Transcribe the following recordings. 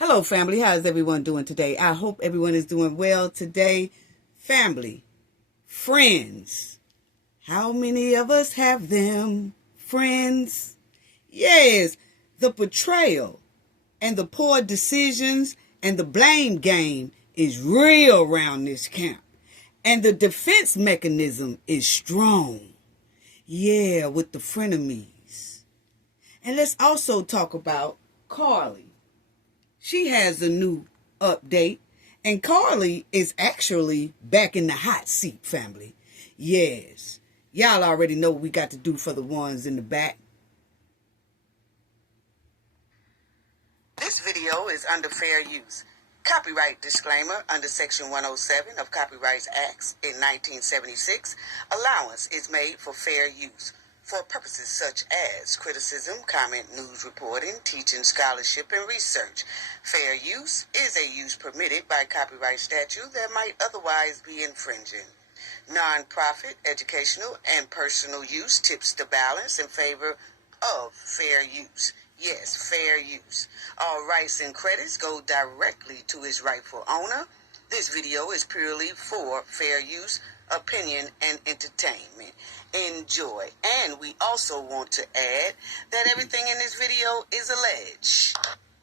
Hello, family. How is everyone doing today? I hope everyone is doing well today. Family, friends. How many of us have them? Friends. Yes, the betrayal and the poor decisions and the blame game is real around this camp. And the defense mechanism is strong. Yeah, with the frenemies. And let's also talk about Carlee. She has a new update, and Carlee is actually back in the hot seat, family. Yes, y'all already know what we got to do for the ones in the back. This video is under fair use. Copyright disclaimer under Section 107 of Copyright Acts in 1976. Allowance is made for fair use for purposes such as criticism, comment, news reporting, teaching, scholarship, and research. Fair use is a use permitted by copyright statute that might otherwise be infringing. Non-profit, educational, and personal use tips the balance in favor of fair use. Yes, fair use. All rights and credits go directly to its rightful owner. This video is purely for fair use, opinion, and entertainment. Enjoy. And we also want to add that everything in this video is alleged.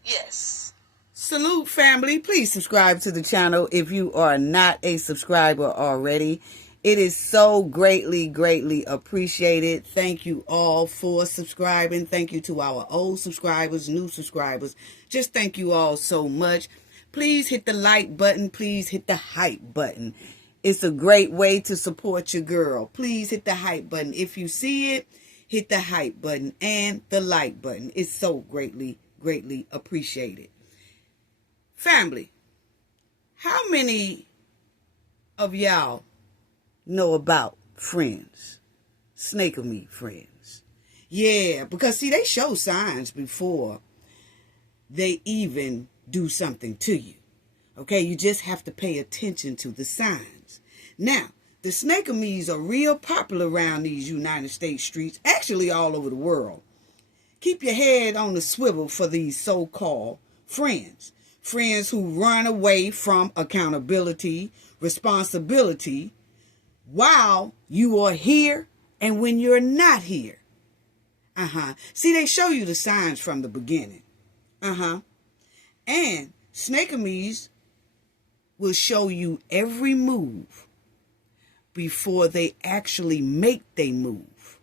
Yes. Salute, family. Please subscribe to the channel if you are not a subscriber already. It is so greatly appreciated. Thank you all for subscribing. Thank you to our old subscribers, new subscribers. Just thank you all so much. Please hit the like button. Please hit the hype button. It's a great way to support your girl. Please hit the hype button. If you see it, hit the hype button and the like button. It's so greatly appreciated. Family, how many of y'all know about friends? Snake of me friends. Yeah, because see, they show signs before they even do something to you. Okay, you just have to pay attention to the signs. Now, the snake of me's are real popular around these United States streets, actually all over the world. Keep your head on the swivel for these so-called friends. Friends who run away from accountability, responsibility, while you are here and when you're not here. See, they show you the signs from the beginning. And snake of me's will show you every move before they actually make their move.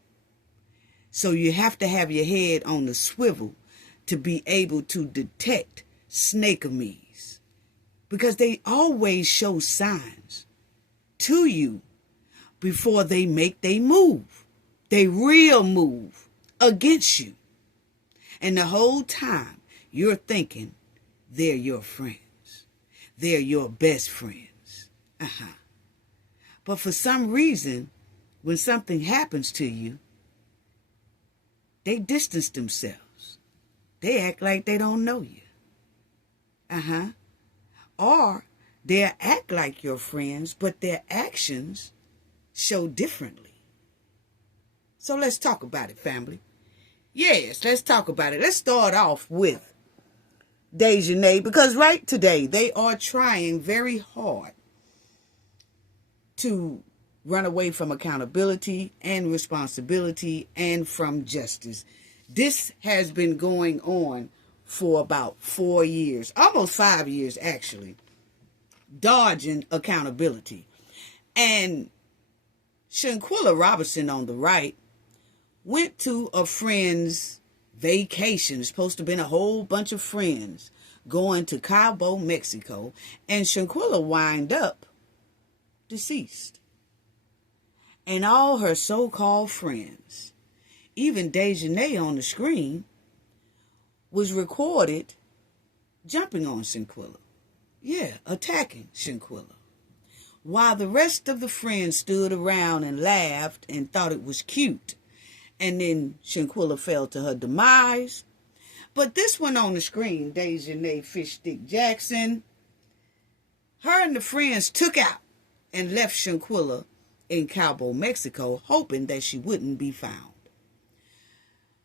So you have to have your head on the swivel to be able to detect snake of me's, because they always show signs to you before they make their move, they real move against you. And the whole time you're thinking they're your friends. They're your best friends. But for some reason, when something happens to you, they distance themselves. They act like they don't know you. Or they'll act like your friends, but their actions show differently. So let's talk about it, family. Yes, let's talk about it. Let's start off with Dejanay, because right today they are trying very hard to run away from accountability and responsibility and from justice. This has been going on for about 4 years, almost 5 years actually, dodging accountability. And Shanquella Robinson on the right went to a friend's vacation. It's supposed to have been a whole bunch of friends going to Cabo, Mexico, and Shanquella wind up deceased. And all her so-called friends, even Dejanay on the screen, was recorded jumping on Shanquella. Yeah, attacking Shanquella. While the rest of the friends stood around and laughed and thought it was cute. And then Shanquella fell to her demise. But this one on the screen, Dejanay Fishstick Jackson, her and the friends took out and left Shanquella in Cabo, Mexico, hoping that she wouldn't be found.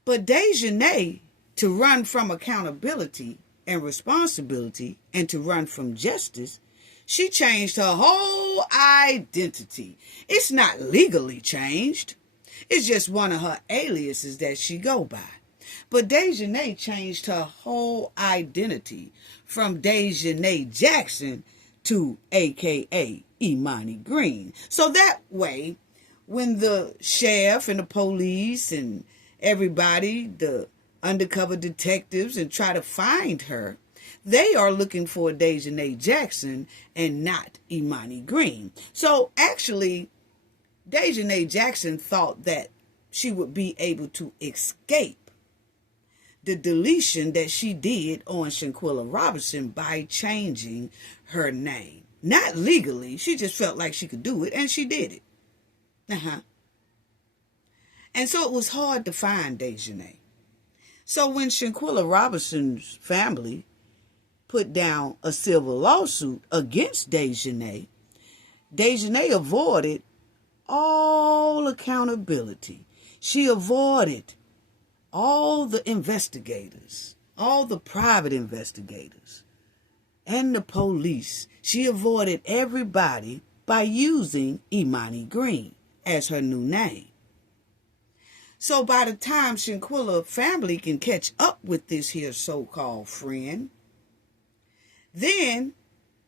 But Dejanay, to run from accountability and responsibility and to run from justice, she changed her whole identity. It's not legally changed. It's just one of her aliases that she go by. But Dejanay changed her whole identity from Dejanay Jackson to AKA Imani Green. So that way, when the sheriff and the police and everybody, the undercover detectives, and try to find her, they are looking for Dejanay Jackson and not Imani Green. So actually, Dejanay Jackson thought that she would be able to escape the deletion that she did on Shanquella Robinson by changing her name. Not legally, she just felt like she could do it, and she did it. And so it was hard to find Dejanay. So when Shanquella Robinson's family put down a civil lawsuit against Dejanay, Dejanay avoided all accountability. She avoided all the investigators, all the private investigators, and the police. She avoided everybody by using Imani Green as her new name. So by the time Shanquella family can catch up with this here so-called friend, then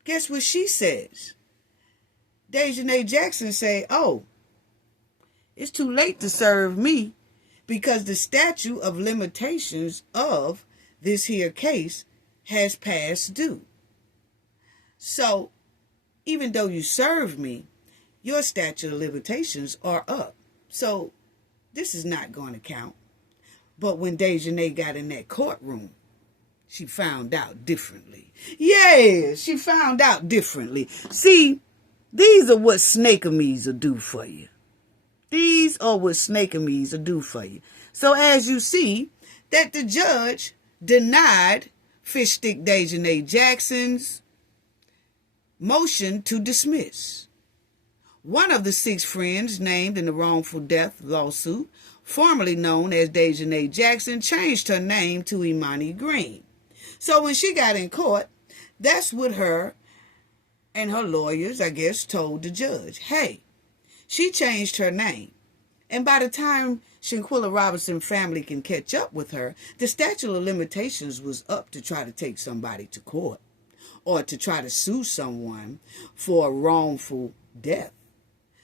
guess what she says? Dejanay Jackson say, oh, it's too late to serve me because the statute of limitations of this here case has passed due. So even though you served me, your statute of limitations are up. So this is not going to count. But when Dejanay got in that courtroom, she found out differently. Yeah, she found out differently. See, these are what snakeamies will do for you. These are what snakeamies will do for you. So as you see, that the judge denied Fish Stick Dejanay Jackson's motion to dismiss. One of the 6 friends named in the wrongful death lawsuit, formerly known as Dejanay Jackson, changed her name to Imani Green. So when she got in court, that's what her and her lawyers, I guess, told the judge. Hey, she changed her name. And by the time Shanquella Robinson family can catch up with her, the statute of limitations was up to try to take somebody to court or to try to sue someone for a wrongful death.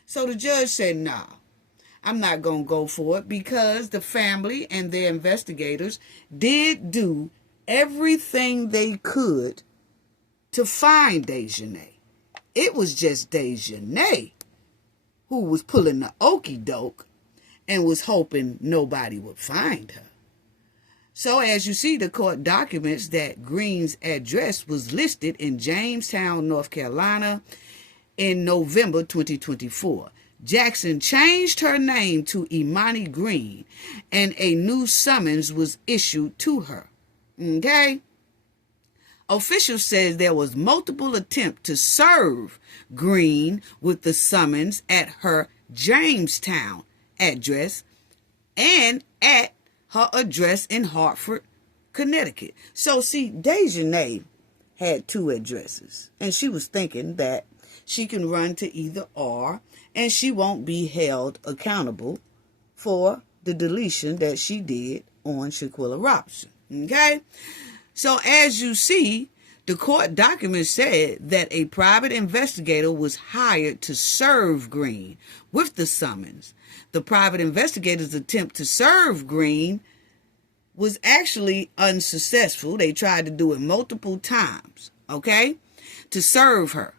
So the judge said, nah, I'm not going to go for it because the family and their investigators did do everything they could to find Dejanay. It was just Dejanay who was pulling the okie doke and was hoping nobody would find her. So as you see, the court documents that Green's address was listed in Jamestown, North Carolina in November 2024. Jackson changed her name to Imani Green and a new summons was issued to her. Okay? Officials says there was multiple attempts to serve Green with the summons at her Jamestown address and at her address in Hartford, Connecticut. So see, Dejanay had 2 addresses, and she was thinking that she can run to either or, and she won't be held accountable for the deletion that she did on Shanquella Robinson. Okay? So as you see, the court documents said that a private investigator was hired to serve Green with the summons. The private investigator's attempt to serve Green was actually unsuccessful. They tried to do it multiple times, okay, to serve her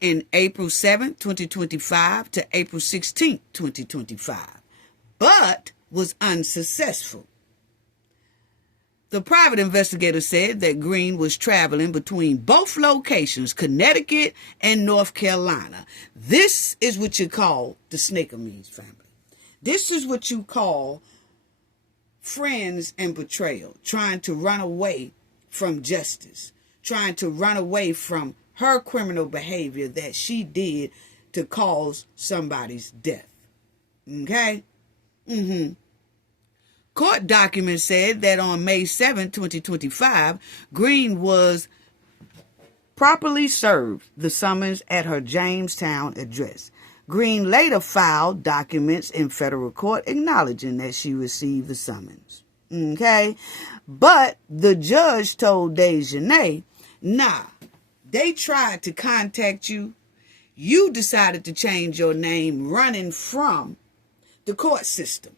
in April 7th, 2025 to April 16th, 2025, but was unsuccessful. The private investigator said that Green was traveling between both locations, Connecticut and North Carolina. This is what you call the Snakeamees family. This is what you call friends and betrayal, trying to run away from justice, trying to run away from her criminal behavior that she did to cause somebody's death. Okay? Court documents said that on May 7, 2025, Green was properly served the summons at her Jamestown address. Green later filed documents in federal court acknowledging that she received the summons. Okay? But the judge told Dejanay, nah, they tried to contact you. You decided to change your name running from the court system.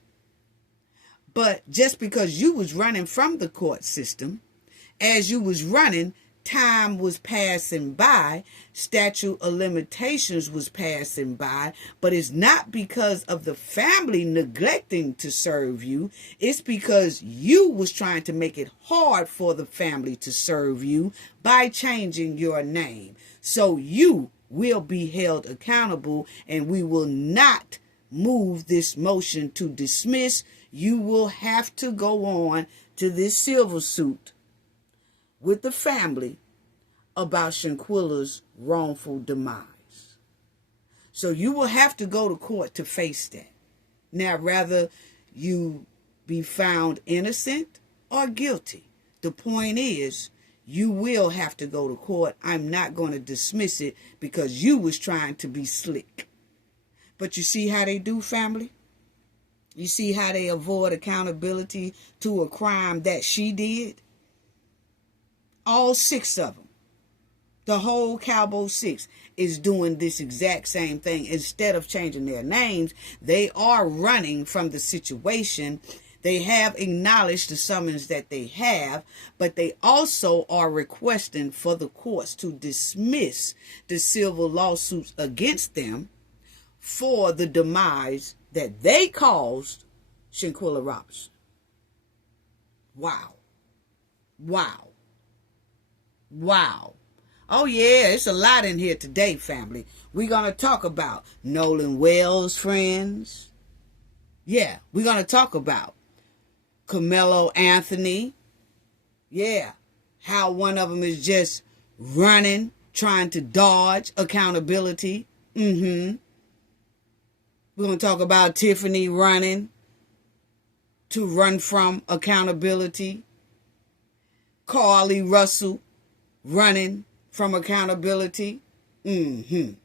But just because you was running from the court system, as you was running, time was passing by, statute of limitations was passing by, but it's not because of the family neglecting to serve you. It's because you was trying to make it hard for the family to serve you by changing your name. So you will be held accountable, and we will not move this motion to dismiss. You will have to go on to this civil suit with the family about Shanquella's wrongful demise. So you will have to go to court to face that. Now, rather you be found innocent or guilty, the point is you will have to go to court. I'm not going to dismiss it because you was trying to be slick. But you see how they do, family? You see how they avoid accountability to a crime that she did? All 6 of them. The whole Cowboy 6 is doing this exact same thing. Instead of changing their names, they are running from the situation. They have acknowledged the summons that they have, but they also are requesting for the courts to dismiss the civil lawsuits against them for the demise that they caused Shanquella Robinson. Wow. Wow. Wow. Oh yeah, it's a lot in here today, family. We're going to talk about Nolan Wells' friends. Yeah, we're going to talk about Karmelo Anthony. Yeah, how one of them is just running, trying to dodge accountability. We're going to talk about Tiffany running to run from accountability. Carlee Russell running from accountability. And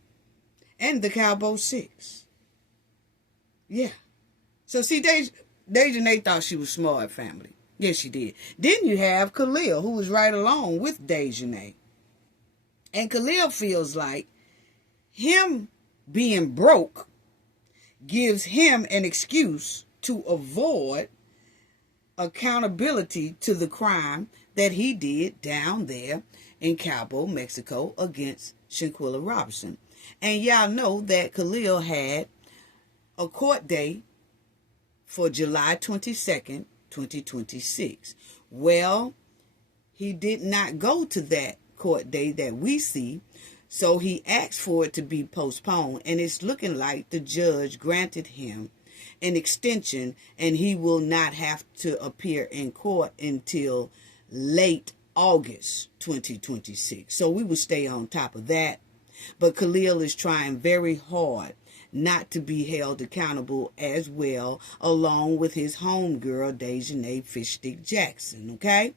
the Cowboy 6. Yeah. So see, Dejanay thought she was smart, family. Yes, she did. Then you have Karlee, who was right along with Dejanay. And Karlee feels like him being broke gives him an excuse to avoid accountability to the crime that he did down there in Cabo, Mexico against Shanquella Robinson. And y'all know that Karlee had a court date for July 22nd, 2026. Well, he did not go to that court date that we see, so he asked for it to be postponed, and it's looking like the judge granted him an extension, and he will not have to appear in court until late August 2026. So we will stay on top of that. But Karlee is trying very hard not to be held accountable as well, along with his homegirl, Dejanay Fishstick Jackson, okay?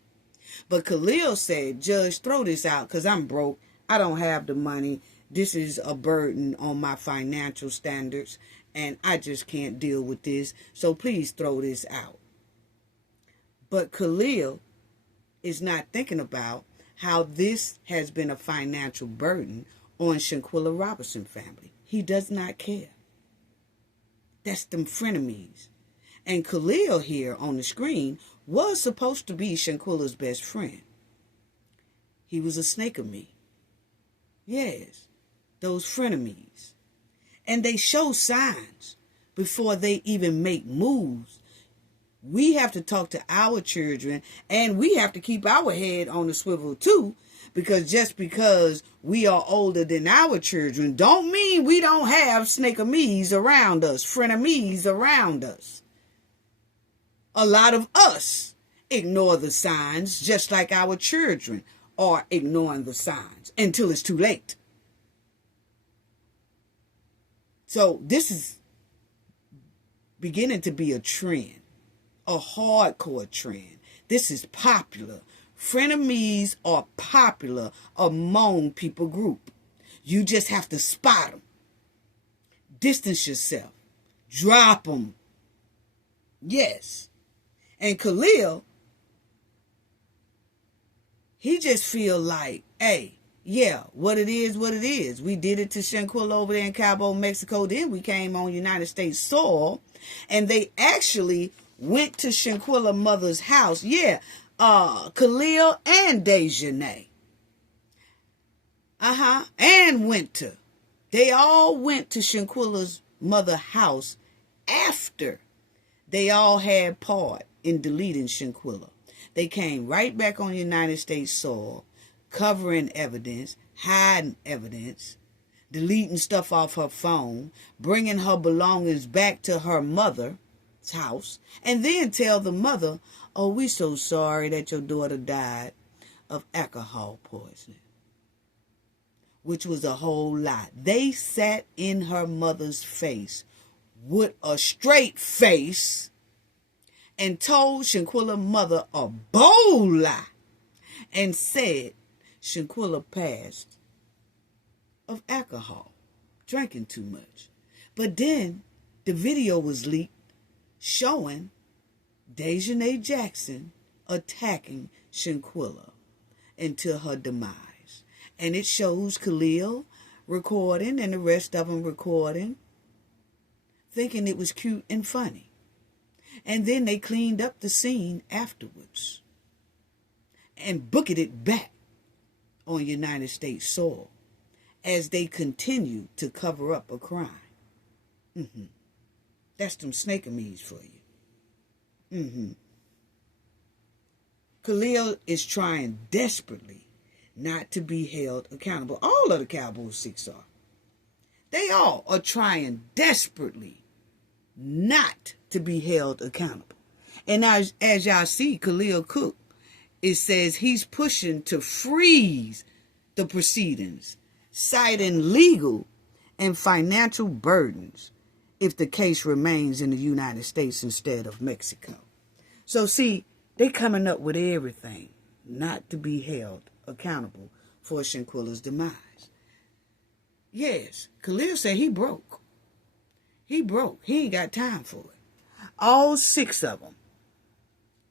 But Karlee said, Judge, throw this out because I'm broke. I don't have the money. This is a burden on my financial standards, and I just can't deal with this. So please throw this out. But Karlee is not thinking about how this has been a financial burden on Shanquella Robinson family. He does not care. That's them frenemies. And Karlee here on the screen was supposed to be Shanquella's best friend. He was a snake of me. Yes, those frenemies. And they show signs before they even make moves. We have to talk to our children, and we have to keep our head on the swivel too, because just because we are older than our children don't mean we don't have snake-o-me's around us, frenemies around us. A lot of us ignore the signs just like our children are ignoring the signs until it's too late. So this is beginning to be a trend a hardcore trend. This is popular. Frenemies are popular among people group. You just have to spot them. Distance yourself. Drop them. Yes. And Khalil, he just feel like, hey, yeah, what it is, what it is. We did it to Shanquella over there in Cabo, Mexico. Then we came on United States soil. And they actually went to Shanquella's mother's house. Yeah, Khalil and Dejanay. And Winter. They all went to Shanquella's mother's house after they all had part in deleting Shanquella. They came right back on United States soil, covering evidence, hiding evidence, deleting stuff off her phone, bringing her belongings back to her mother's house, and then tell the mother, oh, we so sorry that your daughter died of alcohol poisoning, which was a whole lie. They sat in her mother's face with a straight face and told Shanquella's mother a bold lie and said Shanquella passed of alcohol, drinking too much. But then the video was leaked showing Dejanay Jackson attacking Shanquella until her demise. And it shows Khalil recording and the rest of them recording, thinking it was cute and funny. And then they cleaned up the scene afterwards and booked it back on United States soil as they continue to cover up a crime. That's them snakeamies for you. Khalil is trying desperately not to be held accountable. All of the Cowboy Six are. They all are trying desperately not to be held accountable. And as y'all see, Khalil Cook, it says he's pushing to freeze the proceedings, citing legal and financial burdens if the case remains in the United States instead of Mexico. So see, they coming up with everything not to be held accountable for Shanquella's demise. Yes, Khalil said he broke. He broke. He ain't got time for it. All six of them,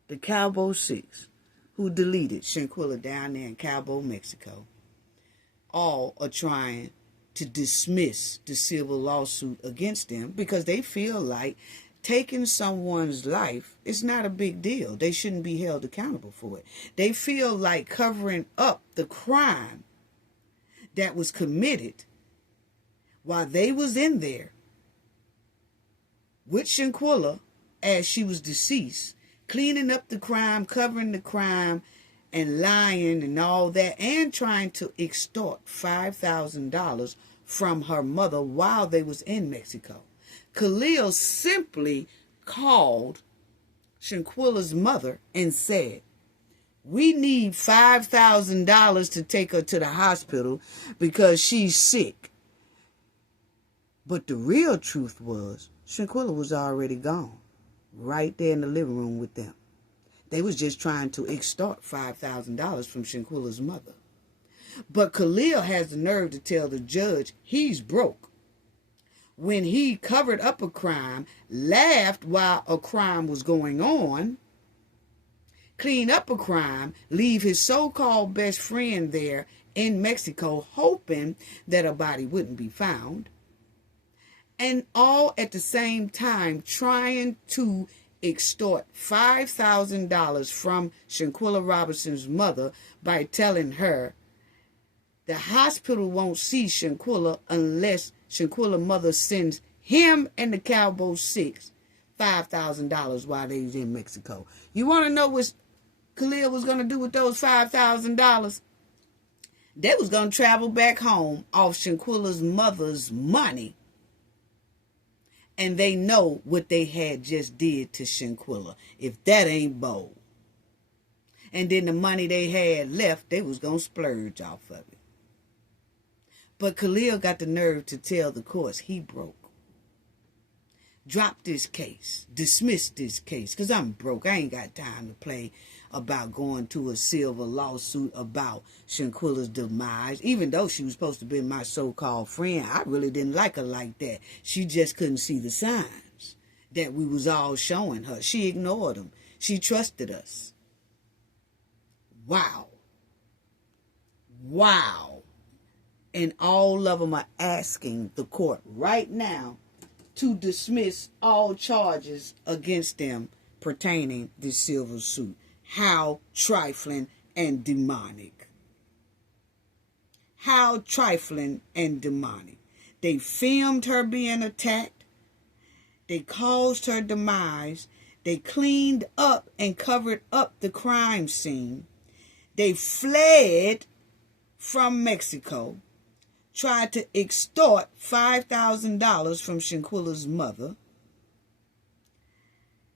the Cabo Six, who deleted Shanquella down there in Cabo, Mexico, all are trying to dismiss the civil lawsuit against them because they feel like taking someone's life is not a big deal. They shouldn't be held accountable for it. They feel like covering up the crime that was committed while they was in there with Shanquella as she was deceased, cleaning up the crime, covering the crime, and lying and all that, and trying to extort $5,000 from her mother while they was in Mexico. Khalil simply called Shanquella's mother and said, we need $5,000 to take her to the hospital because she's sick. But the real truth was, Shanquella was already gone, right there in the living room with them. They was just trying to extort $5,000 from Shanquella's mother. But Khalil has the nerve to tell the judge he's broke when he covered up a crime, laughed while a crime was going on, clean up a crime, leave his so-called best friend there in Mexico hoping that a body wouldn't be found, and all at the same time trying to extort $5,000 from Shanquella Robinson's mother by telling her the hospital won't see Shanquella unless Shanquella's mother sends him and the Cowboy Six $5,000 while they was in Mexico. You want to know what Khalil was going to do with those $5,000? They was going to travel back home off Shanquella's mother's money. And they know what they had just did to Shanquella. If that ain't bold. And then the money they had left, they was going to splurge off of it. But Khalil got the nerve to tell the courts he broke. drop this case, dismiss this case, because I'm broke. I ain't got time to play about going to a civil lawsuit about Shanquella's demise. Even though she was supposed to be my so-called friend, I really didn't like her like that. She just couldn't see the signs that we was all showing her. She ignored them. She trusted us. Wow. Wow. And all of them are asking the court right now to dismiss all charges against them pertaining to this civil suit. How trifling and demonic. How trifling and demonic. They filmed her being attacked. They caused her demise. They cleaned up and covered up the crime scene. They fled from Mexico, tried to extort $5,000 from Shanquella's mother,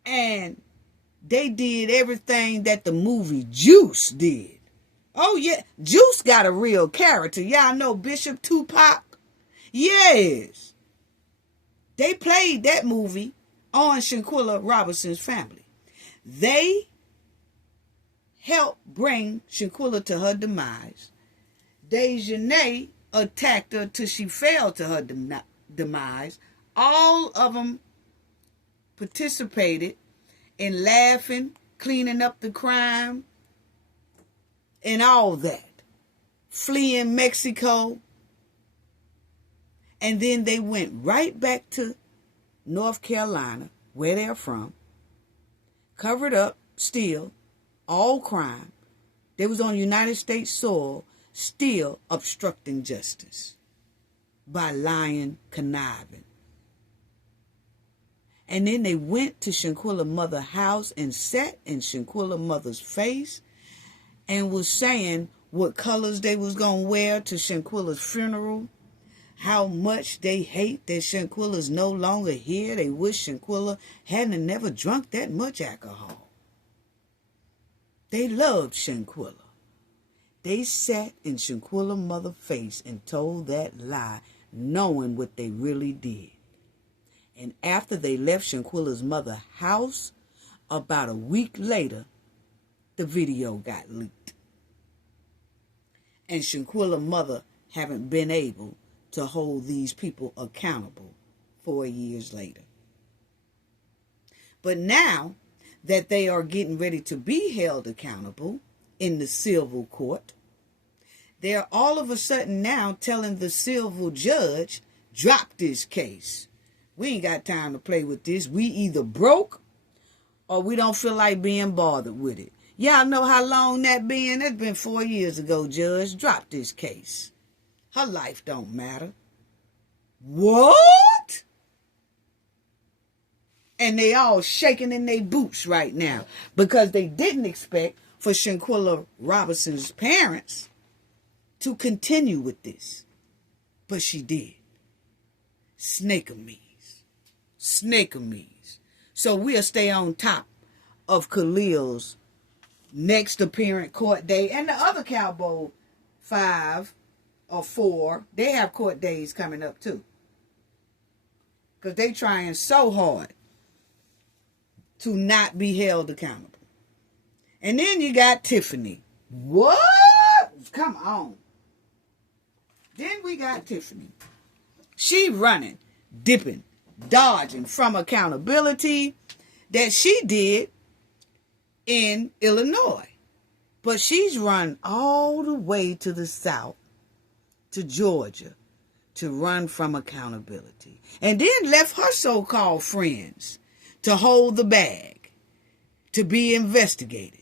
and they did everything that the movie Juice did. Oh yeah, Juice got a real character. Y'all know Bishop Tupac? Yes. They played that movie on Shanquella Robinson's family. They helped bring Shanquella to her demise. Dejanay attacked her till she fell to her demise. All of them participated in laughing, cleaning up the crime, and all that. Fleeing Mexico. And then they went right back to North Carolina, where they're from, covered up still all crime. They was on United States soil, still obstructing justice by lying, conniving. And then they went to Shanquella mother's house and sat in Shanquella mother's face and was saying what colors they was going to wear to Shanquella's funeral, how much they hate that Shanquella's no longer here. They wish Shanquella hadn't never drunk that much alcohol. They loved Shanquella. They sat in Shanquella mother's face and told that lie, knowing what they really did. And after they left Shanquella's mother's house, about a week later, the video got leaked. And Shanquella's mother haven't been able to hold these people accountable 4 years later. But now that they are getting ready to be held accountable in the civil court, they're all of a sudden now telling the civil judge, drop this case. We ain't got time to play with this. We either broke or we don't feel like being bothered with it. Y'all know how long that been? That's been 4 years ago, Judge. Drop this case. Her life don't matter. What? And they all shaking in their boots right now because they didn't expect for Shanquella Robinson's parents to continue with this. But she did. Snake-a-me's. Snake-a-me's. So we'll stay on top of Khalil's next appearance court day. And the other Cowboy 5 or 4, they have court days coming up too. Because they trying so hard to not be held accountable. And then you got Tiffany. What? Come on. Then we got Tiffany. She running, dipping, dodging from accountability that she did in Illinois. But she's run all the way to the south, to Georgia, to run from accountability. And then left her so-called friends to hold the bag, to be investigated,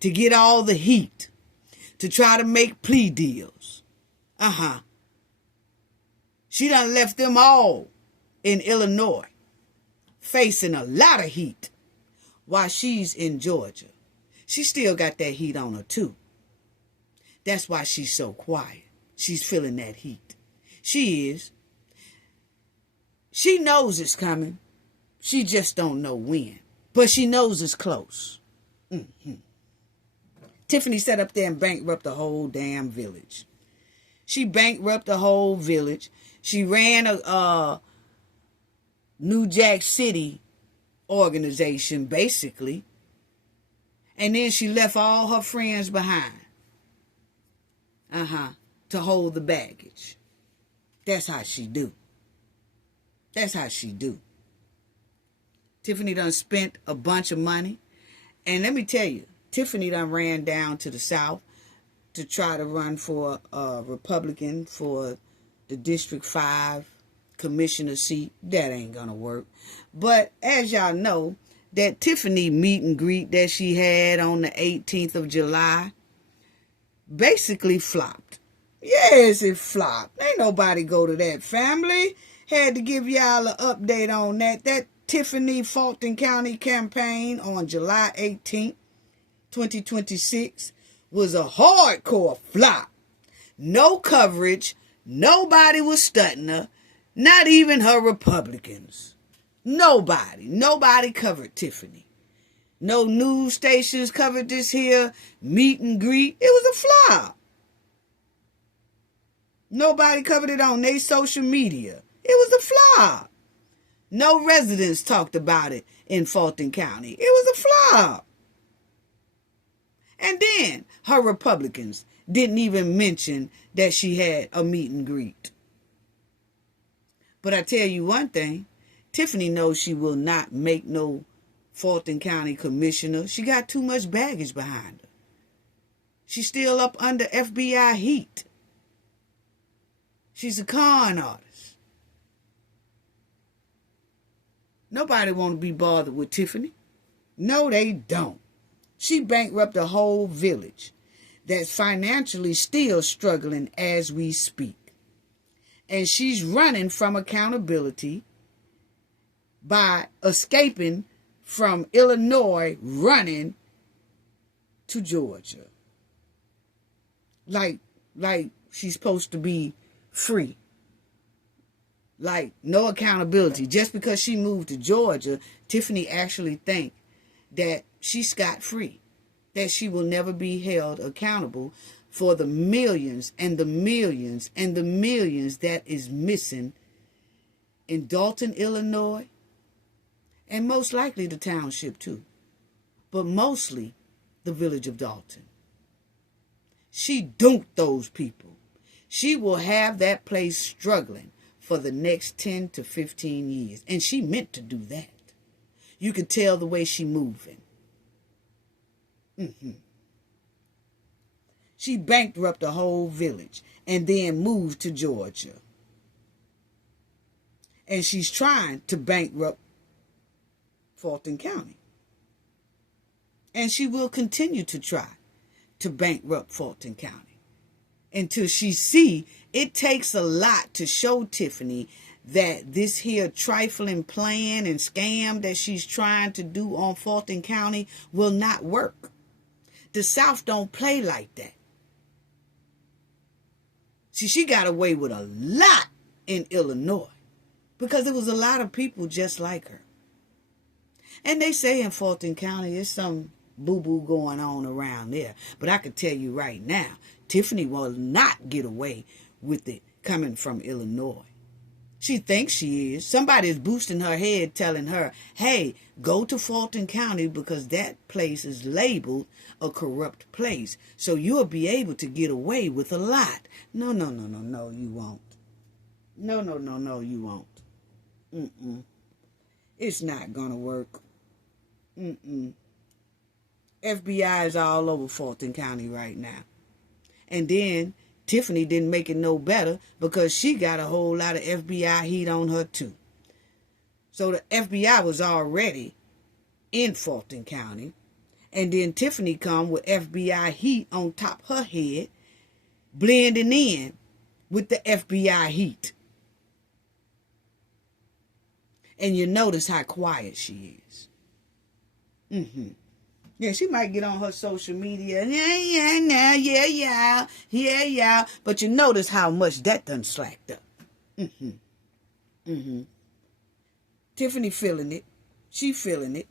to get all the heat, to try to make plea deals. She done left them all in Illinois, facing a lot of heat, while she's in Georgia. She still got that heat on her too. That's why she's so quiet. She's feeling that heat. She is. She knows it's coming. She just don't know when. But she knows it's close. Tiffany sat up there and bankrupted the whole damn village. She bankrupted the whole village. She ran New Jack City organization, basically. And then she left all her friends behind. To hold the baggage. That's how she do. That's how she do. Tiffany done spent a bunch of money. And let me tell you, Tiffany done ran down to the South to try to run for a Republican for the District 5 commissioner seat. That ain't gonna work. But as y'all know, that Tiffany meet and greet that she had on the 18th of July basically flopped. Yes, it flopped. Ain't nobody go to that, family. Had to give y'all an update on that. That Tiffany Fulton County campaign on July 18th, 2026 was a hardcore flop. No coverage. Nobody was stunting her. Not even her Republicans. Nobody covered Tiffany. No news stations covered this here meet and greet. It was a flop. Nobody covered it on their social media. It was a flop. No residents talked about it in Fulton County. It was a flop. And then her Republicans didn't even mention that she had a meet and greet. But I tell you one thing, Tiffany knows she will not make no Fulton County commissioner. She got too much baggage behind her. She's still up under FBI heat. She's a con artist. Nobody want to be bothered with Tiffany. No, they don't. She bankrupted a whole village that's financially still struggling as we speak. And she's running from accountability by escaping from Illinois, running to Georgia. Like she's supposed to be free. Like no accountability. Just because she moved to Georgia, Tiffany actually think that she's scot-free. That she will never be held accountable for the millions and the millions and the millions that is missing in Dalton, Illinois, and most likely the township too, but mostly the village of Dalton. She duped those people. She will have that place struggling for the next 10 to 15 years, and she meant to do that. You can tell the way she moving. She bankrupted the whole village and then moved to Georgia. And she's trying to bankrupt Fulton County. And she will continue to try to bankrupt Fulton County until she see it takes a lot to show Tiffany that this here trifling plan and scam that she's trying to do on Fulton County will not work. The South don't play like that. See, she got away with a lot in Illinois because there was a lot of people just like her. And they say in Fulton County, there's some boo-boo going on around there. But I can tell you right now, Tiffany will not get away with it coming from Illinois. She thinks she is. Somebody is boosting her head telling her, hey, go to Fulton County because that place is labeled a corrupt place. So you'll be able to get away with a lot. No, you won't. No, you won't. It's not going to work. FBI is all over Fulton County right now. And then Tiffany didn't make it no better because she got a whole lot of FBI heat on her too. So the FBI was already in Fulton County. And then Tiffany come with FBI heat on top of her head, blending in with the FBI heat. And you notice how quiet she is. Yeah, she might get on her social media. Yeah. But you notice how much that done slacked up. Tiffany feeling it. She feeling it.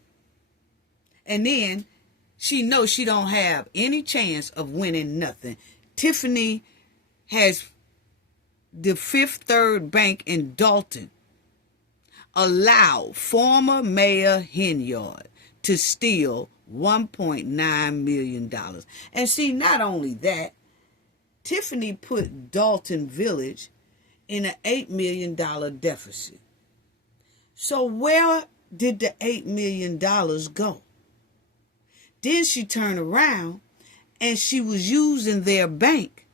And then she knows she don't have any chance of winning nothing. Tiffany has the Fifth Third Bank in Dalton allowed former Mayor Henyard to steal $1.9 million. And see, not only that, Tiffany put Dalton Village in an $8 million deficit. So where did the $8 million go? Then she turned around and she was using their bank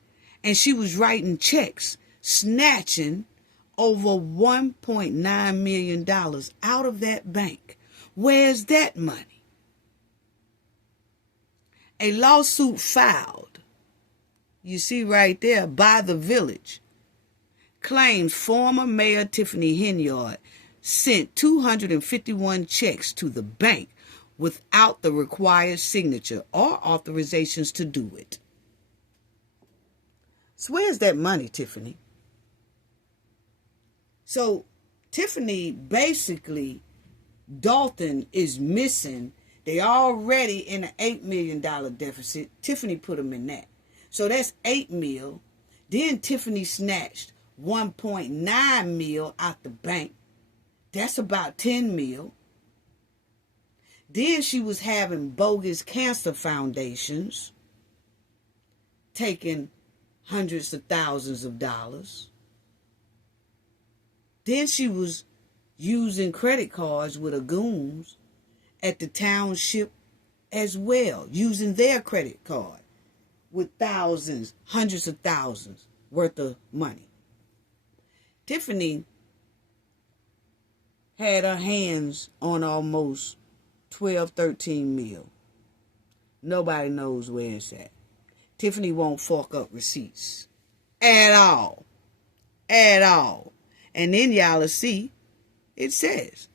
and she was writing checks, snatching over $1.9 million out of that bank. Where's that money? A lawsuit filed, you see right there, by the village, claims former Mayor Tiffany Henyard sent 251 checks to the bank without the required signature or authorizations to do it. So where's that money, Tiffany? So Tiffany, basically, Dalton is missing. They already in an $8 million deficit. Tiffany put them in that. So that's $8 million. Then Tiffany snatched $1.9 million out the bank. That's about $10 million. Then she was having bogus cancer foundations, taking hundreds of thousands of dollars. Then she was using credit cards with her goons at the township as well, using their credit card with thousands, hundreds of thousands worth of money. Tiffany had her hands on almost 12, 13 mil. Nobody knows where it's at. Tiffany won't fork up receipts at all. At all. And then y'all will see, it says,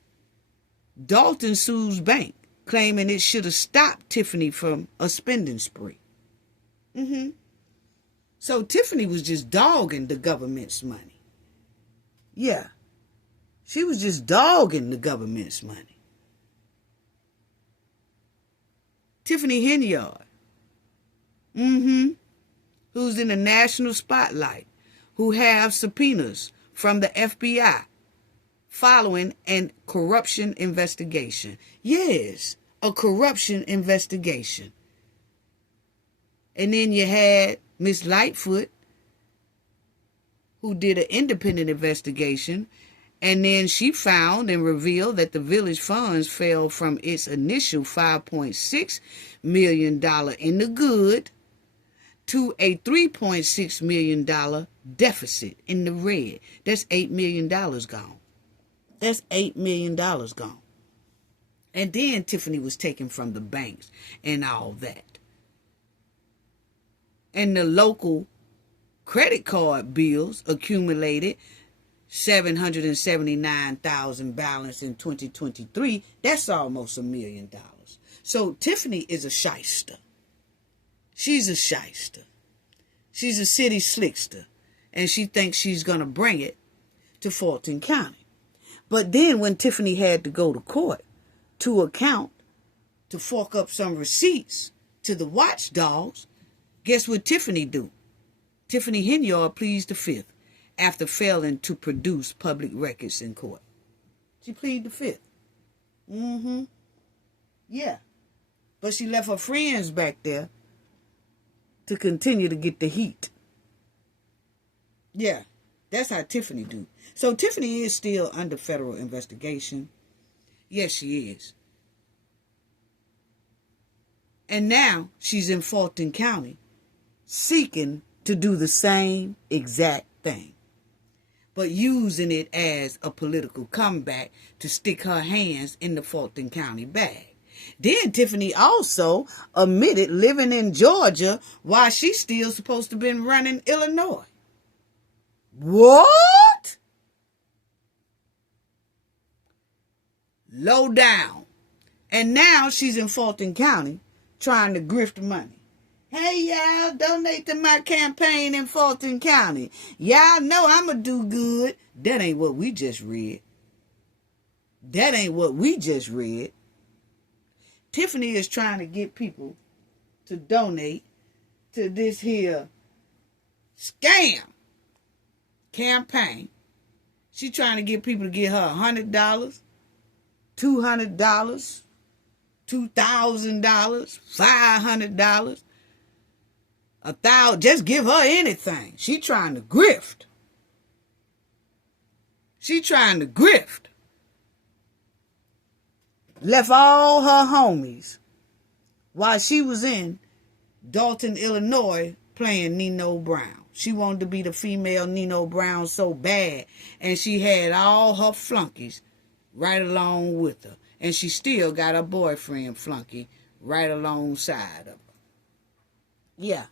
Dalton sues bank, claiming it should have stopped Tiffany from a spending spree. So Tiffany was just dogging the government's money. Yeah. She was just dogging the government's money. Tiffany Henyard, who's in the national spotlight, who have subpoenas from the FBI following a corruption investigation. Yes, a corruption investigation. And then you had Miss Lightfoot, who did an independent investigation, and then she found and revealed that the village funds fell from its initial $5.6 million in the good to a $3.6 million deficit in the red. That's $8 million gone. That's $8 million gone. And then Tiffany was taken from the banks and all that. And the local credit card bills accumulated $779,000 balance in 2023. That's almost $1 million. So Tiffany is a shyster. She's a shyster. She's a city slickster. And she thinks she's going to bring it to Fulton County. But then when Tiffany had to go to court to account to fork up some receipts to the watchdogs, guess what Tiffany do? Tiffany Henyard pleads the fifth after failing to produce public records in court. She pleaded the fifth. Yeah. But she left her friends back there to continue to get the heat. Yeah. That's how Tiffany do. So Tiffany is still under federal investigation. Yes, she is. And now she's in Fulton County seeking to do the same exact thing, but using it as a political comeback to stick her hands in the Fulton County bag. Then Tiffany also admitted living in Georgia while she's still supposed to have been running Illinois. What? Low down. And now she's in Fulton County trying to grift money. Hey, y'all, donate to my campaign in Fulton County. Y'all know I'ma do good. That ain't what we just read. That ain't what we just read. Tiffany is trying to get people to donate to this here scam campaign. She trying to get people to get her $100, $200, $2,000, $500, $1,000. Just give her anything. She trying to grift. She trying to grift. Left all her homies while she was in Dalton, Illinois, playing Nino Brown. She wanted to be the female Nino Brown so bad, and she had all her flunkies right along with her. And she still got her boyfriend flunky right alongside of her. Yeah.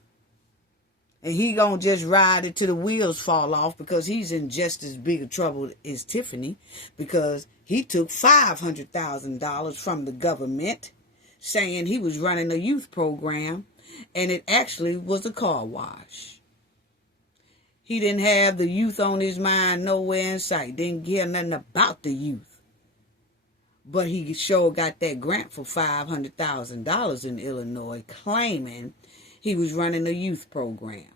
And he gonna just ride it till the wheels fall off, because he's in just as big a trouble as Tiffany, because he took $500,000 from the government, saying he was running a youth program, and it actually was a car wash. He didn't have the youth on his mind nowhere in sight. Didn't care nothing about the youth. But he sure got that grant for $500,000 in Illinois, claiming he was running a youth program.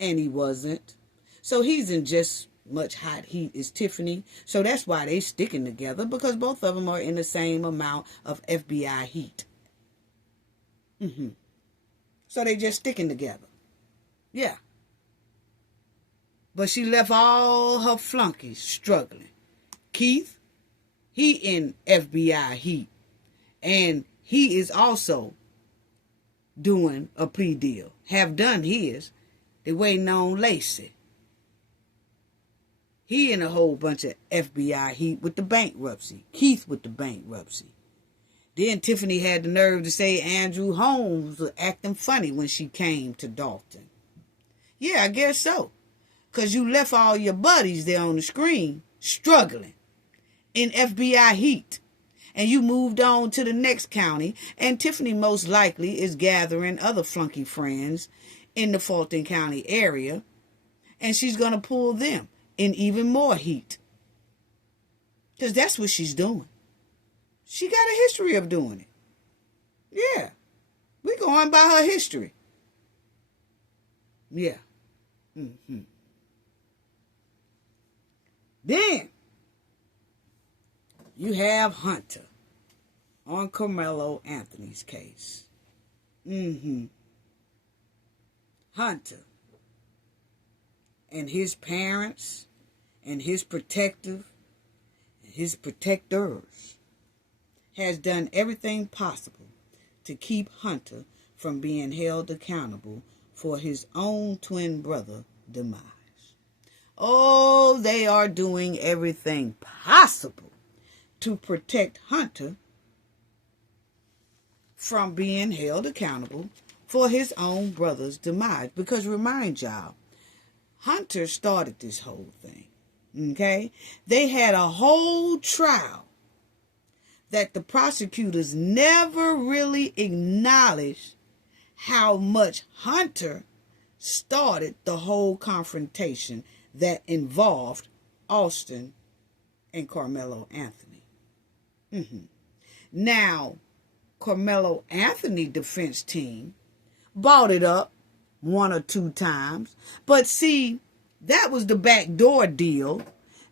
And he wasn't. So he's in just much hot heat as Tiffany. So that's why they sticking together, because both of them are in the same amount of FBI heat. So they just sticking together. Yeah. But she left all her flunkies struggling. Keith, he in FBI heat. And he is also doing a plea deal. Have done his. They waiting on Lacey. He in a whole bunch of FBI heat with the bankruptcy. Keith with the bankruptcy. Then Tiffany had the nerve to say Andrew Holmes was acting funny when she came to Dalton. Yeah, I guess so. Because you left all your buddies there on the screen struggling in FBI heat. And you moved on to the next county. And Tiffany most likely is gathering other flunky friends in the Fulton County area. And she's going to pull them in even more heat. Because that's what she's doing. She got a history of doing it. Yeah. We're going by her history. Yeah. Then you have Hunter on Karmelo Anthony's case. Hunter and his parents and his protective and his protectors has done everything possible to keep Hunter from being held accountable for his own twin brother demise. Oh, they are doing everything possible to protect Hunter from being held accountable for his own brother's demise. Because remind y'all, Hunter started this whole thing. Okay? They had a whole trial that the prosecutors never really acknowledged how much Hunter started the whole confrontation that involved Austin and Karmelo Anthony. Now, Karmelo Anthony defense team bought it up 1 or 2 times. But see, that was the backdoor deal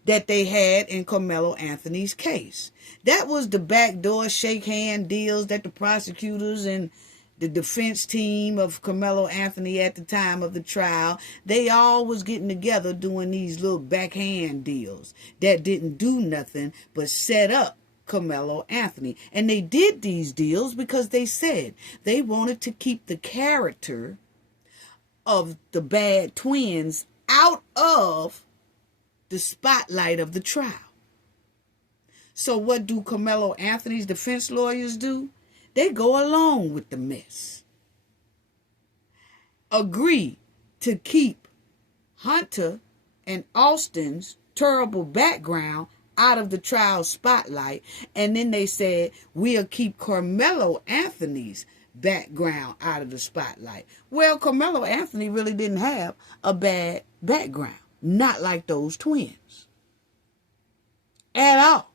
that they had in Karmelo Anthony's case. That was the backdoor shake hand deals that the prosecutors and the defense team of Karmelo Anthony at the time of the trial, they all was getting together doing these little backhand deals that didn't do nothing but set up Karmelo Anthony. And they did these deals because they said they wanted to keep the character of the bad twins out of the spotlight of the trial. So what do Karmelo Anthony's defense lawyers do? They go along with the mess. Agree to keep Hunter and Austin's terrible background out of the trial spotlight. And then they said, we'll keep Karmelo Anthony's background out of the spotlight. Well, Karmelo Anthony really didn't have a bad background. Not like those twins. At all.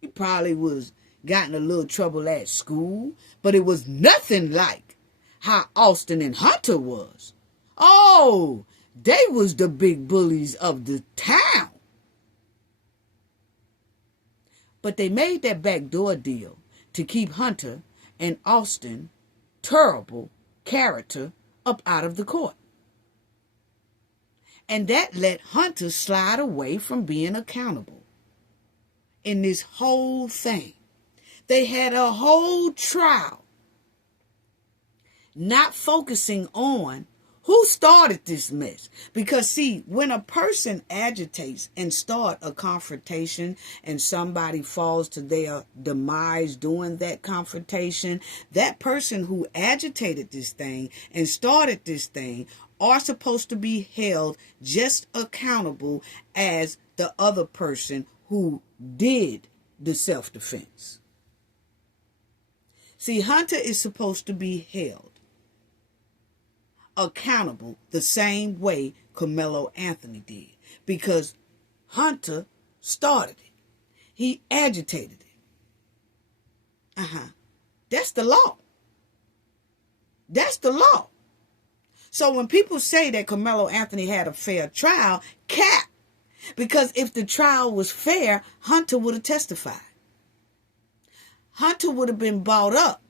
He probably got in a little trouble at school, but it was nothing like how Austin and Hunter was. Oh, they was the big bullies of the town. But they made that backdoor deal to keep Hunter and Austin, terrible character, up out of the court. And that let Hunter slide away from being accountable in this whole thing. They had a whole trial not focusing on who started this mess. Because see, when a person agitates and start a confrontation and somebody falls to their demise during that confrontation, that person who agitated this thing and started this thing are supposed to be held just accountable as the other person who did the self-defense. See, Hunter is supposed to be held accountable the same way Karmelo Anthony did, because Hunter started it. He agitated it. That's the law. That's the law. So when people say that Karmelo Anthony had a fair trial, cap. Because if the trial was fair, Hunter would have testified. Hunter would have been brought up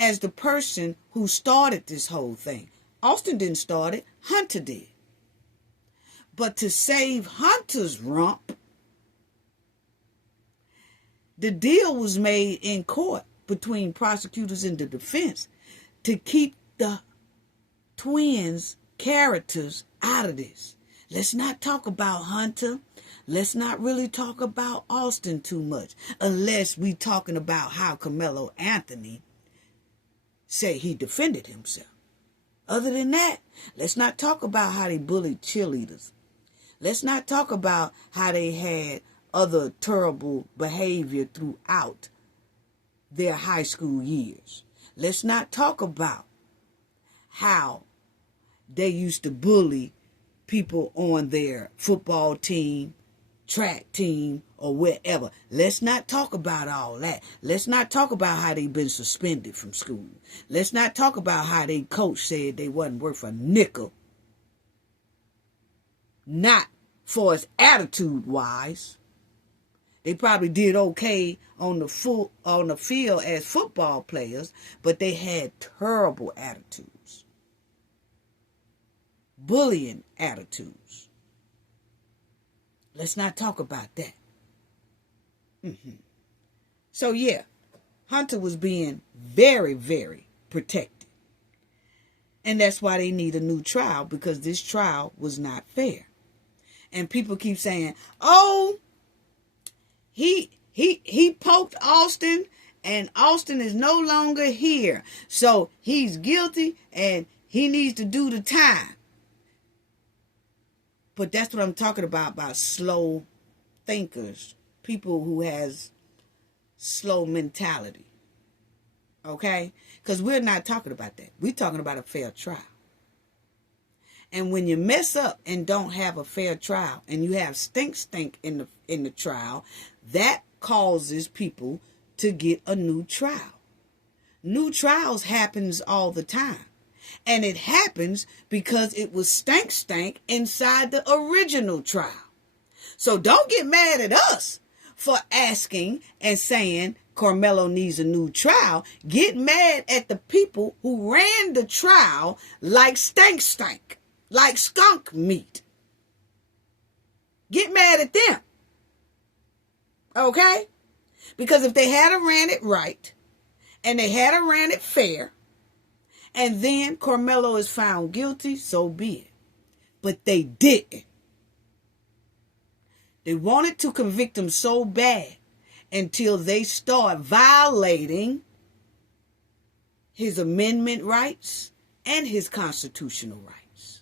as the person who started this whole thing. Austin didn't start it, Hunter did. But to save Hunter's rump, the deal was made in court between prosecutors and the defense to keep the twins' characters out of this. Let's not talk about Hunter. Let's not really talk about Austin too much, unless we talking about how Karmelo Anthony say he defended himself. Other than that, let's not talk about how they bullied cheerleaders. Let's not talk about how they had other terrible behavior throughout their high school years. Let's not talk about how they used to bully people on their football team, track team, or wherever. Let's not talk about all that. Let's not talk about how they've been suspended from school. Let's not talk about how their coach said they wasn't worth a nickel. Not for his attitude-wise. They probably did okay on the field as football players, but they had terrible attitudes. Bullying attitudes. Let's not talk about that. So yeah, Hunter was being very, very protected. And that's why they need a new trial, because this trial was not fair. And people keep saying, oh, he poked Austin and Austin is no longer here. So he's guilty and he needs to do the time. But that's what I'm talking about slow thinkers, people who has slow mentality. Okay? Because we're not talking about that. We're talking about a fair trial. And when you mess up and don't have a fair trial and you have stink in the trial, that causes people to get a new trial. New trials happens all the time. And it happens because it was stank inside the original trial. So don't get mad at us for asking and saying Karmelo needs a new trial. Get mad at the people who ran the trial like stank, like skunk meat. Get mad at them. Okay? Because if they had ran it right and they had ran it fair, and then Karmelo is found guilty, so be it. But they didn't. They wanted to convict him so bad until they start violating his amendment rights and his constitutional rights.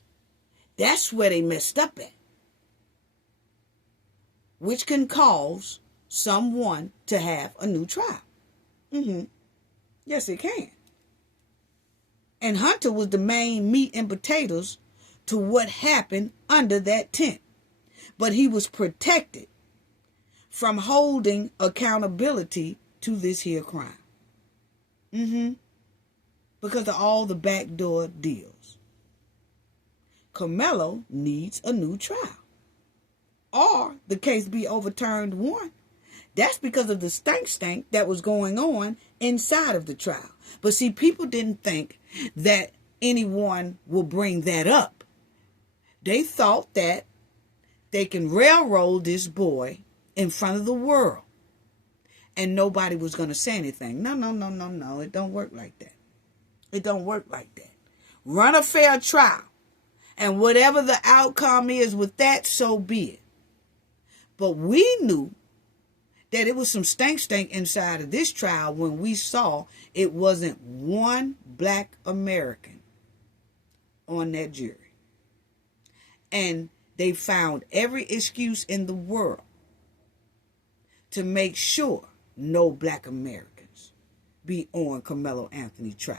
That's where they messed up at. Which can cause someone to have a new trial. Yes, it can. And Hunter was the main meat and potatoes to what happened under that tent. But he was protected from holding accountability to this here crime. Because of all the backdoor deals. Karmelo needs a new trial. Or the case be overturned, one, That's because of the stank that was going on inside of the trial. But see, people didn't think that anyone will bring that up. They thought that they can railroad this boy in front of the world and nobody was going to say anything. No. It don't work like that. It don't work like that. Run a fair trial. And whatever the outcome is with that, so be it. But we knew that it was some stank inside of this trial when we saw it wasn't one black American on that jury. And they found every excuse in the world to make sure no black Americans be on Karmelo Anthony trial.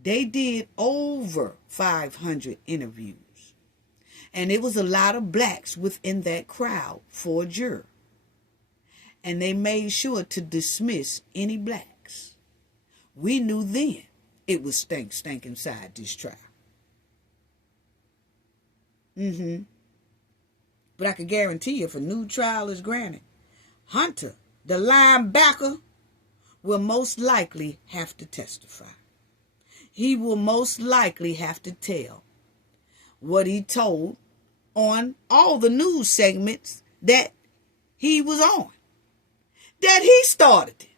They did over 500 interviews. And it was a lot of blacks within that crowd for a juror. And they made sure to dismiss any blacks. We knew then it was stank inside this trial. But I can guarantee you if a new trial is granted, Hunter, the linebacker, will most likely have to testify. He will most likely have to tell what he told on all the news segments that he was on, that he started it.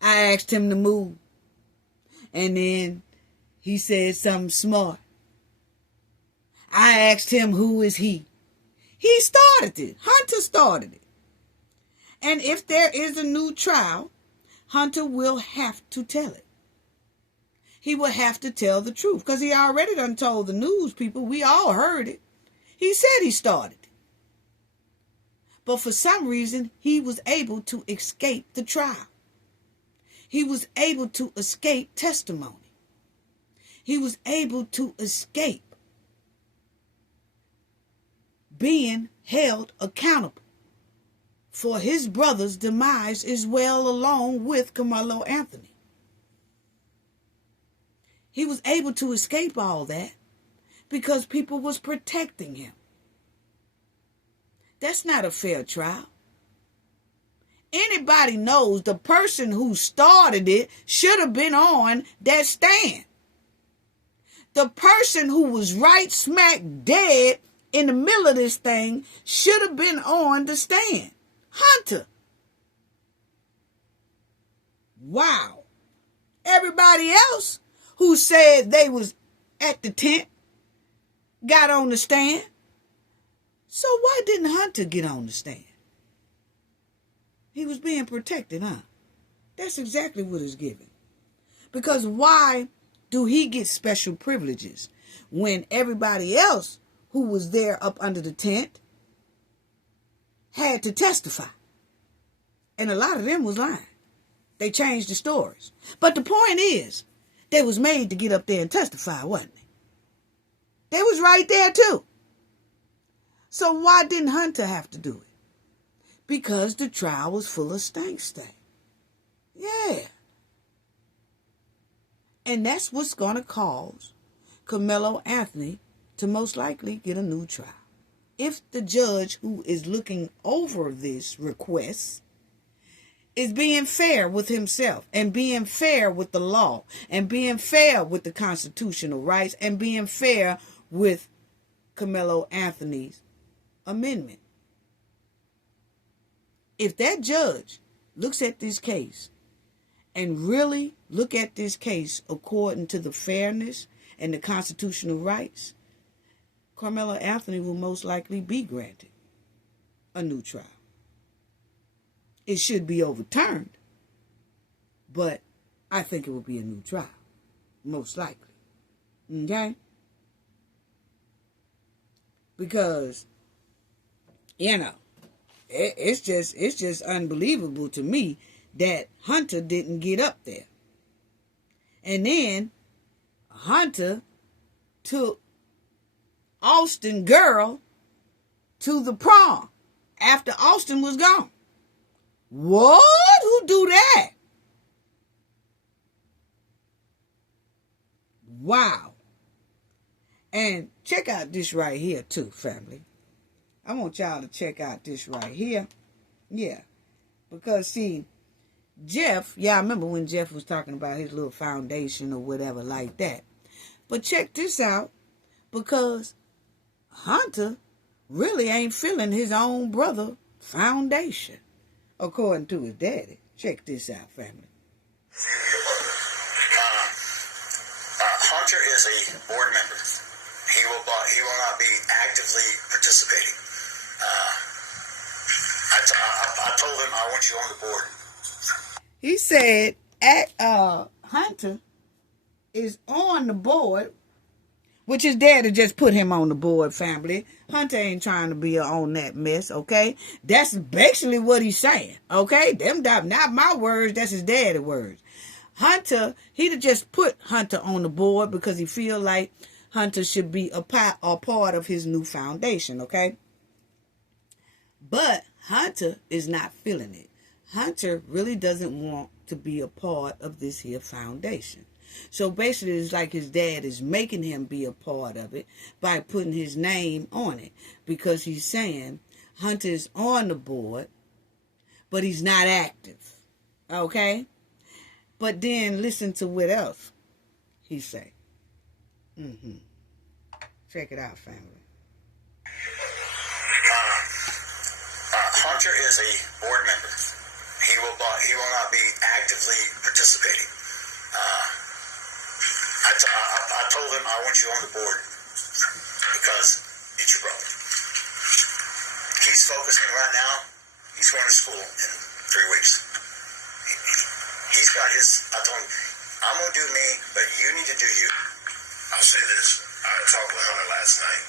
I asked him to move, and then he said something smart. I asked him, who is he? He started it. Hunter started it. And if there is a new trial, Hunter will have to tell it. He will have to tell the truth because he already done told the news people. We all heard it. He said he started it. But for some reason, he was able to escape the trial. He was able to escape testimony. He was able to escape being held accountable for his brother's demise as well, along with Karmelo Anthony. He was able to escape all that because people was protecting him. That's not a fair trial. Anybody knows the person who started it should have been on that stand. The person who was right smack dead in the middle of this thing should have been on the stand. Hunter. Wow. Everybody else who said they was at the tent got on the stand. So why didn't Hunter get on the stand? He was being protected, huh? That's exactly what is given. Because why do he get special privileges when everybody else who was there up under the tent had to testify? And a lot of them was lying. They changed the stories. But the point is, they was made to get up there and testify, wasn't they? They was right there too. So why didn't Hunter have to do it? Because the trial was full of stank. Yeah. And that's what's going to cause Karmelo Anthony to most likely get a new trial. If the judge who is looking over this request is being fair with himself and being fair with the law and being fair with the constitutional rights and being fair with Karmelo Anthony's amendment. If that judge looks at this case and really look at this case according to the fairness and the constitutional rights, Karmelo Anthony will most likely be granted a new trial. It should be overturned, but I think it will be a new trial, most likely. Okay? Because, it's just unbelievable to me that Hunter didn't get up there. And then Hunter took Austin girl to the prom after Austin was gone. What? Who do that? Wow. And check out this right here too, family. I want y'all to check out this right here. Yeah. Because, see, Jeff, I remember when Jeff was talking about his little foundation or whatever like that. But check this out. Because Hunter really ain't feeling his own brother foundation, according to his daddy. Check this out, family. Hunter is a board member. He will not be actively participating. I told him I want you on the board. He said Hunter is on the board, which his daddy just put him on the board, family. Hunter ain't trying to be on that mess, okay? That's basically what he's saying, okay? Them not my words, that's his daddy words. Hunter, he'd just put Hunter on the board because he feel like Hunter should be a part of his new foundation, okay? But Hunter is not feeling it. Hunter really doesn't want to be a part of this here foundation. So basically, it's like his dad is making him be a part of it by putting his name on it. Because he's saying Hunter is on the board, but he's not active, okay? But then listen to what else he say. Check it out, family. Hunter is a board member. He will not be actively participating. I told him I want you on the board because it's your brother. He's focusing right now. He's going to school in 3 weeks. He's got his. I told him, I'm going to do me, but you need to do you. I'll say this. I talked with Hunter last night.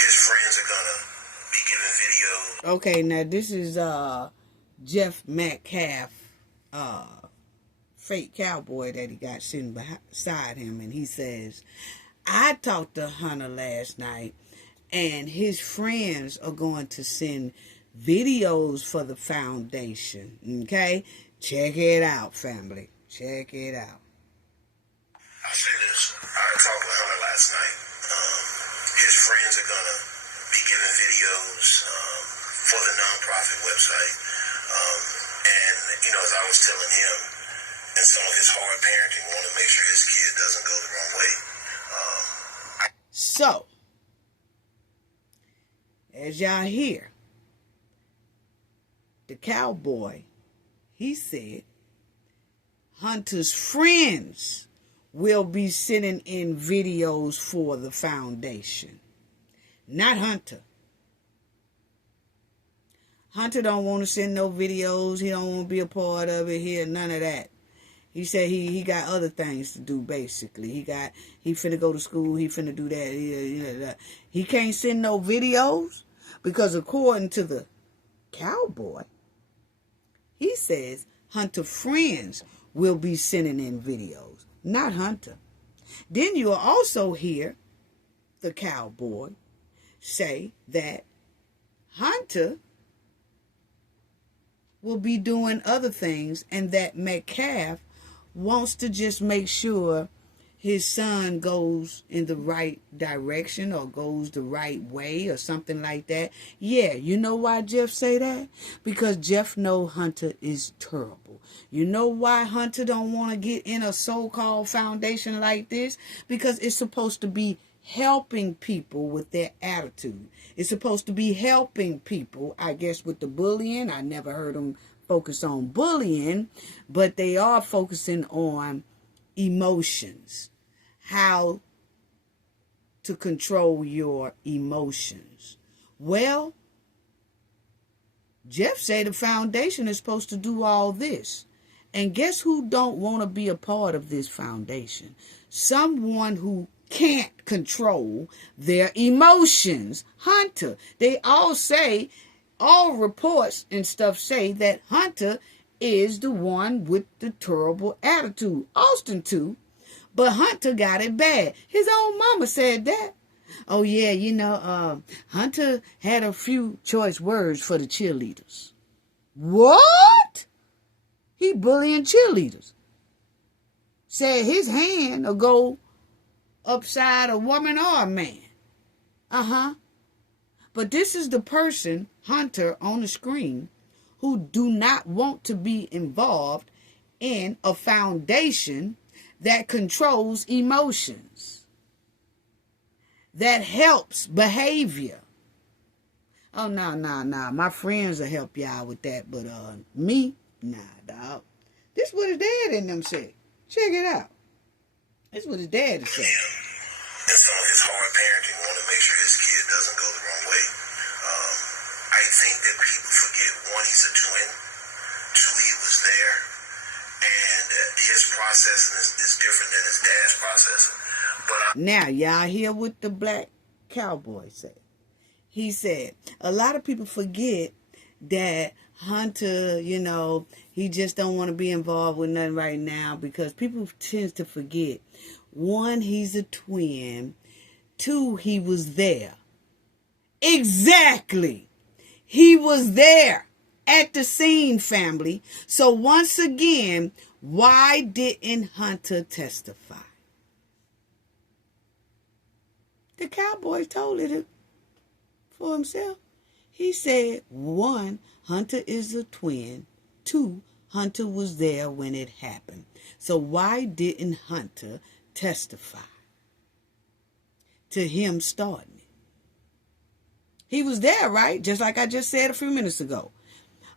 His friends are going to be giving videos. Okay, now this is Jeff Metcalf, fake cowboy that he got sitting beside him, and he says, I talked to Hunter last night, and his friends are going to send videos for the foundation, okay? Check it out, family. Check it out. I'll say this. I talked with Hunter last night. His friends are going to be giving videos for the nonprofit website. And, as I was telling him, and some of his hard parenting, want to make sure his kid doesn't go the wrong way. So, as y'all hear, the cowboy, he said, Hunter's friends will be sending in videos for the foundation. Not Hunter. Hunter don't want to send no videos. He don't want to be a part of it here. None of that. He said he got other things to do, basically. He finna go to school. He finna do that. He can't send no videos because according to the cowboy, he says Hunter friends will be sending in videos, not Hunter. Then you'll also hear the cowboy say that Hunter will be doing other things and that Metcalf wants to just make sure his son goes in the right direction or goes the right way or something like that. Yeah, you know why Jeff say that? Because Jeff know Hunter is terrible. You know why Hunter don't want to get in a so-called foundation like this? Because it's supposed to be helping people with their attitude. It's supposed to be helping people, I guess, with the bullying. I never heard them focus on bullying, but they are focusing on emotions. How to control your emotions. Well, Jeff said the foundation is supposed to do all this. And guess who don't want to be a part of this foundation? Someone who can't control their emotions. Hunter. They all say, all reports and stuff say that Hunter is the one with the terrible attitude. Austin too. But Hunter got it bad. His own mama said that. Oh yeah, Hunter had a few choice words for the cheerleaders. What? He bullying cheerleaders. Said his hand will go upside a woman or a man. But this is the person, Hunter, on the screen, who do not want to be involved in a foundation that controls emotions, that helps behavior. Oh, no. My friends will help y'all with that, but me, nah, dog. This is what his dad in them said. Check it out. This is what his dad said. And some of his hard parenting, want to make sure his kid doesn't go the wrong way. I think that people forget, one, he's a twin. Two, he was there. And his processing is different than his dad's processing. Now, y'all hear what the black cowboy said. He said, a lot of people forget that Hunter, you know, he just don't want to be involved with nothing right now because people tend to forget. One, he's a twin. Two, he was there. Exactly. He was there at the scene, family. So once again, why didn't Hunter testify? The cowboy told it for himself. He said, one, Hunter is a twin. Two, Hunter was there when it happened. So why didn't Hunter testify to him starting it? He was there, right? Just like I just said a few minutes ago.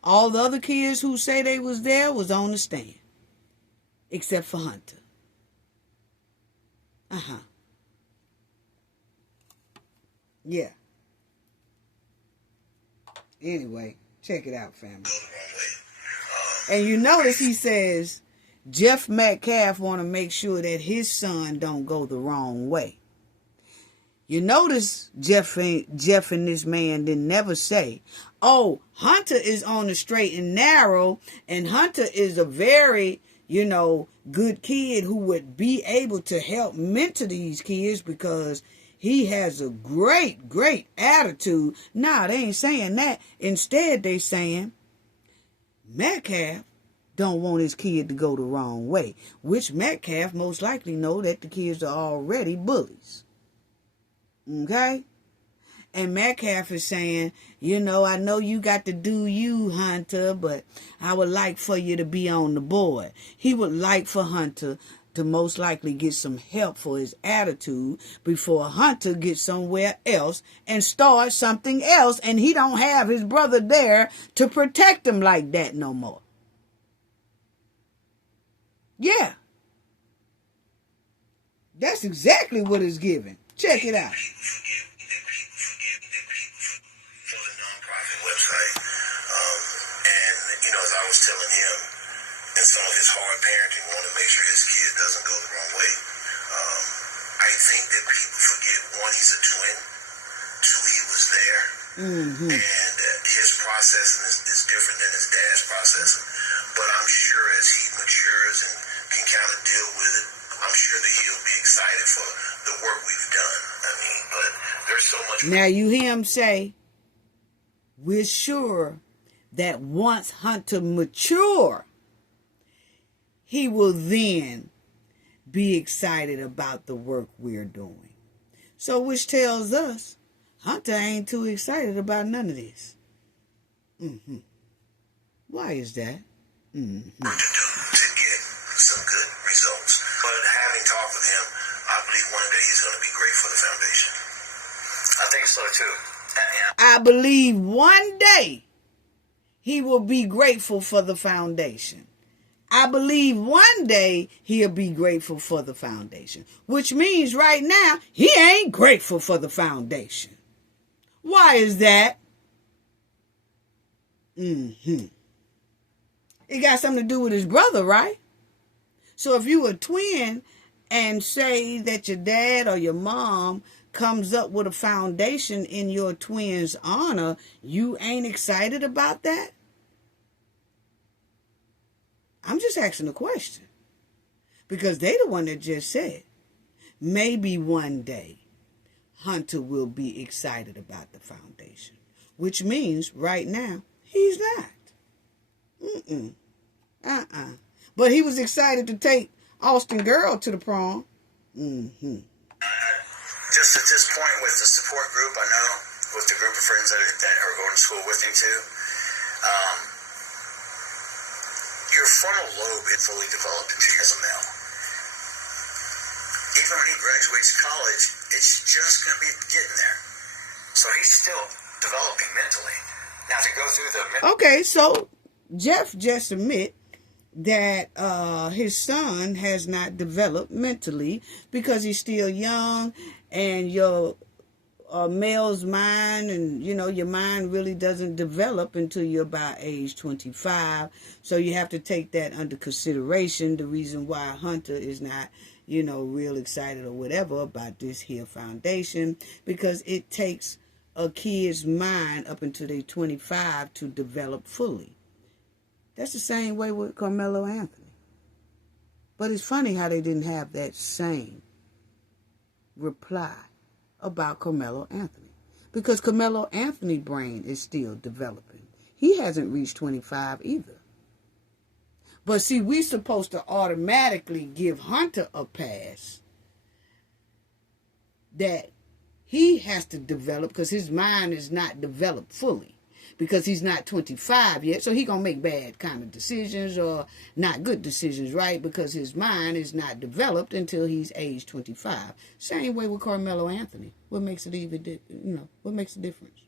All the other kids who say they was there was on the stand. Except for Hunter. Yeah. Anyway, check it out, family. And you notice he says, Jeff Metcalf want to make sure that his son don't go the wrong way. You notice Jeff and this man didn't never say, oh, Hunter is on the straight and narrow, and Hunter is a very, good kid who would be able to help mentor these kids because he has a great, great attitude. Nah, they ain't saying that. Instead, they saying Metcalf don't want his kid to go the wrong way, which Metcalf most likely know that the kids are already bullies. Okay? And Metcalf is saying, I know you got to do you, Hunter, but I would like for you to be on the board. He would like for Hunter to most likely get some help for his attitude before Hunter gets somewhere else and starts something else, and he don't have his brother there to protect him like that no more. Yeah. That's exactly what it's given. Check it out. As I was telling him, and some of his hard parenting, want to make sure his kid doesn't go the wrong way. I think that people forget, one, he's a twin. Two, he was there. And his processing is different than his dad's processing. But I'm sure as he matures and can kind of deal with it, I'm sure that he'll be excited for the work we've done. But there's so much. Now you hear him say, we're sure that once Hunter mature, he will then be excited about the work we're doing. So which tells us Hunter ain't too excited about none of this. Why is that? To get some good results. But having talked with him, I believe one day he's going to be great for the foundation. I think so too. I believe one day he will be grateful for the foundation. I believe one day he'll be grateful for the foundation. Which means right now, he ain't grateful for the foundation. Why is that? It got something to do with his brother, right? So if you a twin and say that your dad or your mom comes up with a foundation in your twin's honor, you ain't excited about that? I'm just asking a question. Because they the one that just said, maybe one day Hunter will be excited about the foundation. Which means right now, he's not. But he was excited to take Austin Girl to the prom. Just at this point with the support group, I know with the group of friends that are going to school with him too. Your frontal lobe is fully developed as a male. Even when he graduates college, it's just going to be getting there. So he's still developing mentally. Now to go through the... Okay, so Jeff just admit that his son has not developed mentally because he's still young, and your male's mind and, you know, your mind really doesn't develop until you're about age 25. So you have to take that under consideration. The reason why Hunter is not, you know, real excited or whatever about this here foundation, because it takes a kid's mind up until they're 25 to develop fully. That's the same way with Karmelo Anthony. But it's funny how they didn't have that same reply about Karmelo Anthony. Because Karmelo Anthony's brain is still developing. He hasn't reached 25 either. But see, we're supposed to automatically give Hunter a pass that he has to develop because his mind is not developed fully. Because he's not 25 yet, so he gonna make bad kind of decisions or not good decisions, right? Because his mind is not developed until he's age 25. Same way with Karmelo Anthony. What makes it even, what makes the difference?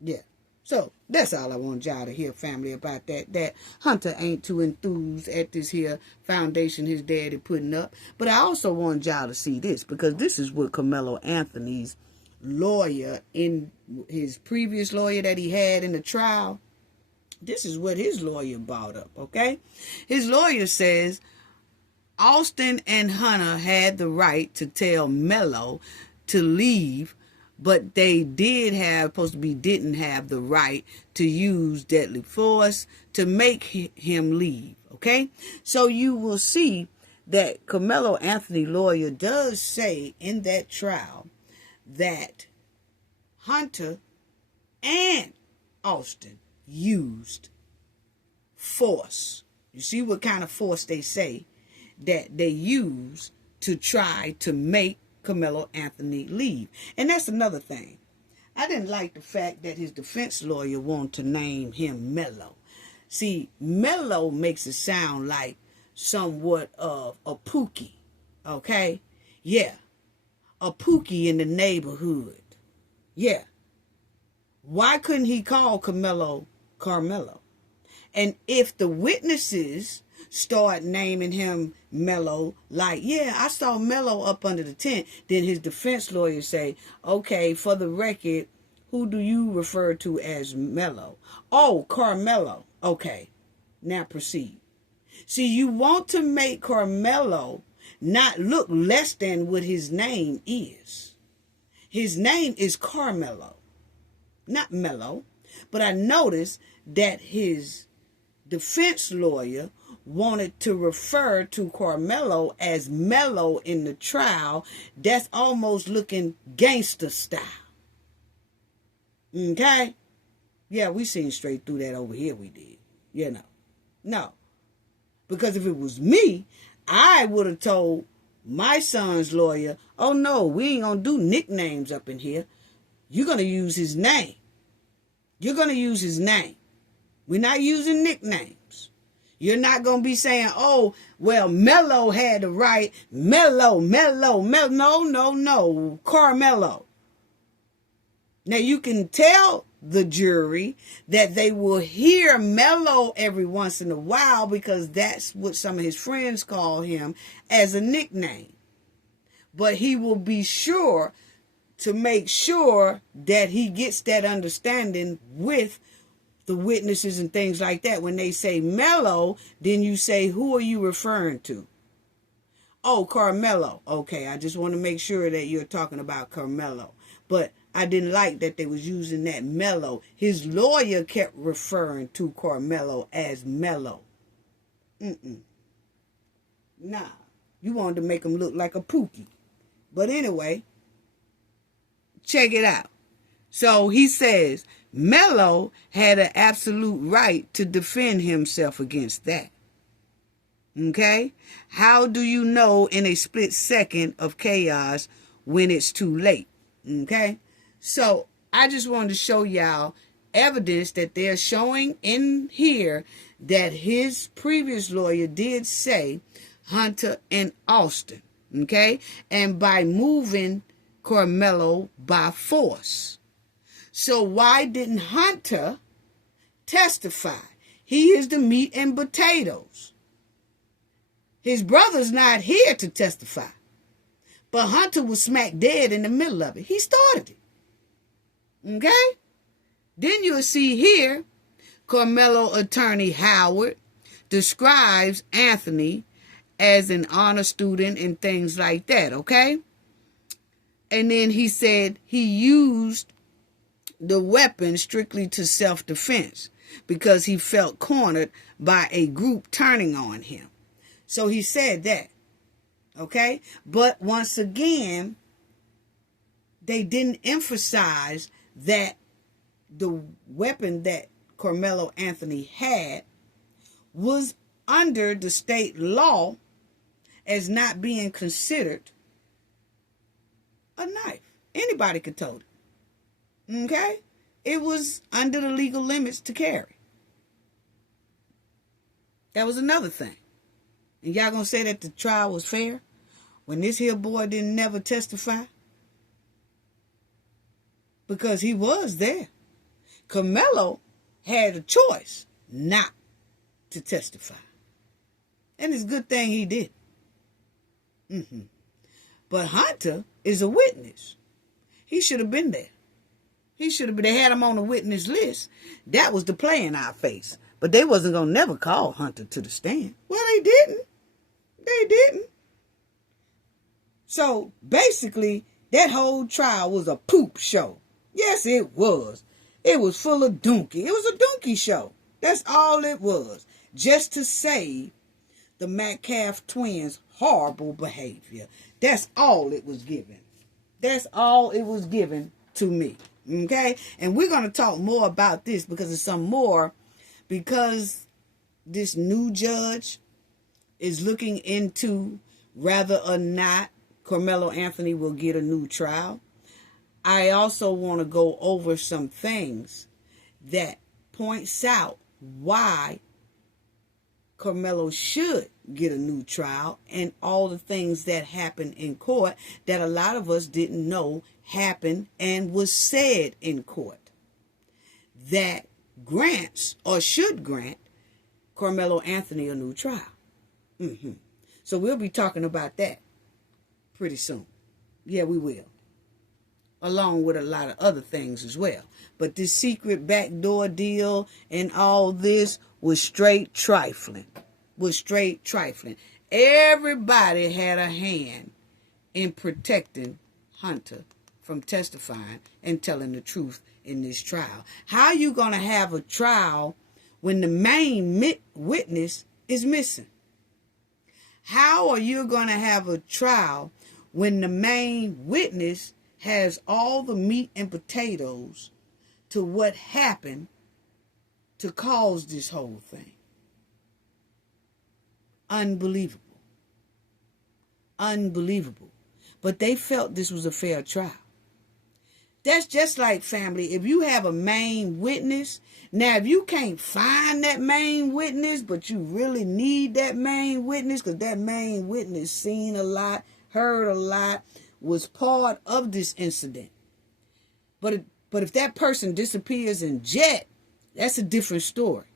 Yeah. So that's all I want y'all to hear, family, about that. That Hunter ain't too enthused at this here foundation his daddy putting up. But I also want y'all to see this, because this is what Karmelo Anthony's lawyer, in his previous lawyer that he had in the trial, this is what his lawyer brought up, okay? His lawyer says Austin and Hunter had the right to tell Melo to leave, but they didn't have the right to use deadly force to make him leave, okay? So you will see that Karmelo Anthony lawyer does say in that trial that Hunter and Austin used force. You see what kind of force they say that they used to try to make Karmelo Anthony leave. And that's another thing. I didn't like the fact that his defense lawyer wanted to name him Melo. See, Melo makes it sound like somewhat of a Pookie, okay? Yeah. A Pookie in the neighborhood. Yeah. Why couldn't he call Karmelo Karmelo? And if the witnesses start naming him Melo, like, yeah, I saw Melo up under the tent, then his defense lawyer say, okay, for the record, who do you refer to as Melo? Oh, Karmelo. Okay, now proceed. See, you want to make Karmelo not look less than what his name is. His name is Karmelo, not Melo. But I noticed that his defense lawyer wanted to refer to Karmelo as Melo in the trial. That's almost looking gangster style. Okay? Yeah, we seen straight through that over here, we did. You know. No. Because if it was me, I would have told my son's lawyer, oh no, we ain't going to do nicknames up in here. You're going to use his name. You're going to use his name. We're not using nicknames. You're not going to be saying, oh, well, Melo had the right. Melo. No. Karmelo. Now, you can tell the jury that they will hear Melo every once in a while because that's what some of his friends call him as a nickname. But he will be sure to make sure that he gets that understanding with the witnesses and things like that. When they say Melo, then you say, who are you referring to? Oh, Karmelo. Okay, I just want to make sure that you're talking about Karmelo. But I didn't like that they was using that Melo. His lawyer kept referring to Karmelo as Melo. Nah, you wanted to make him look like a Pookie. But anyway, check it out. So he says Melo had an absolute right to defend himself against that. Okay? How do you know in a split second of chaos when it's too late? Okay? So I just wanted to show y'all evidence that they're showing in here that his previous lawyer did say Hunter and Austin. Okay? And by moving Karmelo by force. So why didn't Hunter testify? He is the meat and potatoes. His brother's not here to testify. But Hunter was smack dead in the middle of it. He started it. Okay? Then you'll see here, Karmelo attorney Howard describes Anthony as an honor student and things like that, okay? And then he said he used the weapon strictly to self-defense because he felt cornered by a group turning on him. So he said that, okay? But once again, they didn't emphasize that the weapon that Karmelo Anthony had was under the state law as not being considered a knife. Anybody could tote it. Okay? It was under the legal limits to carry. That was another thing. And y'all gonna say that the trial was fair when this here boy didn't never testify? Because he was there. Karmelo had a choice not to testify. And it's a good thing he did. But Hunter is a witness. He should have been there. He should have been. They had him on the witness list. That was the play in our face. But they wasn't going to never call Hunter to the stand. Well, they didn't. They didn't. So, basically, that whole trial was a poop show. Yes, it was. It was full of donkey. It was a donkey show. That's all it was. Just to save the Metcalf twins' horrible behavior. That's all it was given. That's all it was given to me. Okay? And we're going to talk more about this because there's some more. Because this new judge is looking into whether or not Karmelo Anthony will get a new trial. I also want to go over some things that points out why Karmelo should get a new trial and all the things that happened in court that a lot of us didn't know happened and was said in court. That grants or should grant Karmelo Anthony a new trial. So we'll be talking about that pretty soon. Yeah, we will. Along with a lot of other things as well. But this secret backdoor deal and all this was straight trifling. Everybody had a hand in protecting Hunter from testifying and telling the truth in this trial. How you going to have a trial when the main witness is missing? How are you going to have a trial when the main witness has all the meat and potatoes to what happened to cause this whole thing? Unbelievable. Unbelievable. But they felt this was a fair trial. That's just like, family, if you have a main witness. Now, if you can't find that main witness, but you really need that main witness because that main witness seen a lot, heard a lot, was part of this incident. But if that person disappears in jet, that's a different story.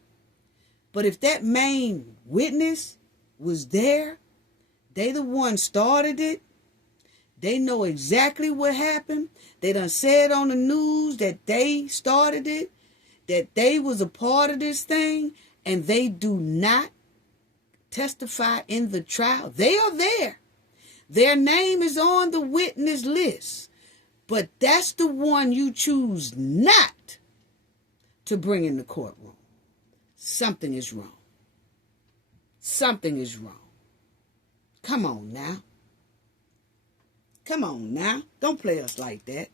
But if that main witness was there, they the one started it, they know exactly what happened. They done said on the news that they started it, that they was a part of this thing, and they do not testify in the trial. They are there. Their name is on the witness list. But that's the one you choose not to bring in the courtroom. Something is wrong. Something is wrong. Come on now. Come on now. Don't play us like that.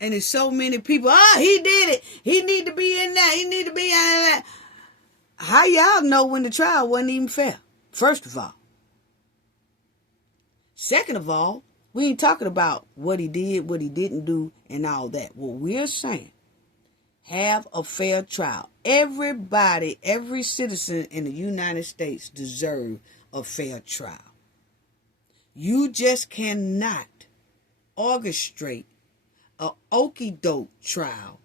And there's so many people, he did it. He need to be in that. He need to be in that. How y'all know when the trial wasn't even fair? First of all. Second of all, We ain't talking about what he did, what he didn't do, and all that. What we're saying, have a fair trial. Everybody, every citizen in the United States deserves a fair trial. You just cannot orchestrate a okey-doke trial,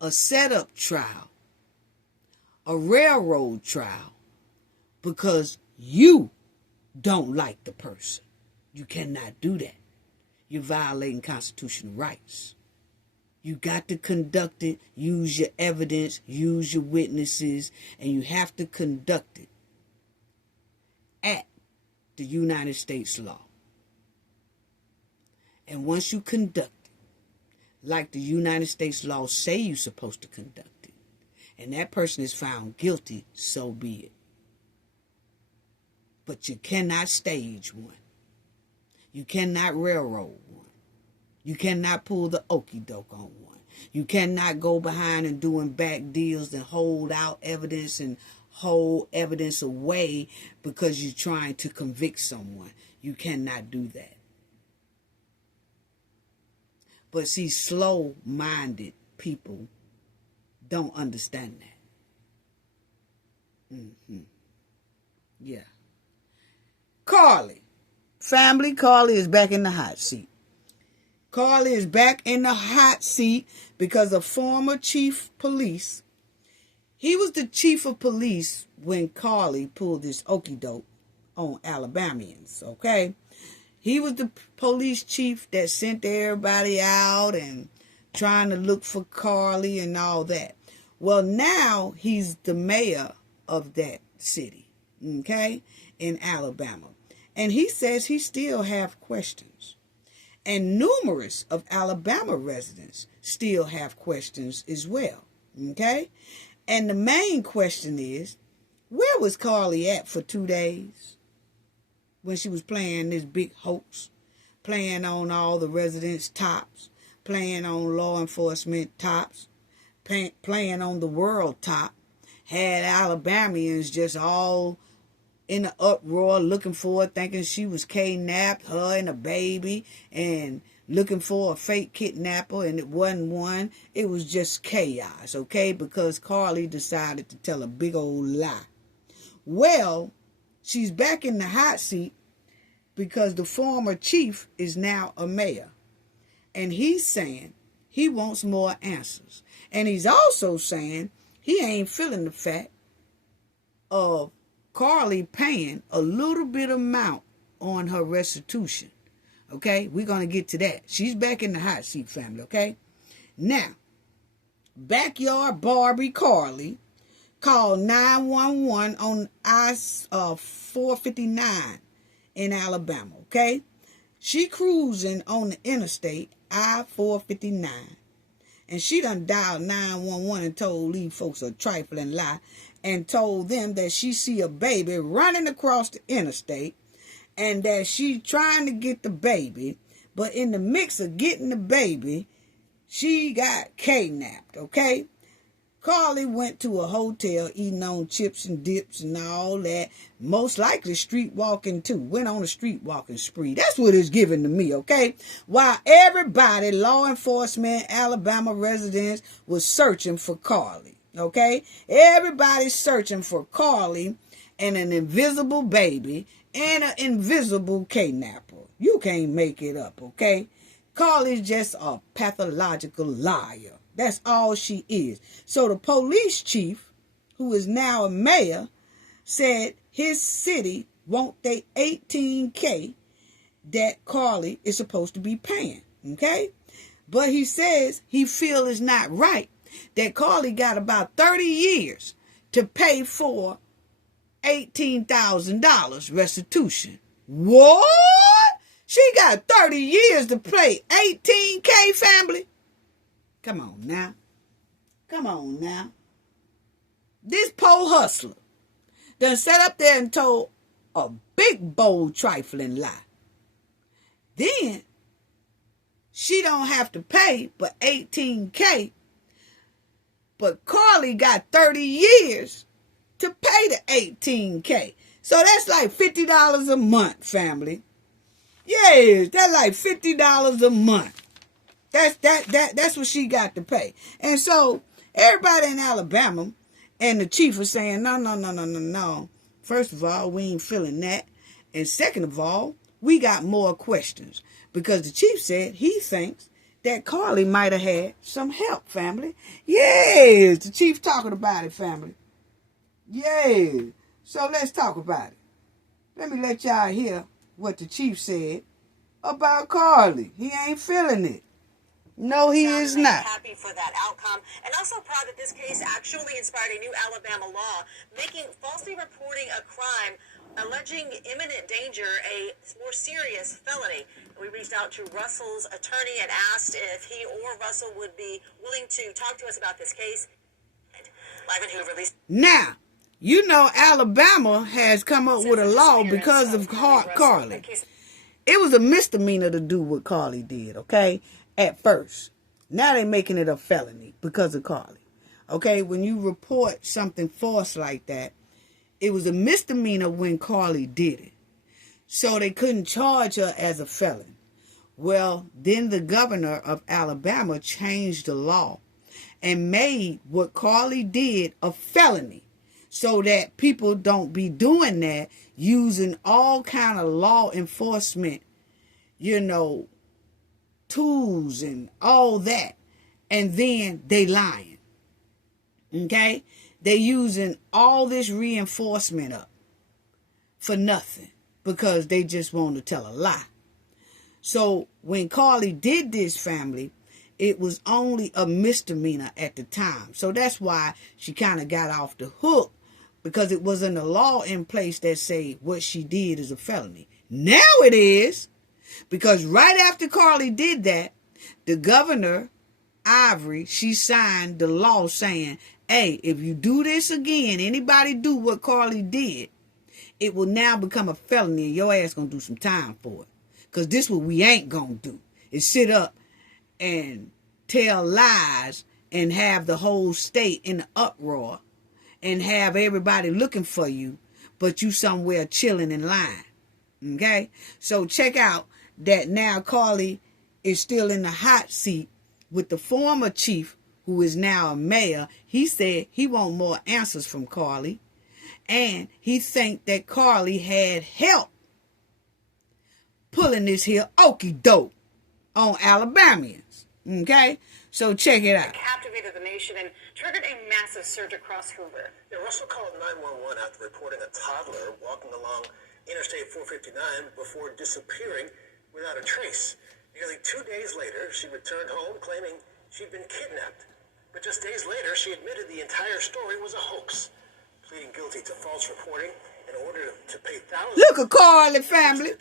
a setup trial, a railroad trial, because you don't like the person. You cannot do that. You're violating constitutional rights. You got to conduct it, use your evidence, use your witnesses, and you have to conduct it at the United States law. And once you conduct it, like the United States law say you're supposed to conduct it, and that person is found guilty, so be it. But you cannot stage one. You cannot railroad one. You cannot pull the okey-doke on one. You cannot go behind and doing back deals and hold out evidence and hold evidence away because you're trying to convict someone. You cannot do that. But see, slow-minded people don't understand that. Yeah. Carlee. Family, Carlee is back in the hot seat. Carlee is back in the hot seat because a former chief police, he was the chief of police when Carlee pulled this okey-doke on Alabamians, okay? He was the police chief that sent everybody out and trying to look for Carlee and all that. Well, now he's the mayor of that city, okay, in Alabama. And he says he still have questions. And numerous of Alabama residents still have questions as well, okay? And the main question is, where was Carlee at for 2 days when she was playing this big hoax, playing on all the residents' tops, playing on law enforcement tops, playing on the world top, had Alabamians just all in the uproar looking for her, thinking she was kidnapped, her and a baby, and looking for a fake kidnapper, and it wasn't one. It was just chaos, okay, because Carlee decided to tell a big old lie. Well, she's back in the hot seat because the former chief is now a mayor. And he's saying he wants more answers. And he's also saying he ain't feeling the fact of Carlee paying a little bit amount on her restitution. Okay, we're going to get to that. She's back in the hot seat, family, okay? Now, backyard Barbie Carlee called 911 on I-459 in Alabama, okay? She cruising on the interstate, I-459, and she done dialed 911 and told these folks a trifling lie and told them that she see a baby running across the interstate and that she trying to get the baby, but in the mix of getting the baby, she got kidnapped, okay? Carlee went to a hotel eating on chips and dips and all that. Most likely street walking too. Went on a street walking spree. That's what it's giving to me, okay? While everybody, law enforcement, Alabama residents, was searching for Carlee, okay? Everybody's searching for Carlee and an invisible baby and an invisible kidnapper. You can't make it up, okay? Carlee's just a pathological liar. That's all she is. So the police chief, who is now a mayor, said his city want they $18,000 that Carlee is supposed to be paying. Okay? But he says he feels it's not right that Carlee got about 30 years to pay for $18,000 restitution. What? She got 30 years to pay $18,000, family? Come on now. Come on now. This poor hustler done sat up there and told a big, bold, trifling lie. Then she don't have to pay but $18,000. But Carlee got 30 years to pay the $18,000. So that's like $50 a month, family. Yes, that's like $50 a month. That's what she got to pay. And so everybody in Alabama and the chief was saying, no. First of all, we ain't feeling that. And second of all, we got more questions. Because the chief said he thinks that Carlee might have had some help, family. Yes, the chief talking about it, family. Yeah. So let's talk about it. Let me let y'all hear what the chief said about Carlee. He ain't feeling it. No, he is not. Happy for that outcome, and also proud that this case actually inspired a new Alabama law making falsely reporting a crime alleging imminent danger a more serious felony. We reached out to Russell's attorney and asked if he or Russell would be willing to talk to us about this case. Live in Hoover, Lisa. Now, you know Alabama has come up with a law because of Carlee. It was a misdemeanor to do what Carlee did, okay? At first. Now they're making it a felony because of Carlee. Okay, when you report something false like that, it was a misdemeanor when Carlee did it. So they couldn't charge her as a felon. Well, then the governor of Alabama changed the law and made what Carlee did a felony so that people don't be doing that, using all kind of law enforcement, tools and all that, and then they lying. Okay? They using all this reinforcement up for nothing because they just want to tell a lie. So when Carlee did this, family, it was only a misdemeanor at the time. So that's why she kind of got off the hook, because it wasn't a law in place that say what she did is a felony. Now it is. Because right after Carlee did that, the governor, Ivory, she signed the law saying, hey, if you do this again, anybody do what Carlee did, it will now become a felony and your ass going to do some time for it. Because this what we ain't going to do, is sit up and tell lies and have the whole state in the uproar and have everybody looking for you, but you somewhere chilling and lying. Okay? So check out that now Carlee is still in the hot seat with the former chief, who is now a mayor. He said he want more answers from Carlee, and he think that Carlee had help pulling this here okie doke on Alabamians. Okay? So check it out. Captivated the nation and triggered a massive surge across Hoover. Yeah, Russell called 911 after reporting a toddler walking along Interstate 459 before disappearing without a trace. Nearly 2 days later, she returned home claiming she'd been kidnapped. But just days later, she admitted the entire story was a hoax, pleading guilty to false reporting in order to pay thousands. Look at Carlee, family.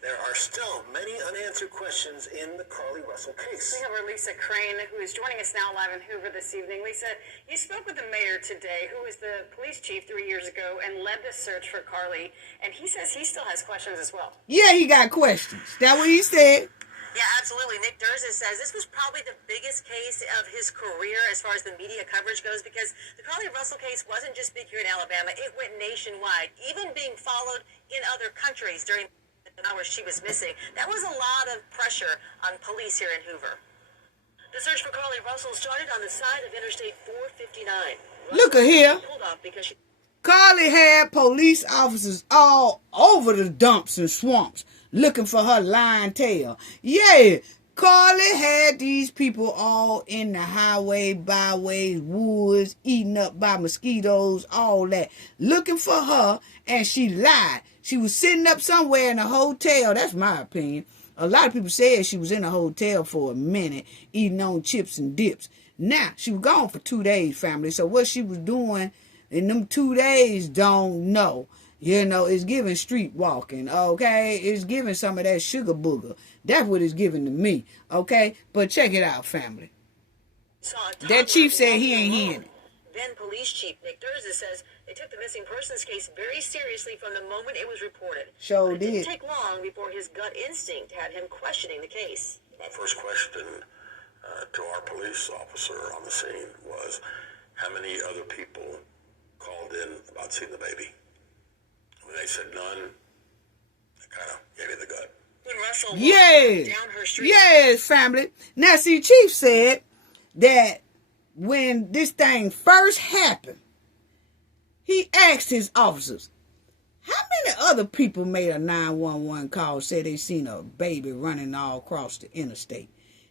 There are still many unanswered questions in the Carlee Russell case. We have our Lisa Crane, who is joining us now live in Hoover this evening. Lisa, you spoke with the mayor today, who was the police chief 3 years ago and led the search for Carlee, and he says he still has questions as well. Yeah, he got questions. That's what he said. Yeah, absolutely. Nick Durza says this was probably the biggest case of his career as far as the media coverage goes, because the Carlee Russell case wasn't just big here in Alabama. It went nationwide, even being followed in other countries during hours she was missing. That was a lot of pressure on police here in Hoover. The search for Carlee Russell started on the side of Interstate 459. Look at here. Pulled off because she... Carlee had police officers all over the dumps and swamps looking for her lying tail. Yeah, Carlee had these people all in the highway, byways, woods, eaten up by mosquitoes, all that, looking for her, and she lied. She was sitting up somewhere in a hotel. That's my opinion. A lot of people said she was in a hotel for a minute, eating on chips and dips. Now, she was gone for 2 days, family. So what she was doing in them 2 days, don't know. It's giving street walking, okay? It's giving some of that sugar booger. That's what it's giving to me, okay? But check it out, family. That chief said he ain't hearing it. Then police chief Nick Durza says they took the missing persons case very seriously from the moment it was reported. Sure but it did. didn't take long before his gut instinct had him questioning the case. My first question to our police officer on the scene was, how many other people called in about seeing the baby? When they said none, it kind of gave me the gut. Russell walked Yes. down her street. Yes, family. Now, see, Chief said that when this thing first happened, he asked his officers, how many other people made a 911 call, said they seen a baby running all across the interstate?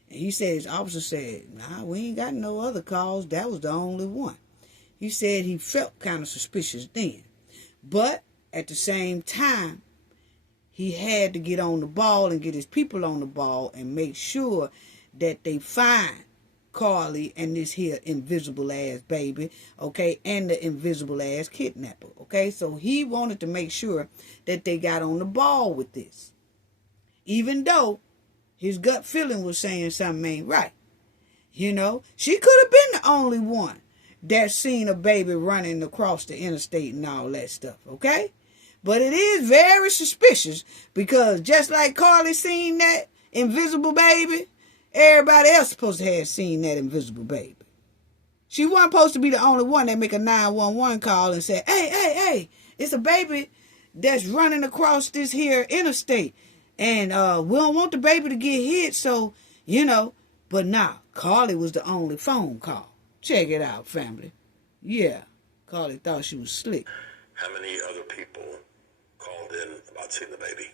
And he said, his officer said, nah, we ain't got no other calls. That was the only one. He said he felt kind of suspicious then. But at the same time, he had to get on the ball and get his people on the ball and make sure that they find Carlee and this here invisible ass baby, okay, and the invisible ass kidnapper, okay? So he wanted to make sure that they got on the ball with this. Even though his gut feeling was saying something ain't right. You know, she could have been the only one that seen a baby running across the interstate and all that stuff, okay? But it is very suspicious because just like Carlee seen that invisible baby, everybody else supposed to have seen that invisible baby. She wasn't supposed to be the only one that make a 911 call and say, hey, it's a baby that's running across this here interstate. And we don't want the baby to get hit, so, you know. But nah, Carlee was the only phone call. Check it out, family. Yeah, Carlee thought she was slick. How many other people called in about seeing the baby?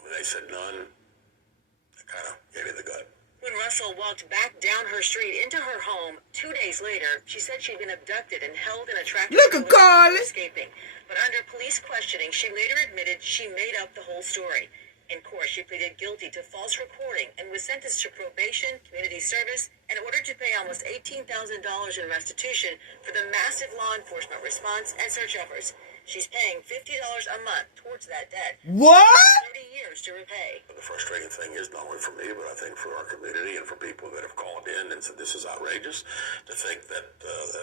When they said none, it kind of gave me the gut. When Russell walked back down her street into her home 2 days later, she said she'd been abducted and held in a tractor Look at trailer Carlee. before escaping. But under police questioning, she later admitted she made up the whole story. In court, she pleaded guilty to false recording and was sentenced to probation, community service, and ordered to pay almost $18,000 in restitution for the massive law enforcement response and search efforts. She's paying $50 a month towards that debt. What? 30 years to repay. The frustrating thing is not only for me, but I think for our community and for people that have called in and said this is outrageous, to think that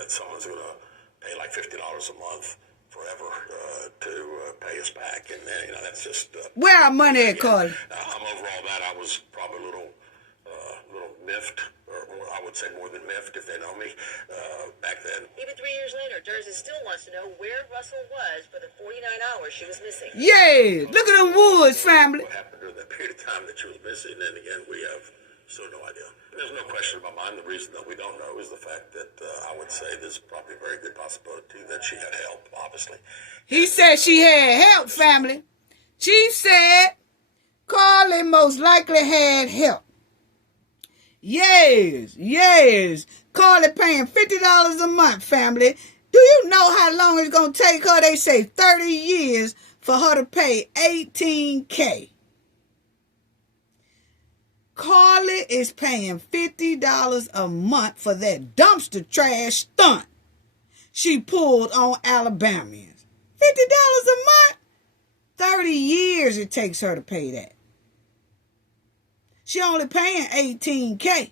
someone's going to pay like $50 a month forever to pay us back, and that's just Where our money at, Carlee? I'm over all that. I was probably a little miffed, or I would say more than miffed if they know me back then. Even 3 years later, Durza still wants to know where Russell was for the 49 hours she was missing. Yeah, look at them woods, family. What happened during that period of time that she was missing? And again, we have still no idea. There's no question in my mind. The reason that we don't know is the fact that I would say there's probably a very good possibility that she had help, obviously. He said she had help, family. Chief said Carlee most likely had help. Yes. Carlee paying $50 a month, family. Do you know how long it's going to take her? They say 30 years for her to pay $18,000. Carlee is paying $50 a month for that dumpster trash stunt she pulled on Alabamians. $50 a month? 30 years it takes her to pay that. She only paying $18,000.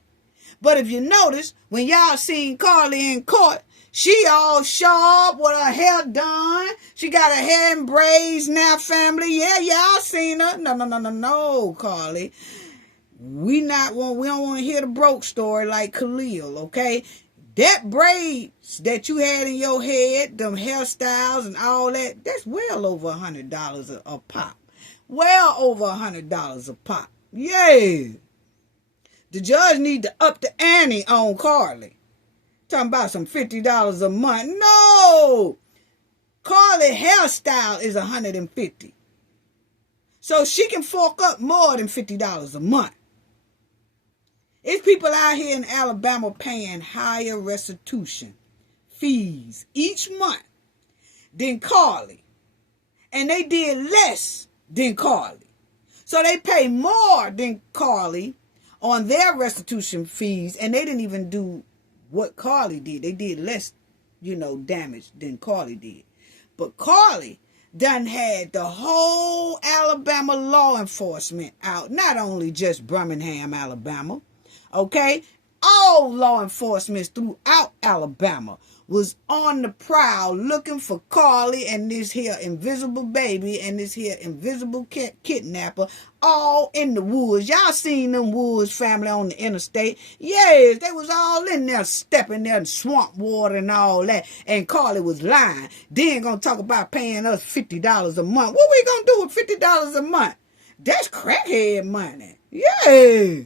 But if you notice, when y'all seen Carlee in court, she all sharp with her hair done. She got her hair in braids now, family. Yeah, y'all seen her. No, Carlee. We don't want to hear the broke story like Khalil, okay? That braids that you had in your head, them hairstyles and all that, that's well over $100 a pop. Well over $100 a pop. Yeah. The judge need to up the ante on Carlee. Talking about some $50 a month. No. Carlee hairstyle is $150. So she can fork up more than $50 a month. It's people out here in Alabama paying higher restitution fees each month than Carlee. And they did less than Carlee. So they pay more than Carlee on their restitution fees, and they didn't even do what Carlee did. They did less, damage than Carlee did. But Carlee done had the whole Alabama law enforcement out, not only just Birmingham, Alabama. Okay, all law enforcement throughout Alabama was on the prowl looking for Carlee and this here invisible baby and this here invisible kidnapper all in the woods. Y'all seen them woods, family, on the interstate? Yes, they was all in there stepping there in swamp water and all that. And Carlee was lying. Then gonna talk about paying us $50 a month. What we gonna do with $50 a month? That's crackhead money. Yeah.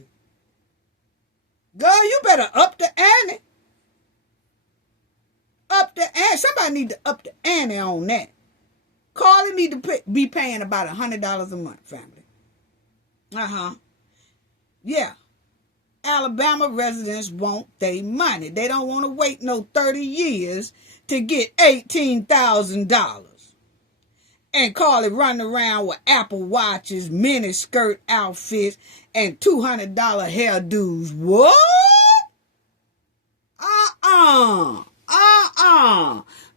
Girl, you better up the ante. Up the ante. Somebody need to up the ante on that. Carlee need to be paying about $100 a month, family. Yeah. Alabama residents want their money. They don't want to wait no 30 years to get $18,000. And Carlee running around with Apple watches, mini skirt outfits, and $200 hairdos. What?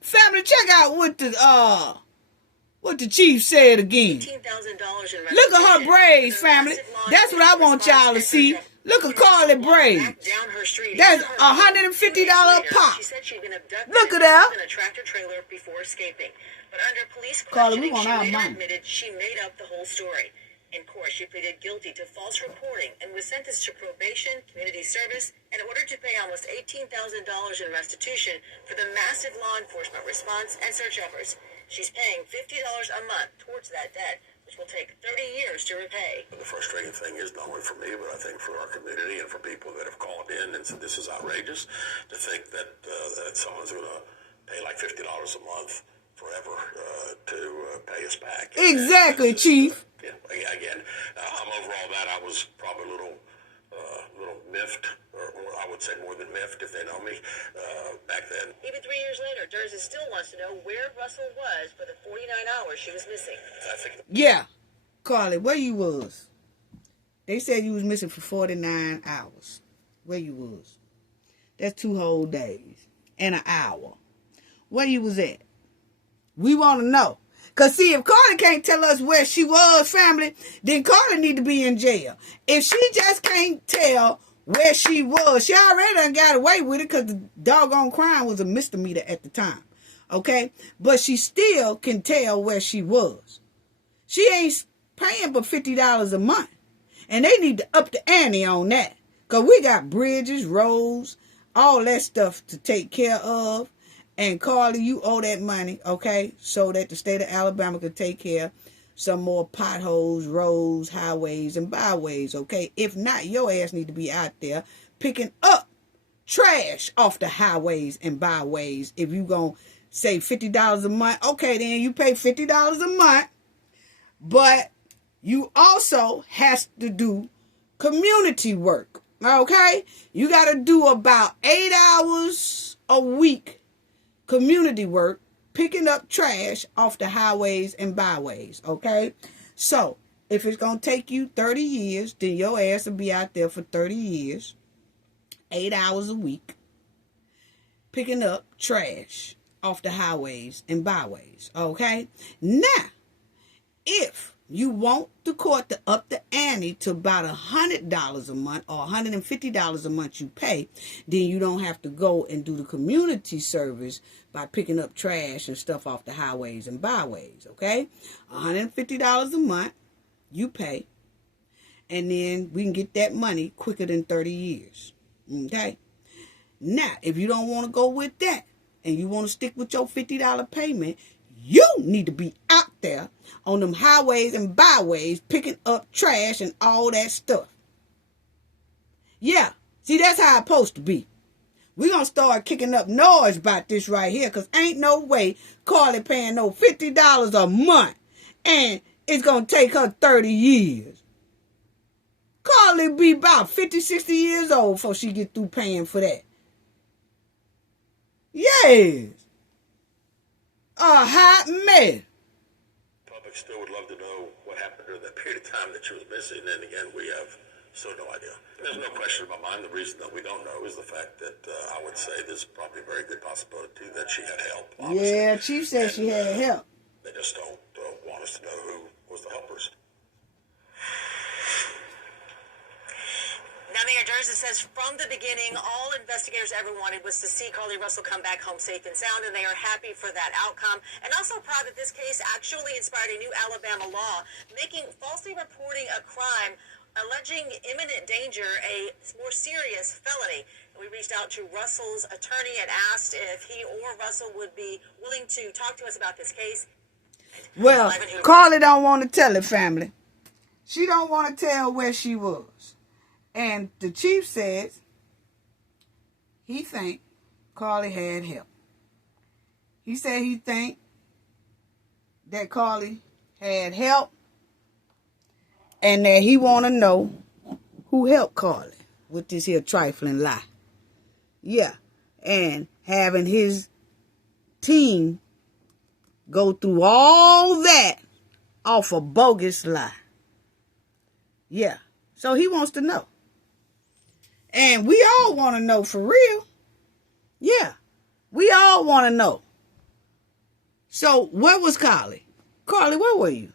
Family, check out what the chief said again. Look at her braids, family. That's what I want y'all to see. Look at Carlee braids. That's $150 a pop. Look at that. But under police Carlee, we questioning, want she our later money. admitted she made up the whole story. In court, she pleaded guilty to false reporting and was sentenced to probation, community service, and ordered to pay almost $18,000 in restitution for the massive law enforcement response and search efforts. She's paying $50 a month towards that debt, which will take 30 years to repay. The frustrating thing is not only for me, but I think for our community and for people that have called in and said this is outrageous, to think that someone's going to pay like $50 a month forever to pay us back. Exactly, Chief. Yeah, again, I'm over all that. I was probably a little miffed, or I would say more than miffed if they know me, back then. Even 3 years later, Durza still wants to know where Russell was for the 49 hours she was missing. Yeah, Carlee, where you was? They said you was missing for 49 hours. Where you was? That's 2 whole days and an hour. Where you was at? We want to know. Because, see, if Carlee can't tell us where she was, family, then Carlee need to be in jail. If she just can't tell where she was, she already done got away with it because the doggone crime was a misdemeanor at the time. Okay? But she still can tell where she was. She ain't paying but $50 a month. And they need to up the ante on that. Because we got bridges, roads, all that stuff to take care of. And Carlee, you owe that money, okay, so that the state of Alabama can take care of some more potholes, roads, highways, and byways, okay? If not, your ass need to be out there picking up trash off the highways and byways. If you going to say $50 a month, okay, then you pay $50 a month. But you also has to do community work, okay? You got to do about 8 hours a week community work, picking up trash off the highways and byways, okay? So, if it's going to take you 30 years, then your ass will be out there for 30 years, 8 hours a week, picking up trash off the highways and byways, okay? Now, if you want the court to up the ante to about $100 a month or $150 a month you pay, then you don't have to go and do the community service by picking up trash and stuff off the highways and byways, okay? $150 a month you pay, and then we can get that money quicker than 30 years, okay? Now, if you don't want to go with that and you want to stick with your $50 payment, you need to be out there on them highways and byways picking up trash and all that stuff. Yeah, see, that's how it's supposed to be. We're going to start kicking up noise about this right here because ain't no way Carlee paying no $50 a month and it's going to take her 30 years. Carlee be about 50, 60 years old before she get through paying for that. Yes. A hot mess. Public still would love to know what happened during that period of time that she was missing, and again, we have so no idea. There's no question in my mind. The reason that we don't know is the fact that I would say there's probably a very good possibility that she had help. Obviously. Yeah, Chief said she had help. They just don't want us to know who was the helpers. Now, Mayor Durza says from the beginning, all investigators ever wanted was to see Carlee Russell come back home safe and sound, and they are happy for that outcome. And also proud that this case actually inspired a new Alabama law, making falsely reporting a crime, alleging imminent danger, a more serious felony. And we reached out to Russell's attorney and asked if he or Russell would be willing to talk to us about this case. Well, Carlee don't want to tell it, family. She don't want to tell where she was. And the chief says he think Carlee had help. He said he think that Carlee had help and that he want to know who helped Carlee with this here trifling lie. Yeah, and having his team go through all that off a bogus lie. Yeah, so he wants to know. And we all want to know for real. Yeah, we all want to know. So where was Carlee? Carlee, where were you?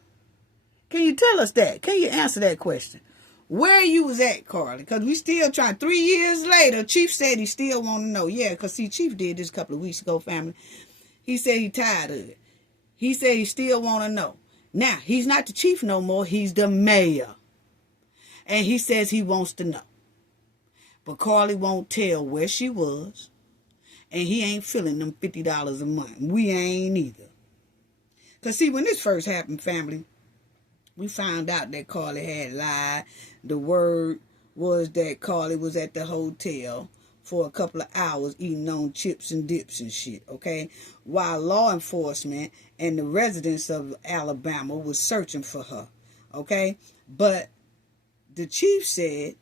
Can you tell us that? Can you answer that question? Where you was at, Carlee? Because we still trying. 3 years later, Chief said he still want to know. Yeah, because see, Chief did this a couple of weeks ago, family. He said he tired of it. He said he still want to know. Now, he's not the chief no more. He's the mayor. And he says he wants to know. But Carlee won't tell where she was. And he ain't feeling them $50 a month. We ain't either. Because see, when this first happened, family, we found out that Carlee had lied. The word was that Carlee was at the hotel for a couple of hours eating on chips and dips and shit, okay? While law enforcement and the residents of Alabama was searching for her, okay? But the chief said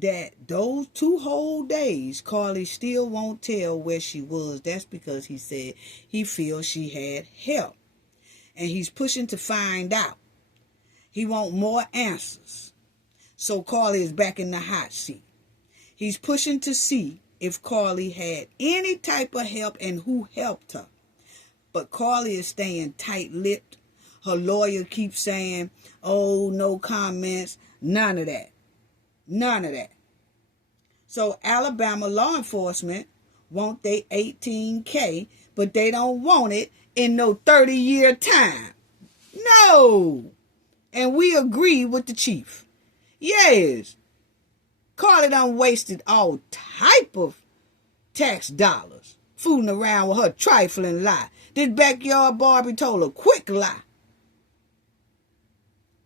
that those 2 whole days, Carlee still won't tell where she was. That's because he said he feels she had help. And he's pushing to find out. He want more answers. So Carlee is back in the hot seat. He's pushing to see if Carlee had any type of help and who helped her. But Carlee is staying tight-lipped. Her lawyer keeps saying, oh, no comments. None of that. None of that. So Alabama law enforcement want they $18K, but they don't want it in no 30-year time. No. And we agree with the chief. Yes. Carlee done wasted all type of tax dollars fooling around with her trifling lie. This backyard Barbie told a quick lie.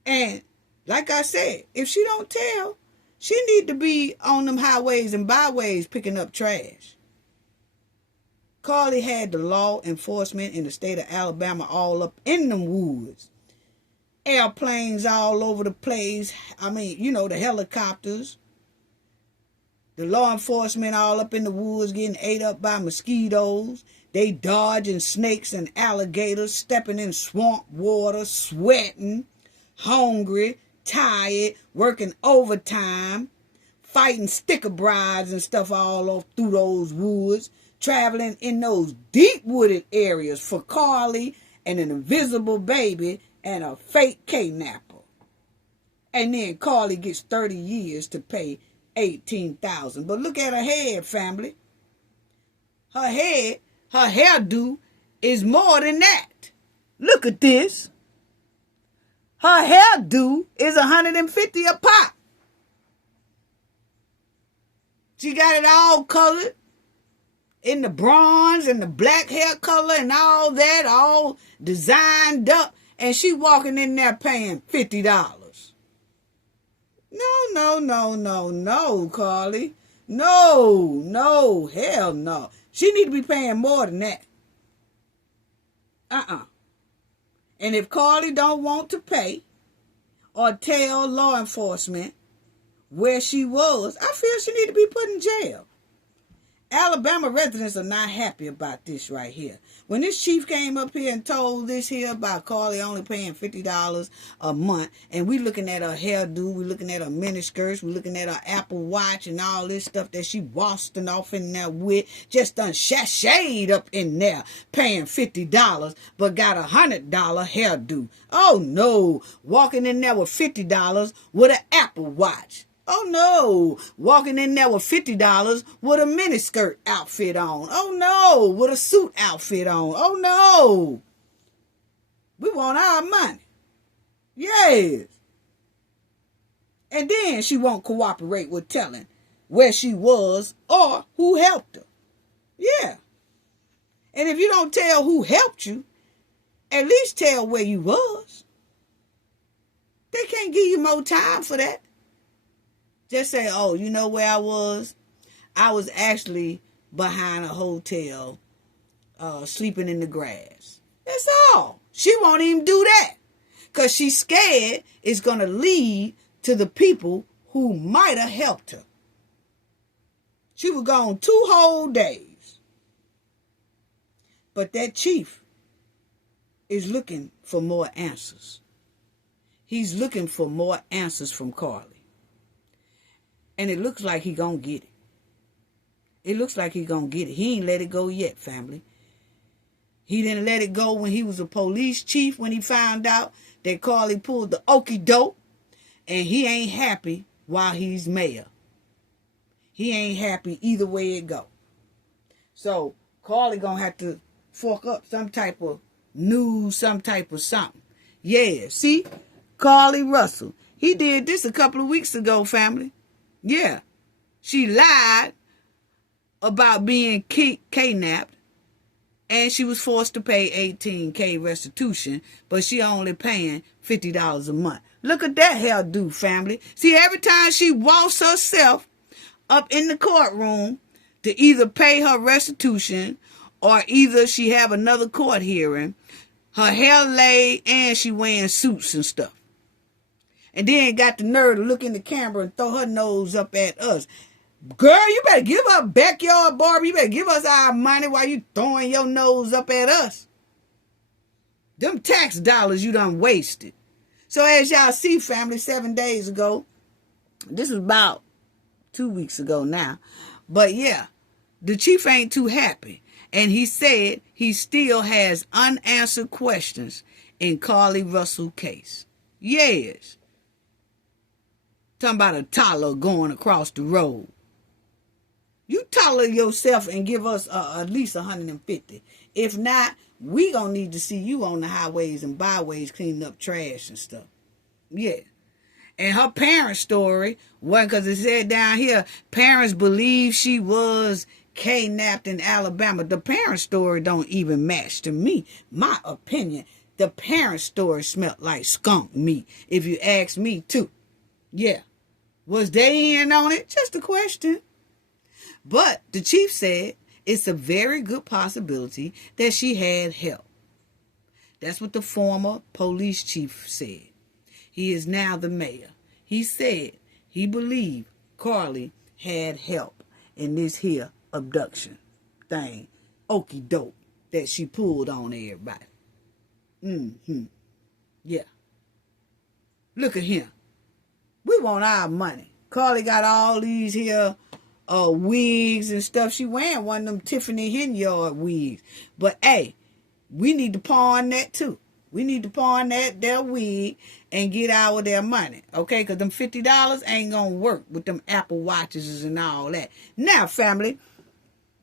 And like I said, if she don't tell, she need to be on them highways and byways picking up trash. Carlee had the law enforcement in the state of Alabama all up in them woods. Airplanes all over the place. I mean, you know, the helicopters. The law enforcement all up in the woods getting ate up by mosquitoes. They dodging snakes and alligators, stepping in swamp water, sweating, hungry, tired, working overtime, fighting sticker brides and stuff all off through those woods, traveling in those deep wooded areas for Carlee and an invisible baby and a fake kidnapper. And then Carlee gets 30 years to pay $18,000. But look at her head, family. Her head, her hairdo is more than that. Look at this. Her hairdo is $150 a pop. She got it all colored in the bronze and the black hair color and all that, all designed up. And she walking in there paying $50. No, Carlee. No, hell no. She need to be paying more than that. And if Carlee don't want to pay or tell law enforcement where she was, I feel she need to be put in jail. Alabama residents are not happy about this right here. When this chief came up here and told this here about Carlee only paying $50 a month, and we looking at her hairdo, we looking at her miniskirts, we looking at her Apple Watch and all this stuff that she wasting off in there with, just done sashayed up in there, paying $50, but got $100 hairdo. Oh no, walking in there with $50 with an Apple Watch. Oh no, walking in there with $50 with a miniskirt outfit on. Oh no, with a suit outfit on. Oh no. We want our money. Yes. And then she won't cooperate with telling where she was or who helped her. Yeah. And if you don't tell who helped you, at least tell where you was. They can't give you more time for that. Just say, oh, you know where I was? I was actually behind a hotel, sleeping in the grass. That's all. She won't even do that. Because she's scared it's going to lead to the people who might have helped her. She was gone 2 whole days. But that chief is looking for more answers. He's looking for more answers from Carlee. And it looks like he gonna get it. It looks like he gonna get it. He ain't let it go yet, family. He didn't let it go when he was a police chief, when he found out that Carlee pulled the okie doke. And he ain't happy while he's mayor. He ain't happy either way it go. So Carlee gonna have to fork up some type of news, some type of something. Yeah, see? Carlee Russell. He did this a couple of weeks ago, family. Yeah. She lied about being kidnapped, and she was forced to pay $18,000 restitution, but she only paying $50 a month. Look at that hairdo, family. See, every time she walks herself up in the courtroom to either pay her restitution or either she have another court hearing, her hair laid and she wearing suits and stuff. And then got the nerve to look in the camera and throw her nose up at us. Girl, you better give her backyard barber. You better give us our money while you throwing your nose up at us. Them tax dollars you done wasted. So as y'all see, family, 7 days ago, this was about 2 weeks ago now. But yeah, the chief ain't too happy. And he said he still has unanswered questions in Carlee Russell case. Yes. Talking about a toddler going across the road. You toddler yourself and give us at least 150. If not, we gonna need to see you on the highways and byways cleaning up trash and stuff. Yeah. And her parents' story wasn't, because it said down here, parents believe she was kidnapped in Alabama. The parents' story don't even match to me. My opinion, the parents' story smelled like skunk meat, if you ask me too. Yeah. Was they in on it? Just a question. But the chief said it's a very good possibility that she had help. That's what the former police chief said. He is now the mayor. He said he believed Carlee had help in this here abduction thing, okie doke, that she pulled on everybody. Yeah. Look at him. We want our money. Carlee got all these here wigs and stuff. She wearing one of them Tiffany Henyard wigs. But hey, we need to pawn that too. We need to pawn their wig and get our their money. Okay? Because them $50 ain't going to work with them Apple Watches and all that. Now, family,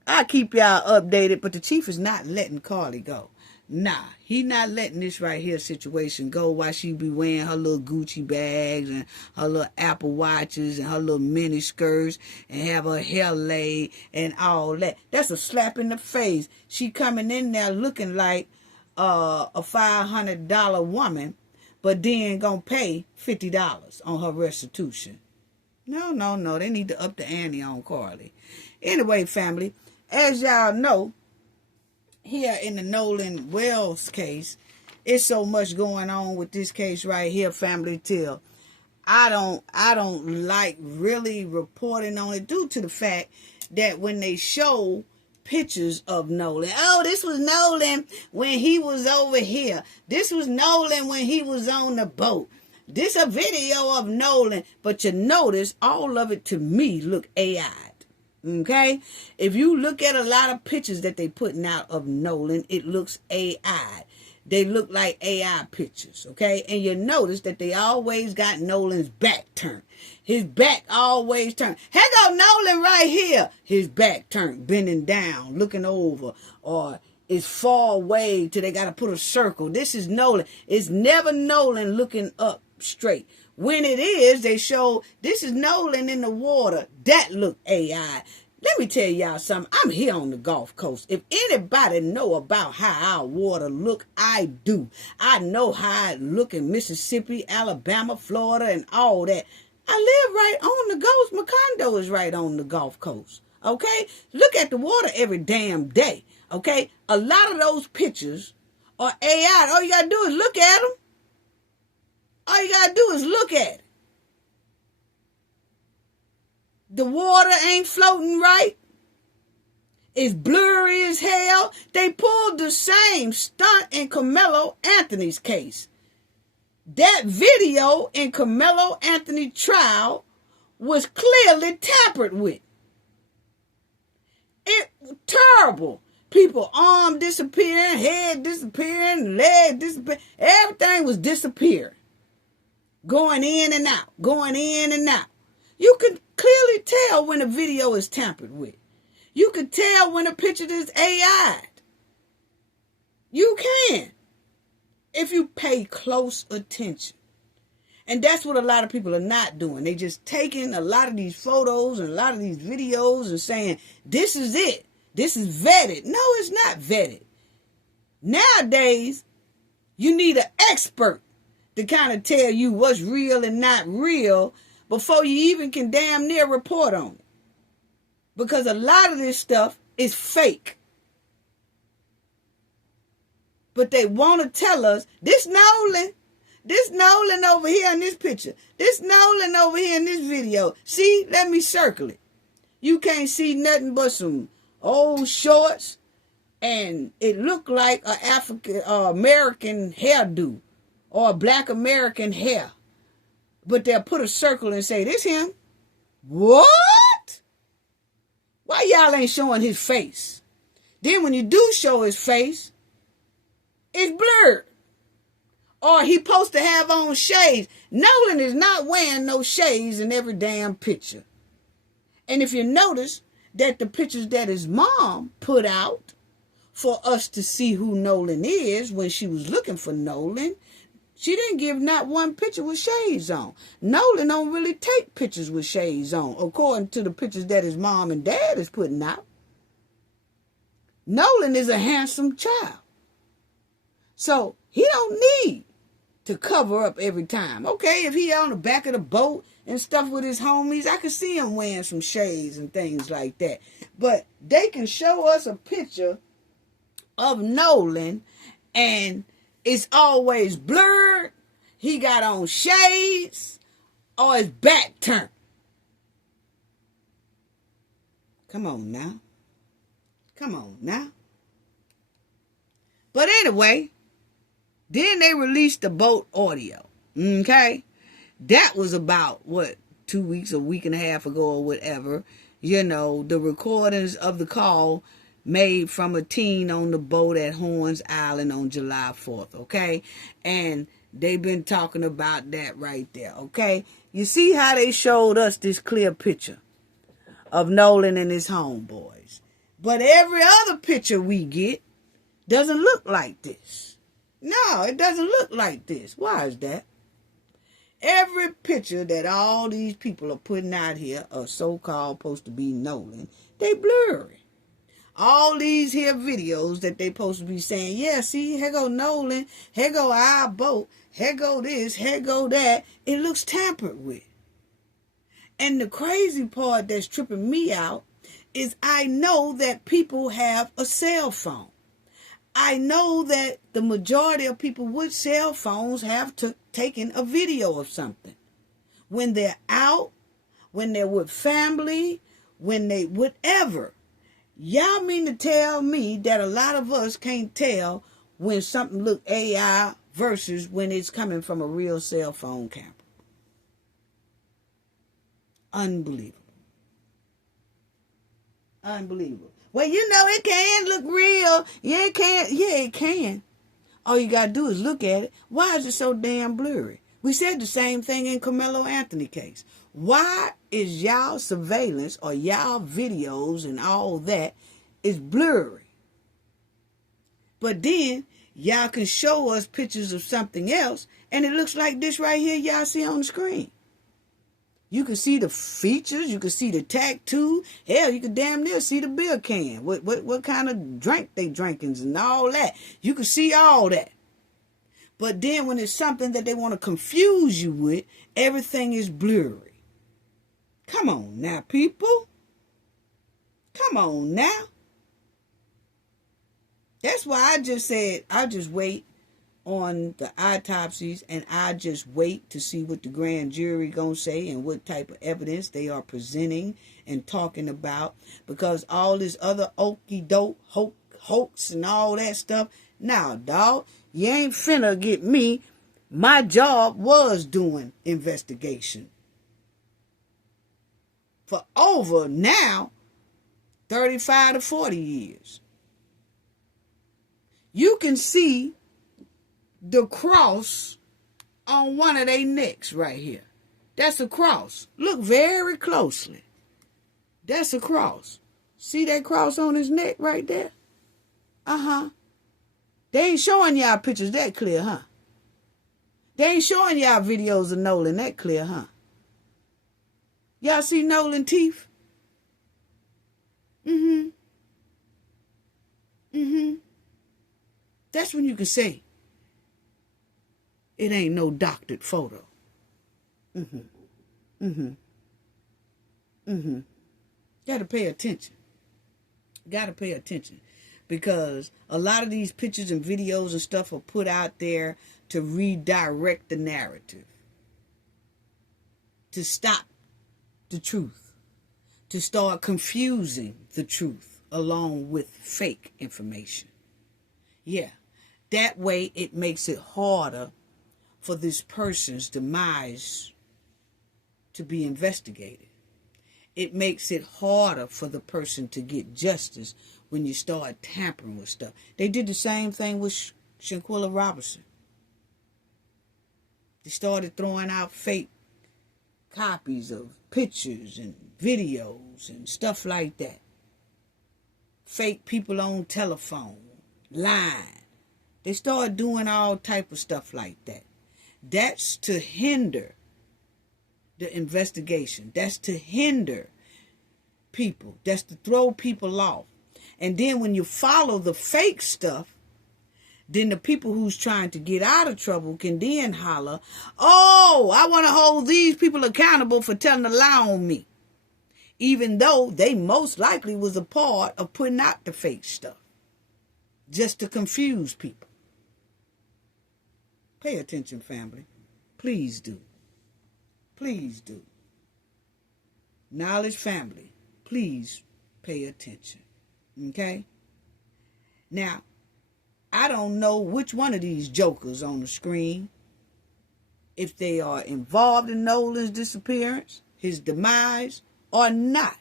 I keep y'all updated, but the chief is not letting Carlee go. Nah, he not letting this right here situation go while she be wearing her little Gucci bags and her little Apple Watches and her little mini skirts and have her hair laid and all that. That's a slap in the face. She coming in there looking like a $500 woman, but then gonna pay $50 on her restitution. No. They need to up the ante on Carlee. Anyway, family, as y'all know, here in the Nolan Wells case, it's so much going on with this case right here, family, till I don't like really reporting on it due to the fact that when they show pictures of Nolan, oh, this was Nolan when he was over here. This was Nolan when he was on the boat. This a video of Nolan, but you notice all of it to me look AI. Okay? If you look at a lot of pictures that they putting out of Nolan, it looks AI. They look like AI pictures, okay? And you notice that they always got Nolan's back turned. His back always turned. Here go Nolan right here. His back turned, bending down, looking over, or it's far away till they got to put a circle. This is Nolan. It's never Nolan looking up straight. When it is, they show this is Nolan in the water. That look AI. Let me tell y'all something. I'm here on the Gulf Coast. If anybody know about how our water look, I do. I know how it look in Mississippi, Alabama, Florida, and all that. I live right on the Gulf. My condo is right on the Gulf Coast. Okay? Look at the water every damn day. Okay? A lot of those pictures are AI. All you got to do is look at them. All you got to do is look at it. The water ain't floating right. It's blurry as hell. They pulled the same stunt in Karmelo Anthony's case. That video in Karmelo Anthony trial was clearly tampered with. It was terrible. People arm disappearing, head disappearing, leg disappearing. Everything was disappearing. Going in and out, going in and out. You can clearly tell when a video is tampered with. You can tell when a picture is AI'd. You can, if you pay close attention. And that's what a lot of people are not doing. They just taking a lot of these photos and a lot of these videos and saying, this is it. This is vetted. No, it's not vetted. Nowadays, you need an expert to kind of tell you what's real and not real before you even can damn near report on it. Because a lot of this stuff is fake. But they want to tell us, this Nolan over here in this picture, this Nolan over here in this video. See, let me circle it. You can't see nothing but some old shorts, and it looked like an African American hairdo or a black American hair. But they'll put a circle and say, this him. What? Why y'all ain't showing his face? Then when you do show his face, it's blurred. Or he supposed to have on shades. Nolan is not wearing no shades in every damn picture. And if you notice that the pictures that his mom put out for us to see who Nolan is when she was looking for Nolan, she didn't give not one picture with shades on. Nolan don't really take pictures with shades on, according to the pictures that his mom and dad is putting out. Nolan is a handsome child. So he don't need to cover up every time. Okay, if he on the back of the boat and stuff with his homies, I can see him wearing some shades and things like that. But they can show us a picture of Nolan and it's always blurred. He got on shades or his back turned. Come on now. Come on now. But anyway, then they released the boat audio. Okay? That was about, 2 weeks, a week and a half ago or whatever. You know, the recordings of the call made from a teen on the boat at Horns Island on July 4th, okay? And they've been talking about that right there, okay? You see how they showed us this clear picture of Nolan and his homeboys. But every other picture we get doesn't look like this. No, it doesn't look like this. Why is that? Every picture that all these people are putting out here are so-called supposed to be Nolan, they blurry. All these here videos that they supposed to be saying, yeah, see, here go Nolan, here go our boat, here go this, here go that. It looks tampered with. And the crazy part that's tripping me out is I know that people have a cell phone. I know that the majority of people with cell phones have taken a video of something. When they're out, when they're with family, when they, whatever. Y'all mean to tell me that a lot of us can't tell when something look AI versus when it's coming from a real cell phone camera? Unbelievable. Unbelievable. Well, you know it can look real. Yeah, it can. Yeah, it can. All you got to do is look at it. Why is it so damn blurry? We said the same thing in Karmelo Anthony case. Why is y'all surveillance or y'all videos and all that is blurry? But then y'all can show us pictures of something else and it looks like this right here y'all see on the screen. You can see the features. You can see the tattoo. Hell, you can damn near see the beer can. What kind of drink they drinking and all that. You can see all that. But then when it's something that they want to confuse you with, everything is blurry. Come on now, people. Come on now. That's why I just said I'll just wait on the autopsies, and I just wait to see what the grand jury gonna say and what type of evidence they are presenting and talking about, because all this other okie doke hoax and all that stuff, nah, dog, you ain't finna get me. My job was doing investigation for over now 35 to 40 years. You can see the cross on one of their necks right here. That's a cross. Look very closely. That's a cross. See that cross on his neck right there? Uh-huh. They ain't showing y'all pictures that clear, huh? They ain't showing y'all videos of Nolan that clear, huh? Y'all see Nolan teeth? Mm-hmm. Mm-hmm. That's when you can say, it ain't no doctored photo. Mm-hmm. Mm-hmm. Mm-hmm. Gotta pay attention. Gotta pay attention. Because a lot of these pictures and videos and stuff are put out there to redirect the narrative. To stop the truth. To start confusing the truth along with fake information. Yeah. That way it makes it harder for this person's demise to be investigated. It makes it harder for the person to get justice when you start tampering with stuff. They did the same thing with Shanquella Robinson. They started throwing out fake copies of pictures and videos and stuff like that. Fake people on telephone, line. They started doing all type of stuff like that. That's to hinder the investigation. That's to hinder people. That's to throw people off. And then when you follow the fake stuff, then the people who's trying to get out of trouble can then holler, oh, I want to hold these people accountable for telling a lie on me. Even though they most likely was a part of putting out the fake stuff. Just to confuse people. Pay attention, family. Please do. Please do. Knowledge family, please pay attention. Okay? Now, I don't know which one of these jokers on the screen, if they are involved in Nolan's disappearance, his demise, or not.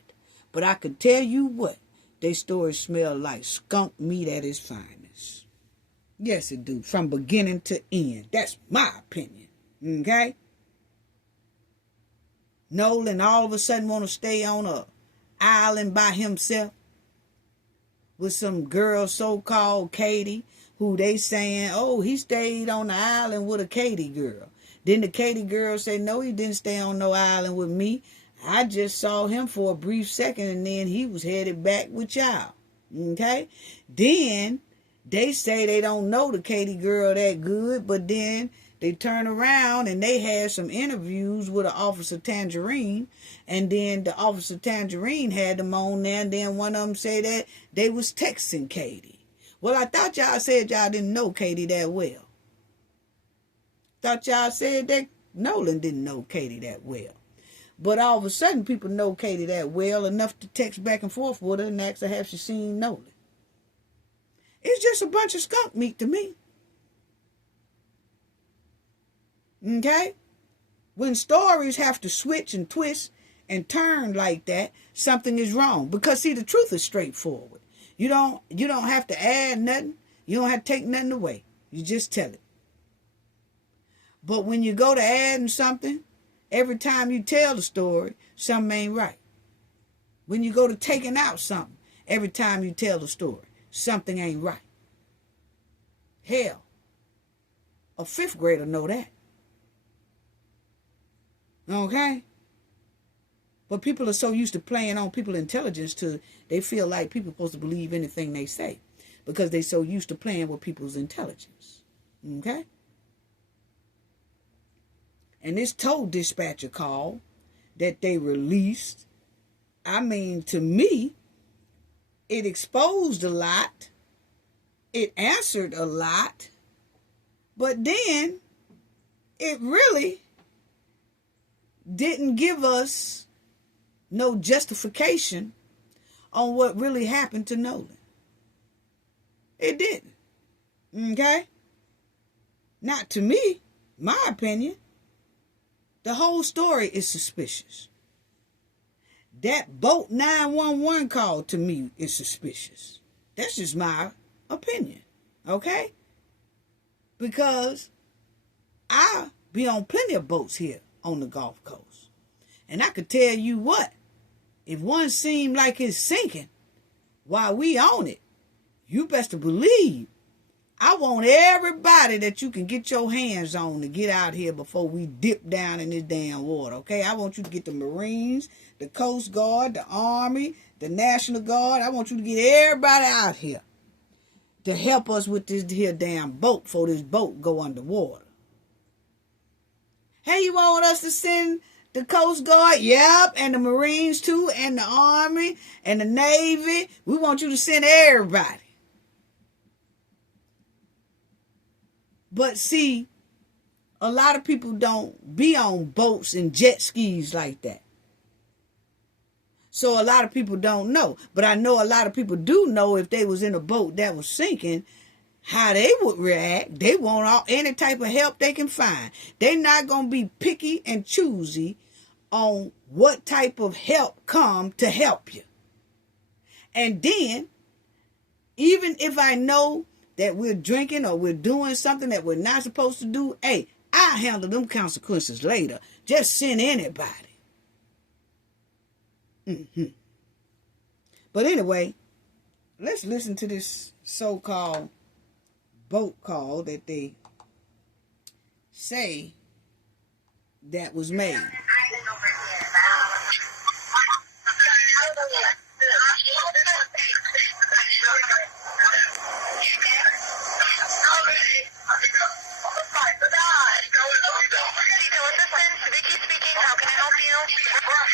But I can tell you what, their stories smell like skunk meat at its finest. Yes, it do. From beginning to end. That's my opinion. Okay? Nolan all of a sudden want to stay on a island by himself with some girl so-called Katie, who they saying, oh, he stayed on the island with a Katie girl. Then the Katie girl say, no, he didn't stay on no island with me. I just saw him for a brief second and then he was headed back with y'all. Okay? Then they say they don't know the Katie girl that good, but then they turn around and they had some interviews with an Officer Tangerine, and then the Officer Tangerine had them on there, and then one of them said that they was texting Katie. Well, I thought y'all said y'all didn't know Katie that well. Thought y'all said that Nolan didn't know Katie that well. But all of a sudden, people know Katie that well enough to text back and forth with her and ask her, have she seen Nolan? It's just a bunch of skunk meat to me. Okay? When stories have to switch and twist and turn like that, something is wrong. Because, see, the truth is straightforward. You don't have to add nothing. You don't have to take nothing away. You just tell it. But when you go to adding something, every time you tell the story, something ain't right. When you go to taking out something, every time you tell the story, something ain't right. Hell, a 5th grader know that. Okay? But people are so used to playing on people's intelligence to they feel like people are supposed to believe anything they say because they're so used to playing with people's intelligence. Okay? And this tow dispatcher call that they released, I mean, to me, it exposed a lot. It answered a lot. But then it really didn't give us no justification on what really happened to Nolan. It didn't. Okay? Not to me, my opinion. The whole story is suspicious. That boat 911 call to me is suspicious. That's just my opinion. Okay? Because I be on plenty of boats here on the Gulf Coast. And I could tell you what, if one seemed like it's sinking while we on it, you best to believe I want everybody that you can get your hands on to get out here before we dip down in this damn water, okay? I want you to get the Marines, the Coast Guard, the Army, the National Guard. I want you to get everybody out here to help us with this here damn boat before this boat go underwater. Hey, you want us to send the Coast Guard? Yep, and the Marines too, and the Army, and the Navy. We want you to send everybody. But see, a lot of people don't be on boats and jet skis like that. So a lot of people don't know. But I know a lot of people do know if they was in a boat that was sinking, how they would react. They want any type of help they can find. They're not going to be picky and choosy on what type of help come to help you. And then, even if I know that we're drinking or we're doing something that we're not supposed to do, hey, I'll handle them consequences later. Just send anybody. But anyway, let's listen to this so-called boat call that they say that was made.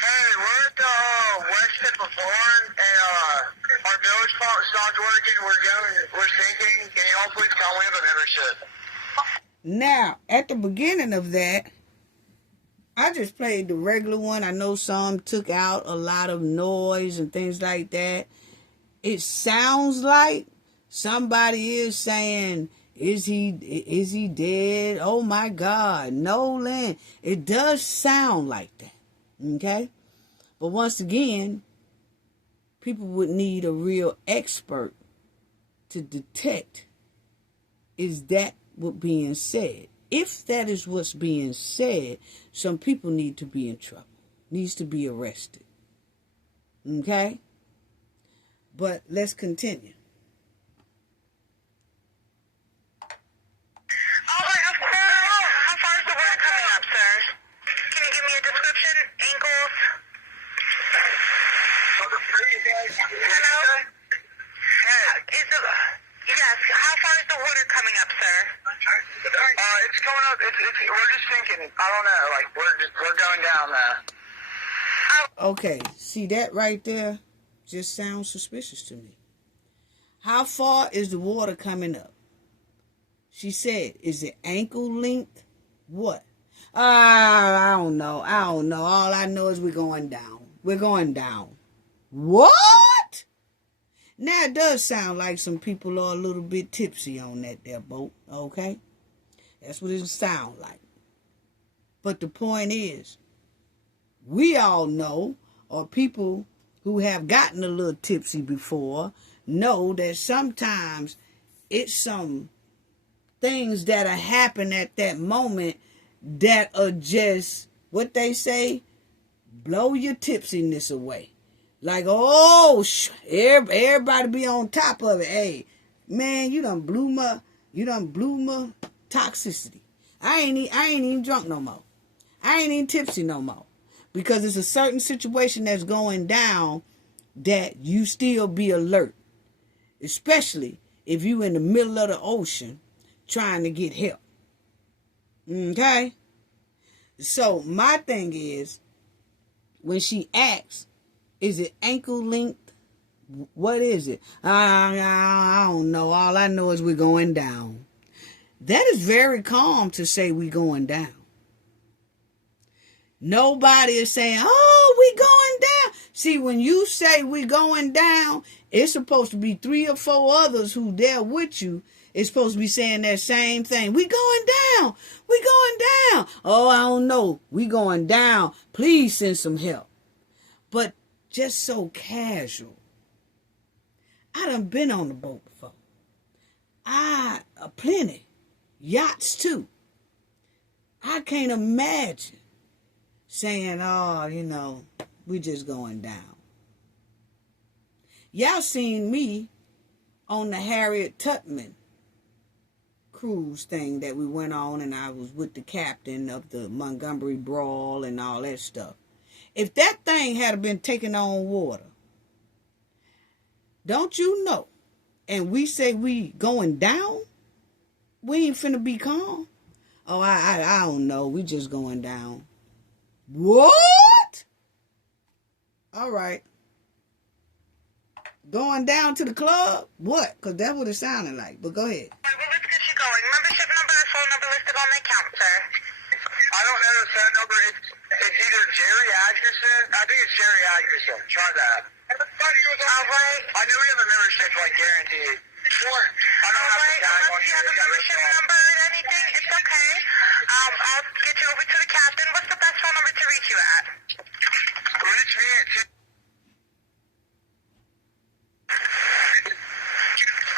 Hey, we're at West Tip of Horn, and our village pump stopped working. We're sinking. Can you all please call in the membership? Now, at the beginning of that, I just played the regular one. I know some took out a lot of noise and things like that. It sounds like somebody is saying, is he dead? Oh my God, Nolan. It does sound like that. Okay? But once again, people would need a real expert to detect, is that what being said? If that is what's being said, some people need to be in trouble. Needs to be arrested. Okay? But let's continue. How far is the water coming up, sir? Can you give me a description? Ankles? Hello? Yes, how far is the water coming up, sir? It's coming up. We're just thinking. I don't know. Like we're going down there. Okay, see that right there just sounds suspicious to me. How far is the water coming up? She said, is it ankle length? What? I don't know. All I know is we're going down. We're going down. What? Now it does sound like some people are a little bit tipsy on that there boat, okay? That's what it sounds like. But the point is, we all know, or people who have gotten a little tipsy before, know that sometimes it's some things that are happening at that moment that are just, what they say, blow your tipsiness away. Like, oh, everybody be on top of it. Hey, man, you done blew my toxicity. I ain't even drunk no more. I ain't even tipsy no more. because it's a certain situation that's going down that you still be alert, especially if you in the middle of the ocean trying to get help. Okay? So my thing is, when she asks, is it ankle length? What is it? I don't know. All I know is we're going down. That is very calm to say we're going down. Nobody is saying, oh, we going down. See, when you say we going down, it's supposed to be 3 or 4 others who there with you. It's supposed to be saying that same thing. We going down. We going down. Oh, I don't know. We going down. Please send some help. But just so casual. I done been on the boat before. Plenty. Yachts too. I can't imagine saying, oh, we just going down. Y'all seen me on the Harriet Tubman cruise thing that we went on, and I was with the captain of the Montgomery Brawl and all that stuff. If that thing had been taken on water, don't you know, and we say we going down, we ain't finna be calm. Oh, I don't know. We just going down. What? All right. Going down to the club? What? Because that's what it sounded like. But go ahead. Well, let's get you going. Membership number or phone number listed on the account, sir. I don't know the phone number. It's either Jerry Atkinson. I think it's Jerry Atkinson. Try that. All right. I know we have a membership, guaranteed. Sure. I don't have the tag on you here. have a membership number or anything, it's okay. I'll get you over to the captain. What's the best phone number to reach you at? Reach me at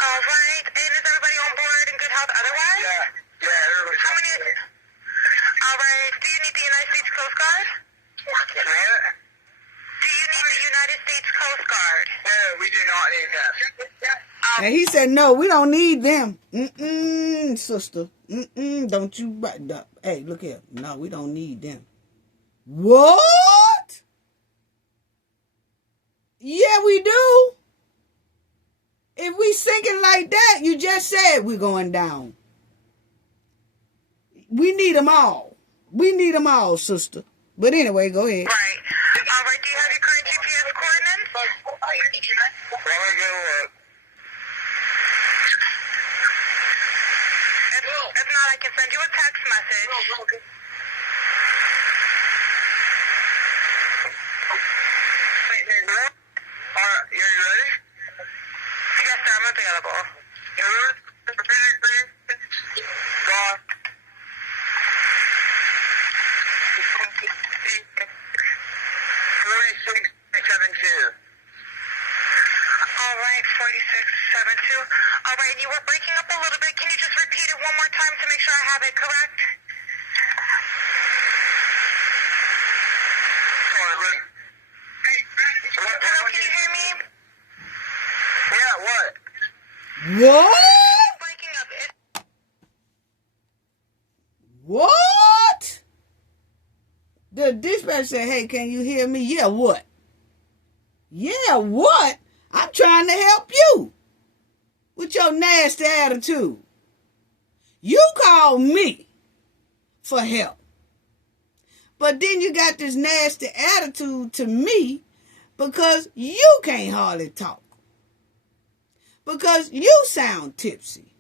All right. And is everybody on board in good health otherwise? Yeah, everybody's How many? All right. Do you need the United States Coast Guard? What? Do you need the United States Coast Guard? No, we do not need that. And he said, no, we don't need them. Sister. Don't you... Hey, look here. No, we don't need them. What? Yeah, we do. If we sinking like that, you just said we're going down. We need them all. We need them all, sister. But anyway, go ahead. Right. All right. Do you have your current GPS coordinates? Let me go look. If not, I can send you a text message. Alright, you ready? Yes, sir. I'm available. Gone. 4672. All right, 4672. All right, you were breaking up a little bit. Can you just repeat it one more time to make sure I have it correct? Hello, can you hear me? Yeah, what? What? Breaking up. What? The dispatcher said, hey, can you hear me? Yeah, what? Yeah, what? I'm trying to help you with your nasty attitude. You call me for help. But then you got this nasty attitude to me because you can't hardly talk. Because you sound tipsy.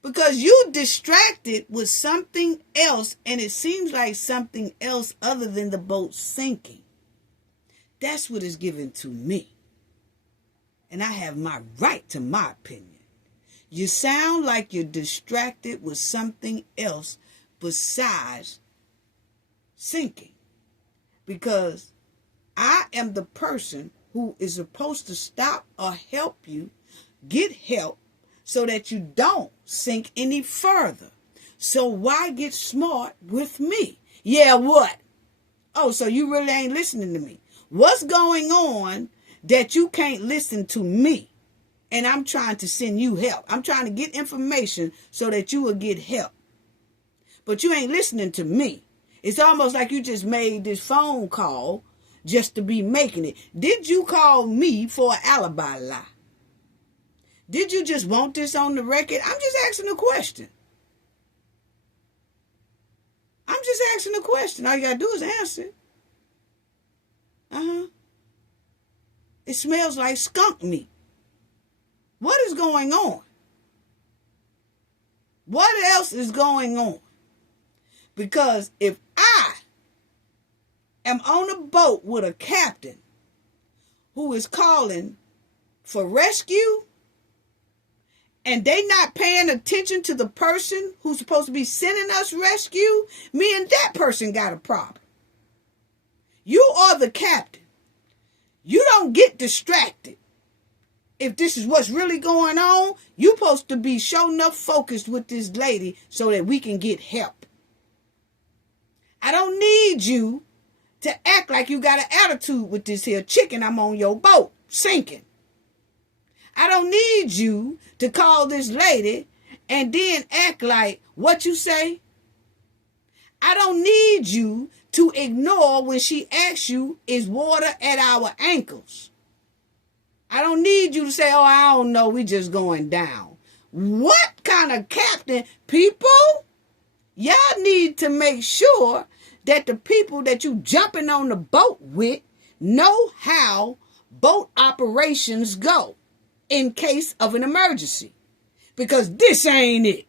Because you distracted with something else, and it seems like something else other than the boat sinking. That's what is given to me. And I have my right to my opinion. You sound like you're distracted with something else besides sinking. Because I am the person who is supposed to stop or help you get help so that you don't sink any further. So why get smart with me? Yeah, what? Oh, so you really ain't listening to me. What's going on that you can't listen to me? And I'm trying to send you help. I'm trying to get information so that you will get help. But you ain't listening to me. It's almost like you just made this phone call just to be making it. Did you call me for an alibi lie? Did you just want this on the record? I'm just asking a question. I'm just asking a question. All you got to do is answer it. It smells like skunk meat. What is going on? What else is going on? Because if I am on a boat with a captain who is calling for rescue and they not paying attention to the person who's supposed to be sending us rescue, me and that person got a problem. You are the captain. You don't get distracted. If this is what's really going on, you're supposed to be sure enough focused with this lady so that we can get help. I don't need you to act like you got an attitude with this here chicken. I'm on your boat, sinking. I don't need you to call this lady and then act like what you say. I don't need you to ignore when she asks you, is water at our ankles? I don't need you to say, oh, I don't know, we just going down. What kind of captain? People, y'all need to make sure that the people that you jumping on the boat with know how boat operations go in case of an emergency. Because this ain't it.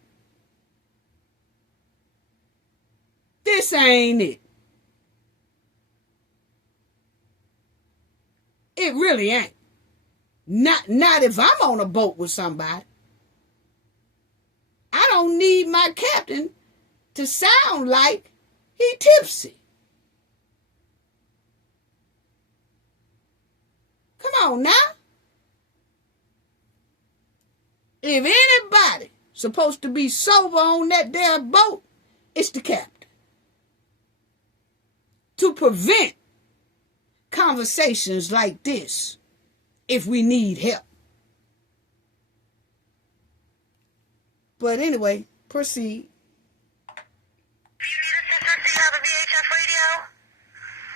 This ain't it. It really ain't. Not if I'm on a boat with somebody. I don't need my captain to sound like he tipsy. Come on now. If anybody supposed to be sober on that there boat, it's the captain. To prevent conversations like this if we need help. But anyway, proceed. Do you need assistance? Do you have a VHF radio?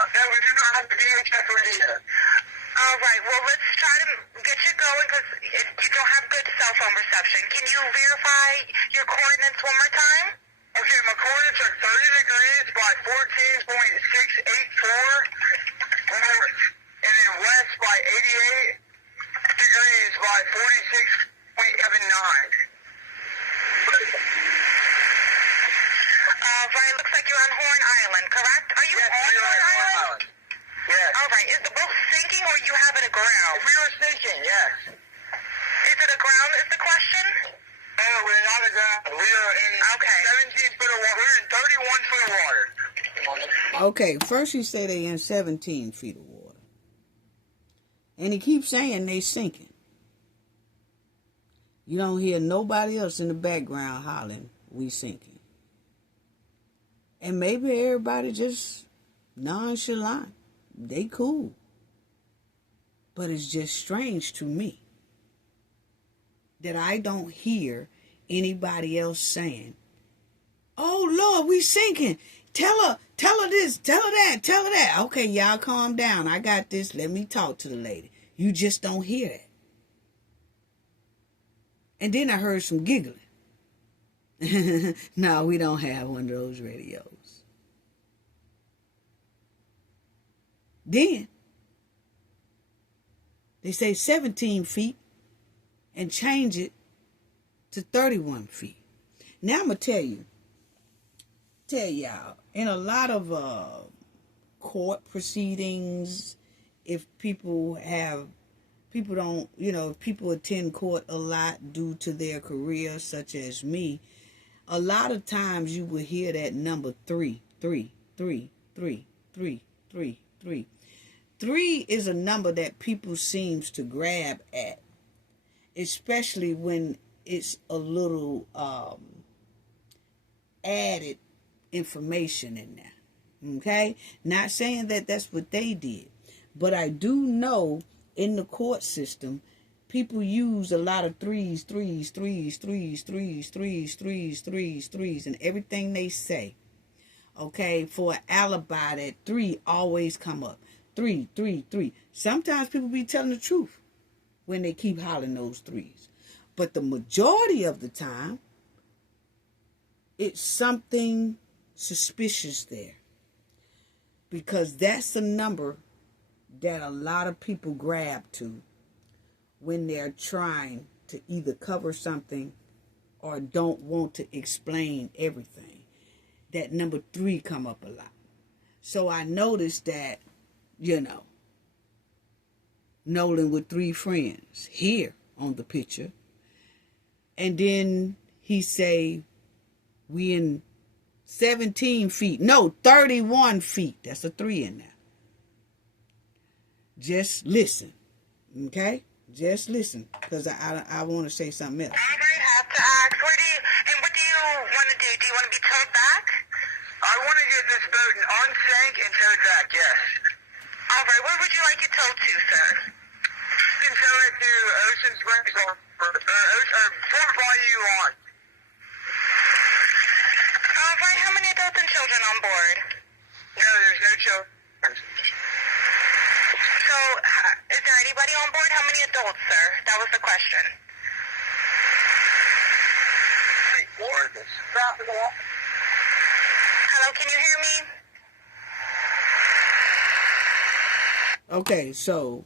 No, we do not have a VHF radio. All right, well, let's try to get you going because you don't have good cell phone reception. Can you verify your coordinates one more time? Okay, my coordinates are 30 degrees by 14.684 north, and then west by 88 degrees by 46.79. Brian, looks like you're on Horn Island, correct? Are you on Horn Island? Yes. All right, is the boat sinking or are you having a ground? We are sinking, yes. Is it aground is the question? No, we're not aground. We are in 17 foot of water. We're in 31 foot of water. Okay, first you say they in 17 feet of water. And he keeps saying they sinking. You don't hear nobody else in the background hollering, we sinking. And maybe everybody just nonchalant. They cool. But it's just strange to me that I don't hear anybody else saying, oh, Lord, we sinking. Tell her this, tell her that, tell her that. Okay, y'all calm down. I got this. Let me talk to the lady. You just don't hear it. And then I heard some giggling. No, we don't have one of those radios. Then they say 17 feet and change it to 31 feet. Now I'm going to tell y'all, in a lot of court proceedings, if people attend court a lot due to their career, such as me, a lot of times you will hear that number 3. 3 is a number that people seems to grab at, especially when it's a little added information in there. Okay? Not saying that that's what they did, but I do know in the court system, people use a lot of threes, and everything they say. okay, for an alibi that 3 always come up. 3, 3, 3. Sometimes people be telling the truth when they keep hollering those 3s. But the majority of the time, it's something suspicious there. Because that's the number that a lot of people grab to when they're trying to either cover something or don't want to explain everything. That number 3 come up a lot. So I noticed that, Nolan with 3 friends here on the picture. And then he say, we in 17 feet. No, 31 feet. That's a 3 in there. Just listen. Okay? Just listen. Because I want to say something else. I have to ask, what do you want to do? Do you want to be towed back? I want to get this boat unsank and towed back, yes. All right, where would you like it towed to, sir? You can tow it to Ocean Springs or Fort Bayou lawn. All right, how many adults and children on board? No, there's no children. So, is there anybody on board? How many adults, sir? That was the question. Hello, can you hear me? Okay, so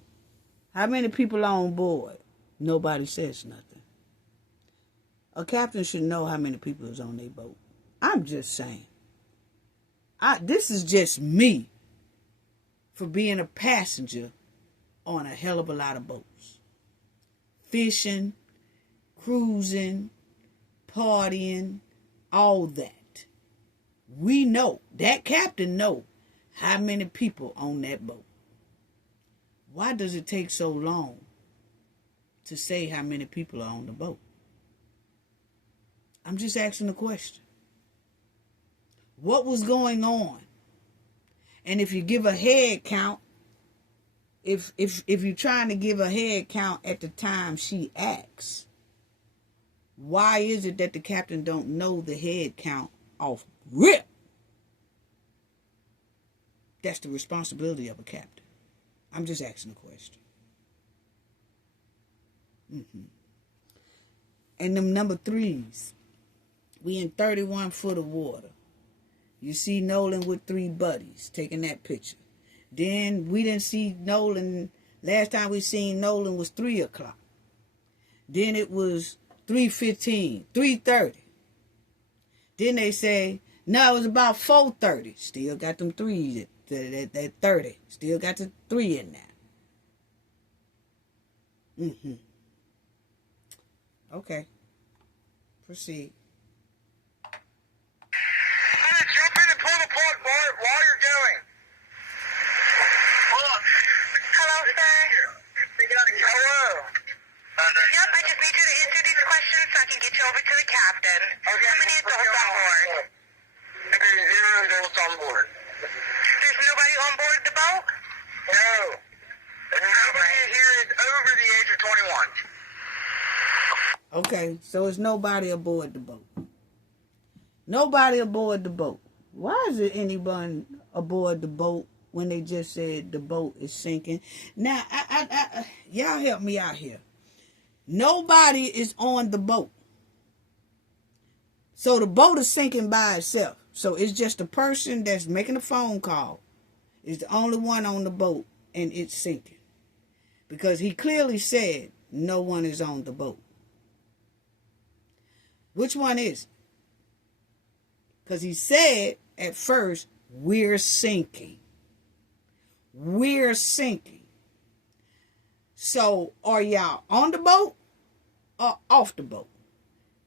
how many people are on board? Nobody says nothing. A captain should know how many people is on their boat. I'm just saying. This is just me for being a passenger on a hell of a lot of boats. Fishing, cruising, partying, all that. We know, that captain know how many people on that boat. Why does it take so long to say how many people are on the boat? I'm just asking a question. What was going on? And if you give a head count, if you're trying to give a head count at the time she asks, why is it that the captain don't know the head count off rip? That's the responsibility of a captain. I'm just asking a question. And them number 3s, we in 31 foot of water. You see Nolan with 3 buddies taking that picture. Then we didn't see Nolan. Last time we seen Nolan was 3 o'clock. Then it was 3:15, 3:30. Then they say, no, it was about 4:30. Still got them 3s at 30. Still got the 3 in there. Okay. Proceed. Jump in and pull the plug while you're going. Hello, sir. Hello. Yep, I just need you to answer these questions so I can get you over to the captain. Okay. How many adults on board? There's 0 adults on board. There's nobody on board the boat? No. Nobody here is over the age of 21. Okay, so it's nobody aboard the boat. Nobody aboard the boat. Why is there anyone aboard the boat when they just said the boat is sinking? Now, y'all help me out here. Nobody is on the boat. So the boat is sinking by itself. So it's just a person that's making a phone call is the only one on the boat and it's sinking. Because he clearly said no one is on the boat. Which one is it? Because he said at first, we're sinking. We're sinking. So are y'all on the boat or off the boat?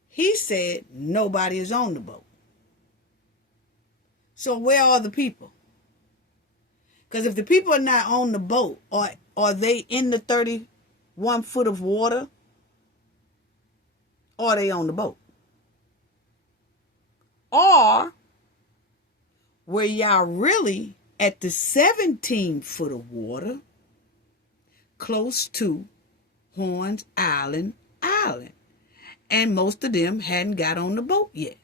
He said nobody is on the boat. So where are the people? Because if the people are not on the boat, are they in the 31 foot of water? Or are they on the boat? Or were y'all really at the 17 foot of water close to Horns Island, and most of them hadn't got on the boat yet?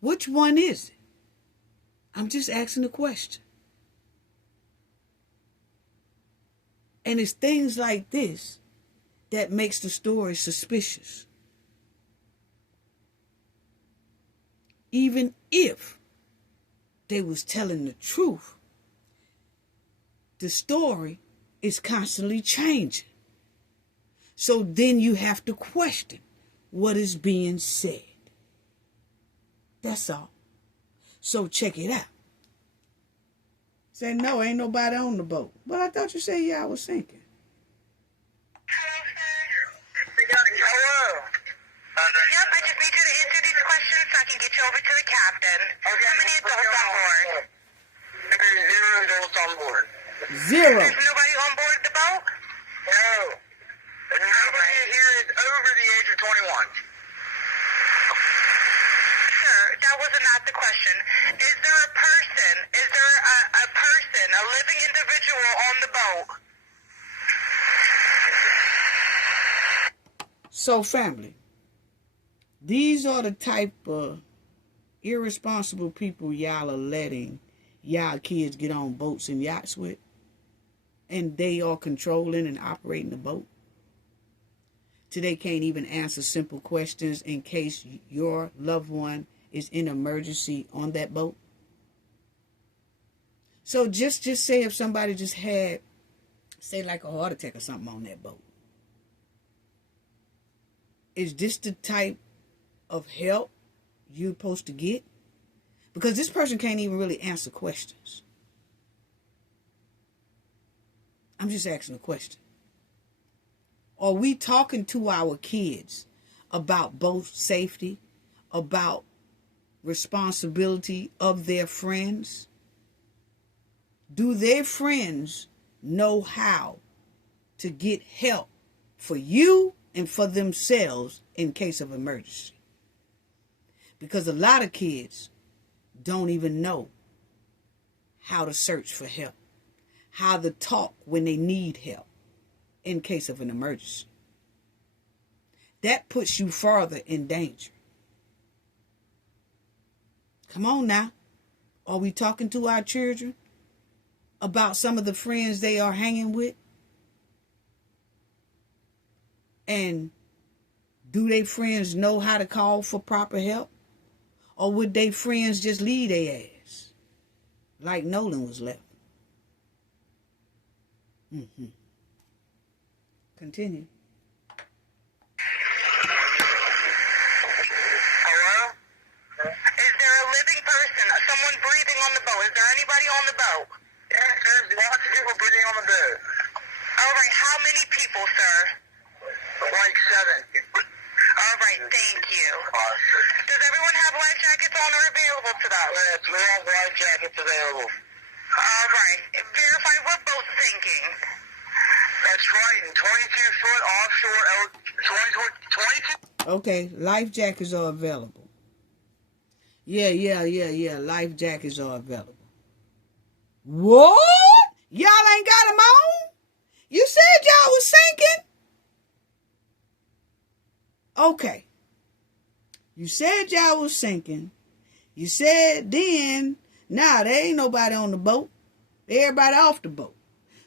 Which one is it? I'm just asking a question. And it's things like this that makes the story suspicious. Even if they was telling the truth, the story is constantly changing. So then you have to question what is being said. That's all. So check it out. Say, no, ain't nobody on the boat. But I thought you said y'all was sinking. Hello. Yep, I just need you to answer these questions so I can get you over to the captain. Okay. How many adults on board? There's 0 adults on board. 0. There's nobody on board the boat? No. Nobody here is over the age of 21. Sir, that was not the question. Is there a person, a living individual on the boat? So, family, these are the type of irresponsible people y'all are letting y'all kids get on boats and yachts with, and they are controlling and operating the boat. Today can't even answer simple questions in case your loved one is in emergency on that boat. So just say if somebody just had, say, like a heart attack or something on that boat. Is this the type of help you're supposed to get? Because this person can't even really answer questions. I'm just asking a question. Are we talking to our kids about boat safety, about responsibility of their friends? Do their friends know how to get help for you and for themselves in case of emergency? Because a lot of kids don't even know how to search for help, how to talk when they need help in case of an emergency. That puts you further in danger. Come on now. Are we talking to our children about some of the friends they are hanging with? And do they friends know how to call for proper help? Or would they friends just leave their ass like Nolan was left? Continue. Hello? Is there a living person, someone breathing on the boat? Is there anybody on the boat? Yes, there's lots of people breathing on the boat. All right, how many people, sir? Like 7. All right, thank you. Does everyone have life jackets on or available to them? Yes, we have life jackets available. All right, verify what boat's sinking. That's right, 22-foot offshore, 22. Okay, life jackets are available. Yeah. Life jackets are available. What? Y'all ain't got them on? You said y'all was sinking? Okay. You said y'all was sinking. You said then, nah, there ain't nobody on the boat. Everybody off the boat.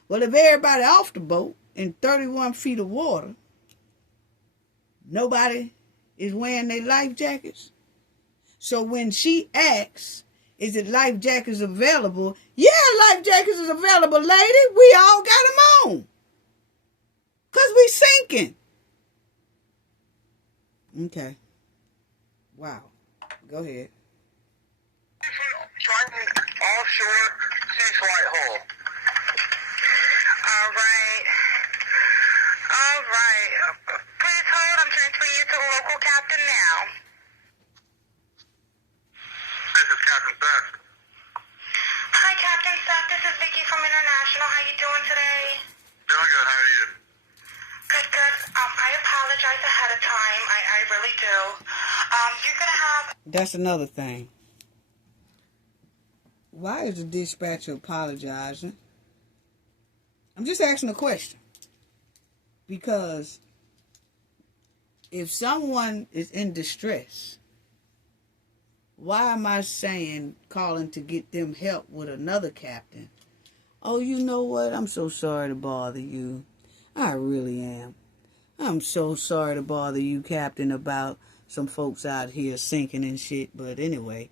Well, if everybody off the boat in 31 feet of water, nobody is wearing their life jackets. So when she asks, is it life jackets available? Yeah, life jackets is available, lady. We all got them on. Because we sinking. Okay. Wow. Go ahead. Offshore sea flight hole. All right. Please hold. I'm transferring you to the local captain now. This is Captain Seth. Hi, Captain Seth. This is Vicky from International. How you doing today? Doing good. How are you? Good. I apologize ahead of time. I really do. You're going to have... That's another thing. Why is the dispatcher apologizing? I'm just asking a question. Because if someone is in distress, Why am I calling to get them help with another captain? Oh, you know what? I'm so sorry to bother you. I really am. I'm so sorry to bother you, Captain, about some folks out here sinking and shit. But anyway,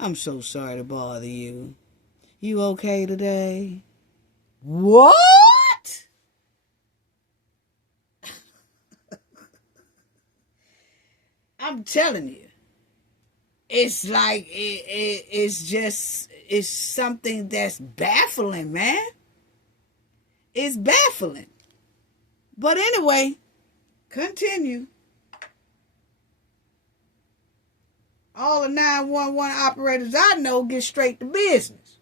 I'm so sorry to bother you. You okay today? What? I'm telling you. It's like, it's something that's baffling, man. It's baffling. But anyway, continue. All the 911 operators I know get straight to business.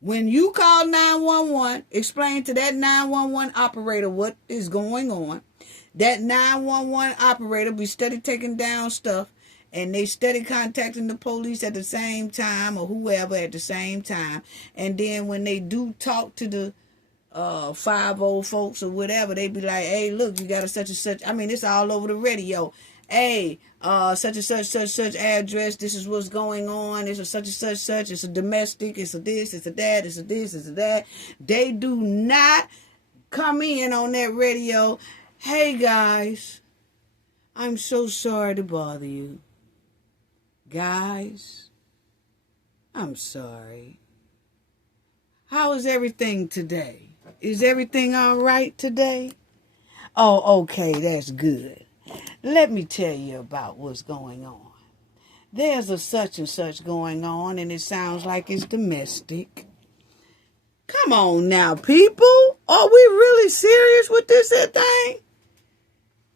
When you call 911, explain to that 911 operator what is going on. That 911 operator be steady taking down stuff, and they steady contacting the police at the same time, or whoever at the same time. And then when they do talk to the 5-0 folks or whatever, they be like, hey, look, you got a such and such. I mean, it's all over the radio. Hey, such and such address, this is what's going on. It's a such and such, it's a domestic, it's a this, it's a that, it's a this, it's a that. They do not come in on that radio. Hey, guys, I'm so sorry to bother you. Guys, I'm sorry. How is everything today? Is everything all right today? Oh, okay, that's good. Let me tell you about what's going on. There's a such and such going on, and it sounds like it's domestic. Come on now, people. Are we really serious with this here thing?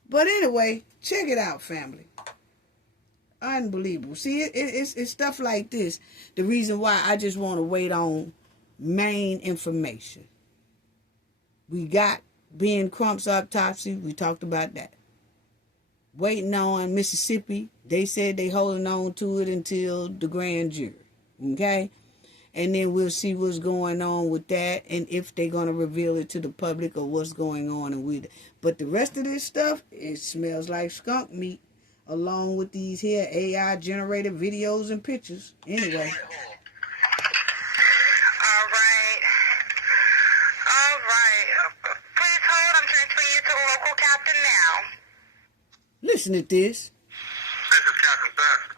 But anyway, check it out, family. Unbelievable. See, it's stuff like this. The reason why I just want to wait on main information. We got Ben Crump's autopsy. We talked about that. Waiting on Mississippi. They said they holding on to it until the grand jury. Okay? And then we'll see what's going on with that, and if they're going to reveal it to the public or what's going on with it. But the rest of this stuff, it smells like skunk meat, along with these here AI-generated videos and pictures. Anyway. All right. Please hold. I'm transferring you to the local captain now. Listen to this. This is Captain Seth.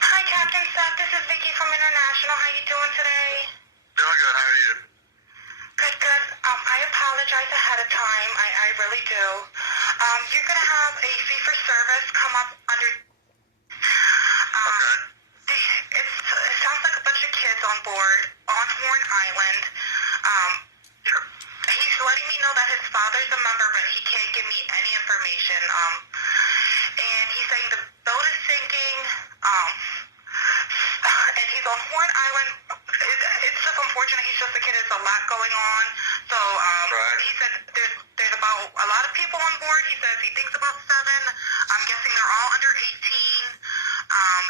Hi, Captain Seth. This is Vicky from International. How you doing today? Doing good. How are you? Good, good. I apologize ahead of time. I really do. You're going to have a fee-for-service come up under... Okay. It sounds like a bunch of kids on board on Horn Island. He's letting me know that his father's a member, but he can't give me any information. And he's saying the boat is sinking. And he's on Horn Island. It's just unfortunate. He's just a kid. There's a lot going on. So Right. he said there's about a lot of people on board. He says he thinks about 7. I'm guessing they're all under 18.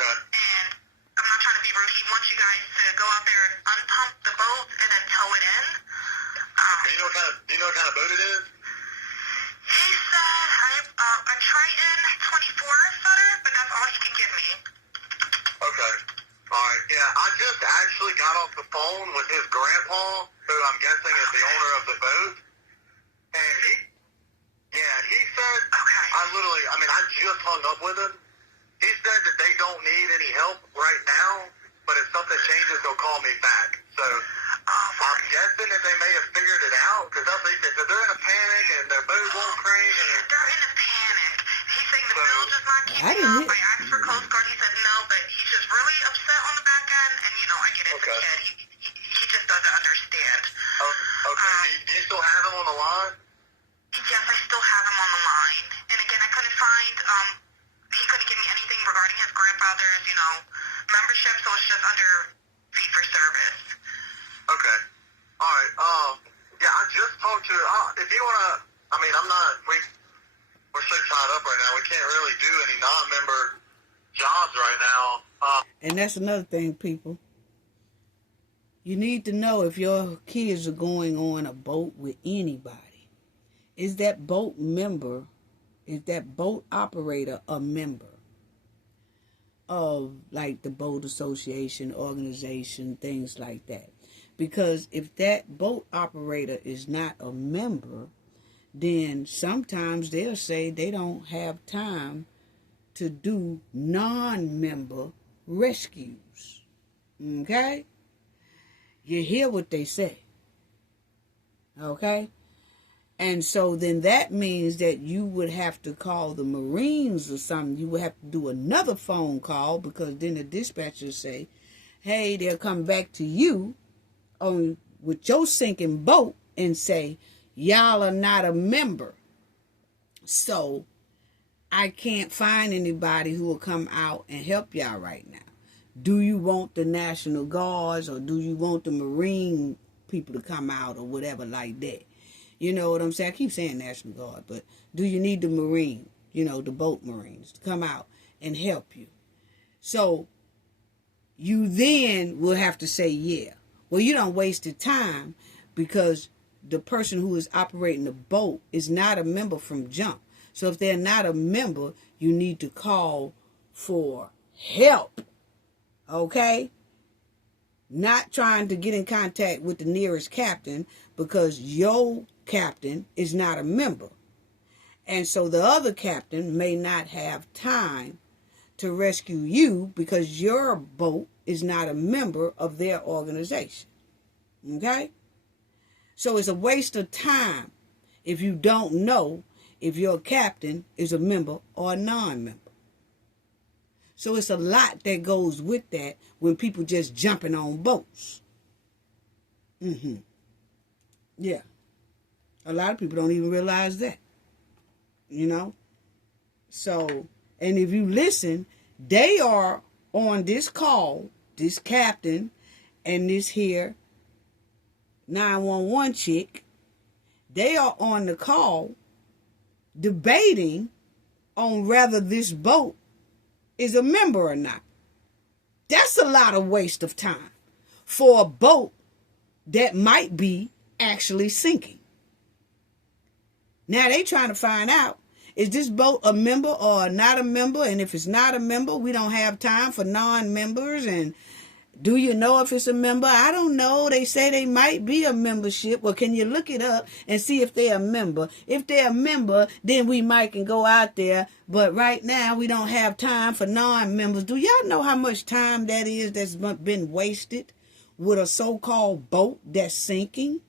Good. And I'm not trying to be rude. He wants you guys to go out there and unpump the boat and then tow it in. Do you know what kind of boat it is? He said a Triton 24-footer, but that's all he can give me. Okay. All right. Yeah, I just actually got off the phone with his grandpa, who I'm guessing is the owner of the boat. And he said, Okay. I just hung up with him. He said that they don't need any help right now, but if something changes, they'll call me back. So I'm guessing that they may have figured it out, because they said they're in a panic and their boat won't crank. And They're in a panic. He's saying the So, bill just not keeping didn't up. I asked for Coast Guard. He said no, but he's just really upset on the back end. And, I get it. Okay. The kid, he just doesn't understand. okay. Do you still have him on the line? Yes, I still have him on the line. And again, I couldn't find, he couldn't give me anything regarding his grandfather's, membership, so it's just under fee for service. Okay. All right. Yeah, I just talked to. If you wanna, I'm not. We're so tied up right now. We can't really do any non-member jobs right now. And that's another thing, people. You need to know if your kids are going on a boat with anybody. Is that boat operator a member? of like the boat association, organization, things like that. Because if that boat operator is not a member, then sometimes they'll say they don't have time to do non-member rescues. Okay? You hear what they say. Okay? And so then that means that you would have to call the Marines or something. You would have to do another phone call, because then the dispatchers say, hey, they'll come back to you on with your sinking boat and say, y'all are not a member. So I can't find anybody who will come out and help y'all right now. Do you want the National Guards, or do you want the Marine people to come out, or whatever like that? You know what I'm saying? I keep saying National Guard, but do you need the Marine, the boat Marines to come out and help you? So you then will have to say, yeah. Well, you don't wasted time, because the person who is operating the boat is not a member from jump. So if they're not a member, you need to call for help. Okay? Not trying to get in contact with the nearest captain, because your captain is not a member. And so the other captain may not have time to rescue you, because your boat is not a member of their organization. Okay? So it's a waste of time if you don't know if your captain is a member or a non-member. So it's a lot that goes with that when people just jumping on boats. Yeah. A lot of people don't even realize that. So, and if you listen, they are on this call, this captain and this here 911 chick, they are on the call debating on whether this boat is a member or not. That's a lot of waste of time for a boat that might be actually sinking. Now they trying to find out, is this boat a member or not a member? And if it's not a member, we don't have time for non-members. And do you know if it's a member? I don't know. They say they might be a membership. Well, can you look it up and see if they're a member? If they're a member, then we might can go out there. But right now, we don't have time for non-members. Do y'all know how much time that is that's been wasted with a so-called boat that's sinking?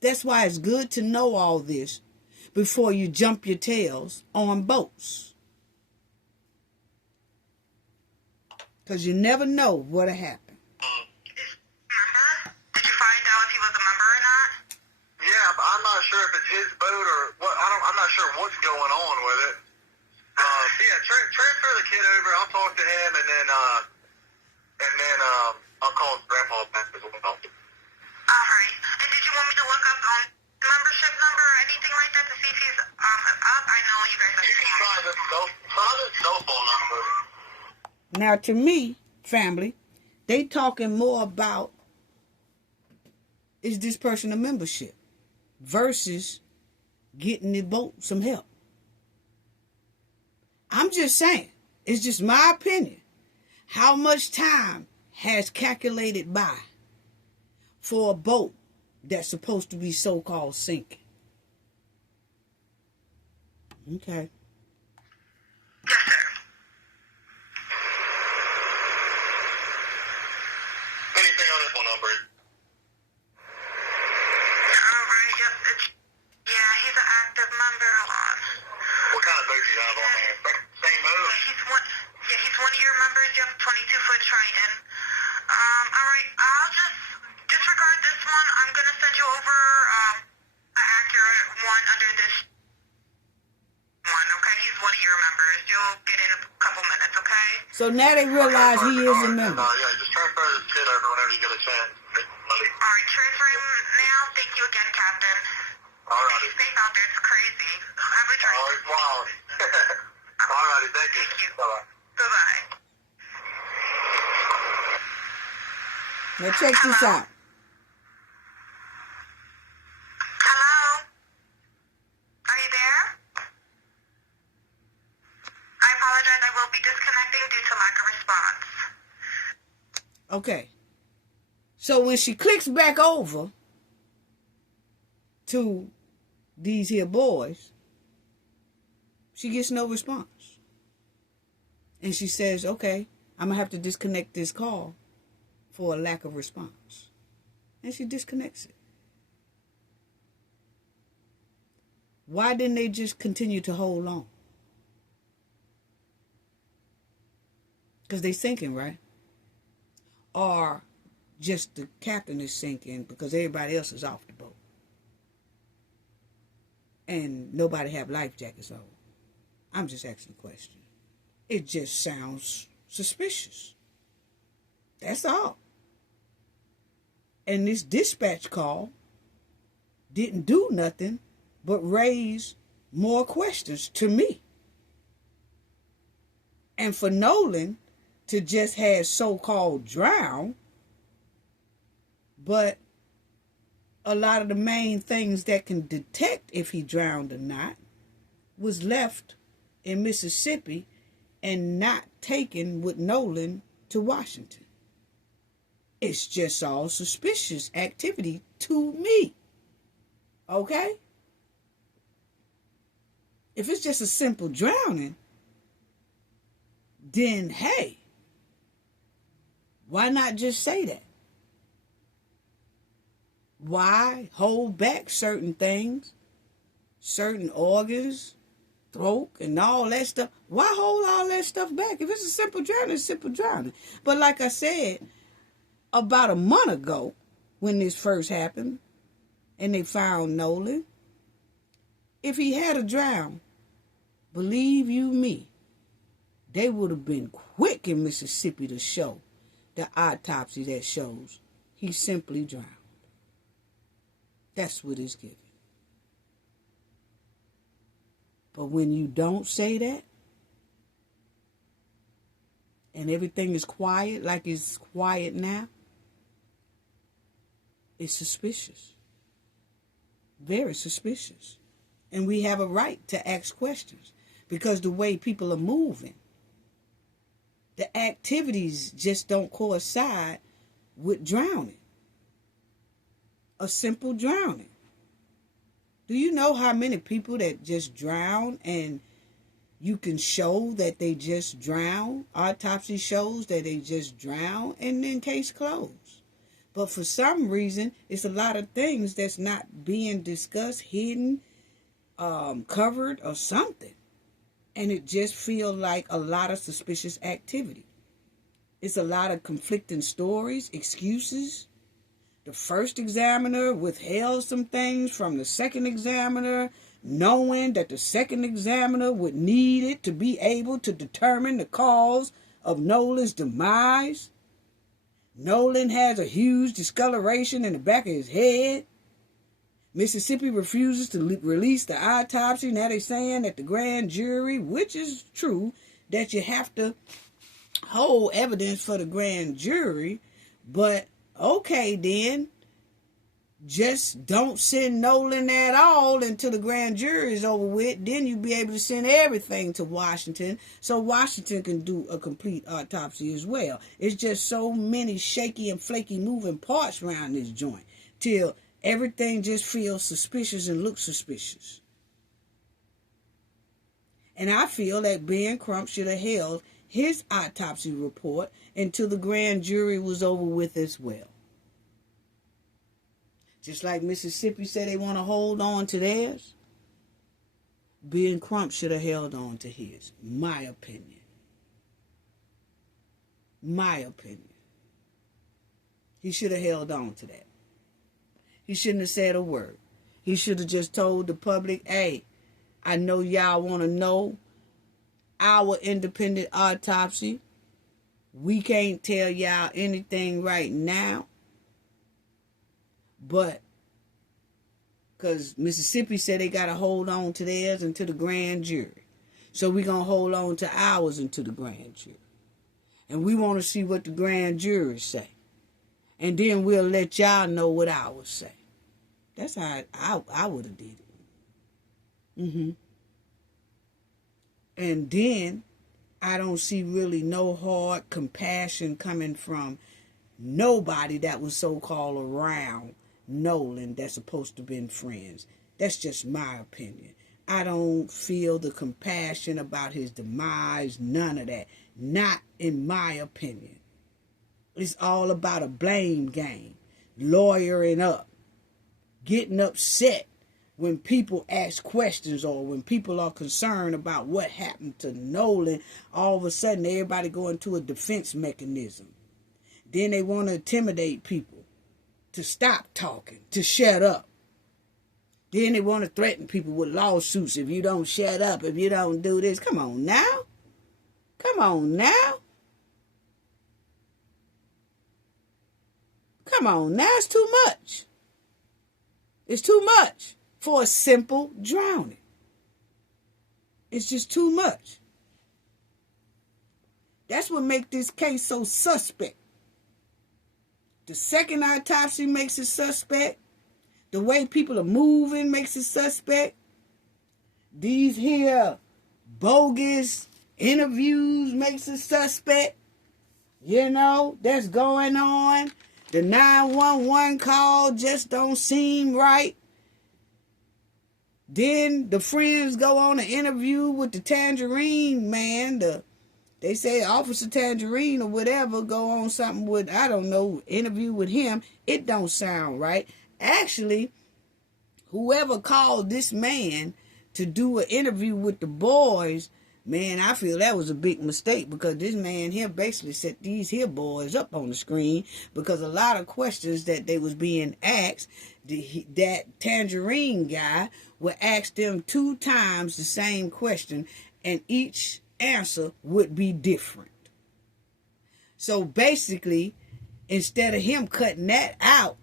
That's why it's good to know all this before you jump your tails on boats. Because you never know what'll happen. Member? Did you find out if he was a member or not? Yeah, but I'm not sure if it's his boat or what. I'm not sure what's going on with it. Yeah, transfer the kid over. I'll talk to him, and then I'll call Grandpa back as well. All right. And did you want me to look up membership number or anything like that to see if he's up? I know you guys are. You can try the cell phone number. Now, to me, family, they talking more about, is this person a membership versus getting the boat some help. I'm just saying, it's just my opinion. How much time has calculated by for a boat that's supposed to be so-called sinking? Okay. Yes, sir. Anything on this one number? All right, yep. He's an active member. Hold on. What kind of boat do you have on there? Same boat? He's one of your members. You have a 22-foot Triton. All right, I'll just disregard this one. I'm going to send you over an accurate one under this one, okay? He's one of your members. You'll get in a couple minutes, okay? So now they realize he is a member. Just transfer this kid over whenever you get a chance. All right, transfer him now. Thank you again, Captain. All right. Stay safe out there. It's crazy. Have a drink. Oh, it's wild. All righty, thank you. Thank you. Bye-bye. Bye-bye. Now check this out. Hello? Are you there? I So when she clicks back over to these here boys, she gets no response. And she says, okay, I'm going to have to disconnect this call for a lack of response. And she disconnects it. Why didn't they just continue to hold on? Because they sinking, right? Or just the captain is sinking because everybody else is off the boat. And nobody have life jackets on. I'm just asking a question. It just sounds suspicious. That's all. And this dispatch call didn't do nothing but raise more questions to me. And for Nolan to just have so-called drown, but a lot of the main things that can detect if he drowned or not was left in Mississippi and not taken with Nolan to Washington. It's just all suspicious activity to me. Okay? If it's just a simple drowning, then hey, why not just say that? Why hold back certain things, certain organs, throat, and all that stuff? Why hold all that stuff back? If it's a simple drowning, it's simple drowning. But like I said, about a month ago, when this first happened, and they found Nolan, if he had a drown, believe you me, they would have been quick in Mississippi to show the autopsy that shows he simply drowned. That's what it's given. But when you don't say that, and everything is quiet like it's quiet now, it's suspicious. Very suspicious. And we have a right to ask questions because the way people are moving, the activities just don't coincide with drowning. A simple drowning. Do you know how many people that just drown and you can show that they just drown? Autopsy shows that they just drown and then case closed. But for some reason, it's a lot of things that's not being discussed, hidden, covered, or something. And it just feels like a lot of suspicious activity. It's a lot of conflicting stories, excuses. The first examiner withheld some things from the second examiner, knowing that the second examiner would need it to be able to determine the cause of Nolan's demise. Nolan has a huge discoloration in the back of his head. Mississippi refuses to release the autopsy. Now they're saying that the grand jury, which is true, that you have to hold evidence for the grand jury. But okay then, just don't send Nolan at all until the grand jury is over with. Then you'll be able to send everything to Washington so Washington can do a complete autopsy as well. It's just so many shaky and flaky moving parts around this joint till everything just feels suspicious and looks suspicious. And I feel that Ben Crump should have held his autopsy report until the grand jury was over with as well. Just like Mississippi said they want to hold on to theirs, Ben Crump should have held on to his. My opinion. My opinion. He should have held on to that. He shouldn't have said a word. He should have just told the public, hey, I know y'all want to know our independent autopsy. We can't tell y'all anything right now. But because Mississippi said they got to hold on to theirs until the grand jury. So we're going to hold on to ours until the grand jury. And we want to see what the grand jury say. And then we'll let y'all know what ours say. That's how I would have did it. And then I don't see really no hard compassion coming from nobody that was so-called around Nolan that's supposed to have been friends. That's just my opinion. I don't feel the compassion about his demise, none of that. Not in my opinion. It's all about a blame game, lawyering up, getting upset when people ask questions or when people are concerned about what happened to Nolan. All of a sudden, everybody go into a defense mechanism. Then they want to intimidate people to stop talking, to shut up. Then they want to threaten people with lawsuits if you don't shut up, if you don't do this. Come on now. Come on now. Come on now. It's too much. It's too much for a simple drowning. It's just too much. That's what makes this case so suspect. The second autopsy makes it suspect. The way people are moving makes it suspect. These here bogus interviews makes it suspect. You know, that's going on. The 911 call just don't seem right. Then the friends go on an interview with the Tangerine man. They say Officer Tangerine or whatever go on something with, I don't know, interview with him. It don't sound right. Actually, whoever called this man to do an interview with the boys, man, I feel that was a big mistake because this man here basically set these here boys up on the screen because a lot of questions that they was being asked, that Tangerine guy would ask them 2 times the same question and each answer would be different. So basically, instead of him cutting that out,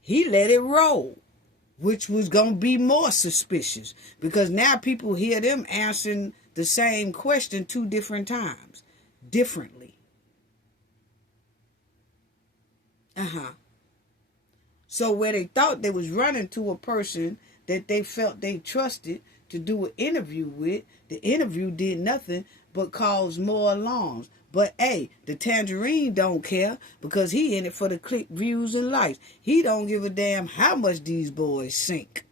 he let it roll, which was going to be more suspicious because now people hear them answering the same question 2 different times, differently. So where they thought they was running to a person that they felt they trusted to do an interview with, the interview did nothing but cause more alarms. But hey, the Tangerine don't care because he in it for the click, views, and likes. He don't give a damn how much these boys sink.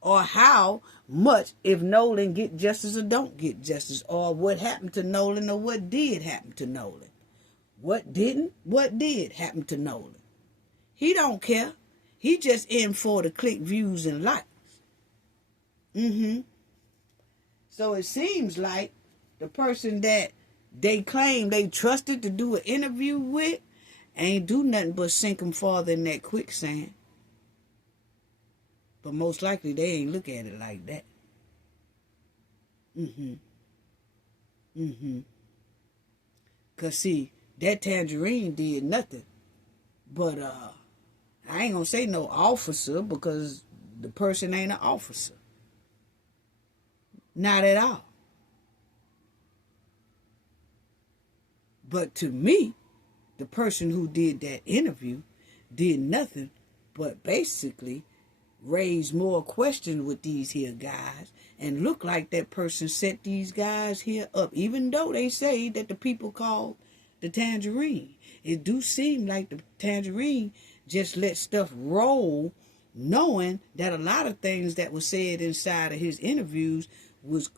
Or how much if Nolan get justice or don't get justice. Or what happened to Nolan or what did happen to Nolan. What didn't? What did happen to Nolan? He don't care. He just in for the click, views, and likes. So it seems like the person that they claim they trusted to do an interview with ain't do nothing but sink them farther in that quicksand. But most likely they ain't look at it like that. Cause see, that Tangerine did nothing. But I ain't gonna say no officer because the person ain't an officer. Not at all. But to me, the person who did that interview did nothing but basically raise more questions with these here guys and look like that person set these guys here up, even though they say that the people called the Tangerine. It do seem like the Tangerine just let stuff roll, knowing that a lot of things that was said inside of his interviews was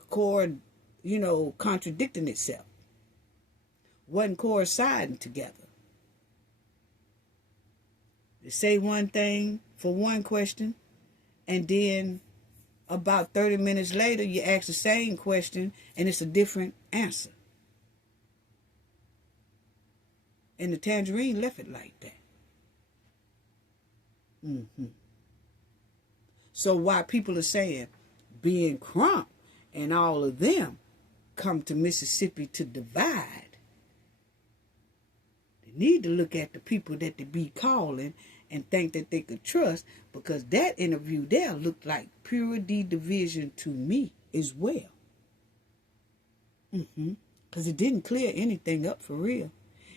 contradicting itself. Wasn't coinciding together. They say one thing for one question, and then about 30 minutes later, you ask the same question, and it's a different answer. And the Tangerine left it like that. So why people are saying being Crump and all of them come to Mississippi to divide, need to look at the people that they be calling and think that they could trust, because that interview there looked like pure division to me as well. Because it didn't clear anything up for real.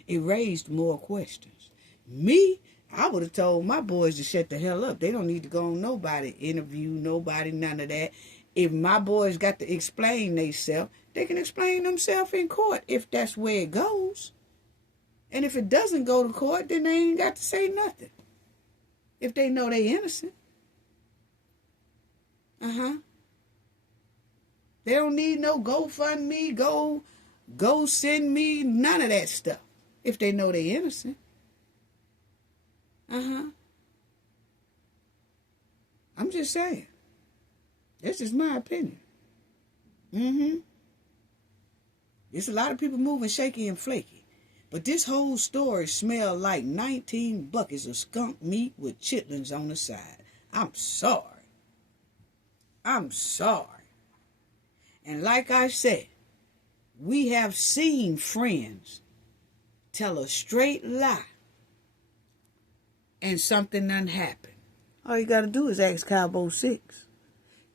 It raised more questions. Me, I would have told my boys to shut the hell up. They don't need to go on nobody interview, nobody, none of that. If my boys got to explain themselves, they can explain themselves in court if that's where it goes. And if it doesn't go to court, then they ain't got to say nothing. If they know they innocent. They don't need no GoFundMe, go send me, none of that stuff. If they know they innocent. I'm just saying. That's just my opinion. There's a lot of people moving shaky and flaky. But this whole story smelled like 19 buckets of skunk meat with chitlins on the side. I'm sorry. I'm sorry. And like I said, we have seen friends tell a straight lie and something done happened. All you got to do is ask Cowboy 6.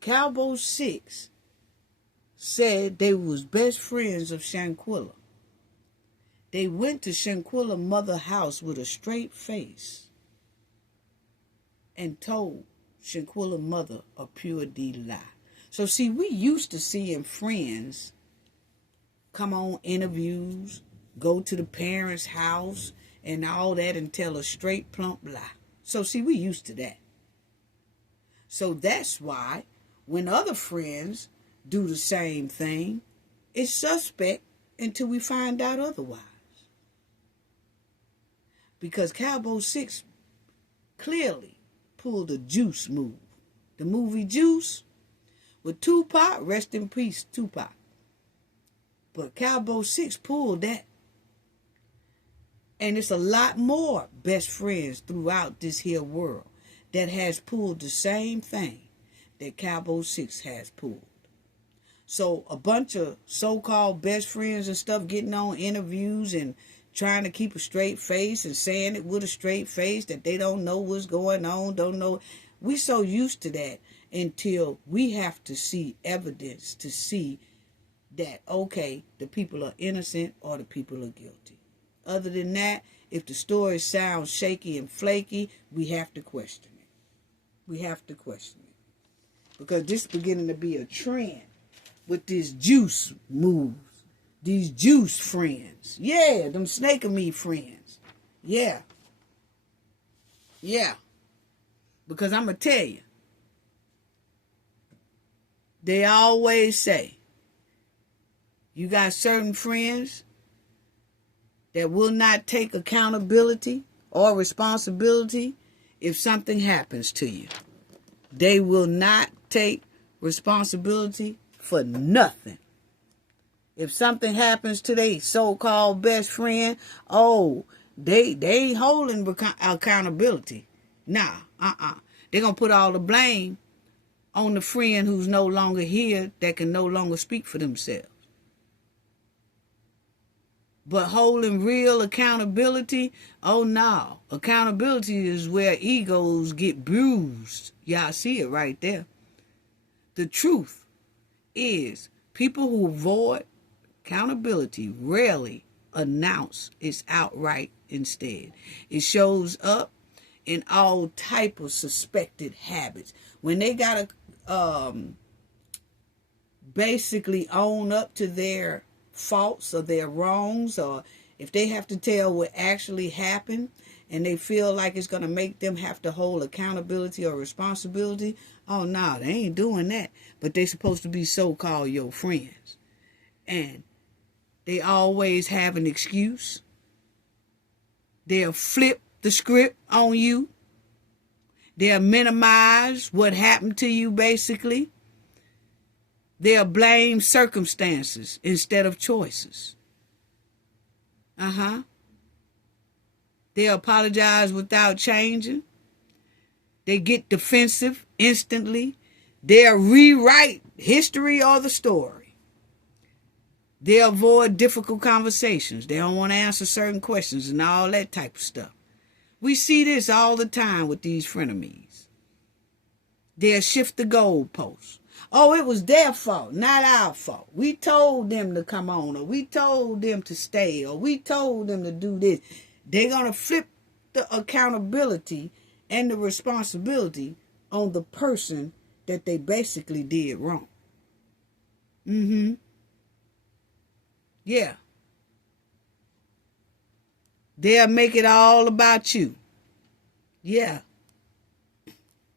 Cowboy 6 said they was best friends of Shanquella. They went to Shanquella's mother's house with a straight face and told Shanquella's mother a pure D lie. So see, we used to seeing friends come on interviews, go to the parents' house and all that and tell a straight plump lie. So see, we used to that. So that's why when other friends do the same thing, it's suspect until we find out otherwise. Because Cowboy 6 clearly pulled a Juice move. The movie Juice with Tupac, rest in peace, Tupac. But Cowboy 6 pulled that. And it's a lot more best friends throughout this here world that has pulled the same thing that Cowboy 6 has pulled. So a bunch of so-called best friends and stuff getting on interviews and trying to keep a straight face and saying it with a straight face that they don't know what's going on, don't know. We so used to that until we have to see evidence to see that, okay, the people are innocent or the people are guilty. Other than that, if the story sounds shaky and flaky, we have to question it. We have to question it. Because this is beginning to be a trend with this juice moves. These juice friends. Yeah, them snake and me friends. Yeah. Yeah. Because I'm going to tell you, they always say, you got certain friends that will not take accountability or responsibility if something happens to you. They will not take responsibility for nothing. If something happens to their so-called best friend, they ain't holding accountability. Nah, They're going to put all the blame on the friend who's no longer here that can no longer speak for themselves. But holding real accountability, oh no. Accountability is where egos get bruised. Y'all see it right there. The truth is, people who avoid accountability rarely announce its outright instead. It shows up in all type of suspected habits. When they got to basically own up to their faults or their wrongs, or if they have to tell what actually happened and they feel like it's going to make them have to hold accountability or responsibility, oh no, they ain't doing that. But they supposed to be so-called your friends. And they always have an excuse. They'll flip the script on you. They'll minimize what happened to you, basically. They'll blame circumstances instead of choices. They'll apologize without changing. They get defensive instantly. They'll rewrite history or the story. They avoid difficult conversations. They don't want to answer certain questions and all that type of stuff. We see this all the time with these frenemies. They'll shift the goalposts. Oh, it was their fault, not our fault. We told them to come on, or we told them to stay, or we told them to do this. They're going to flip the accountability and the responsibility on the person that they basically did wrong. Yeah. They'll make it all about you. Yeah.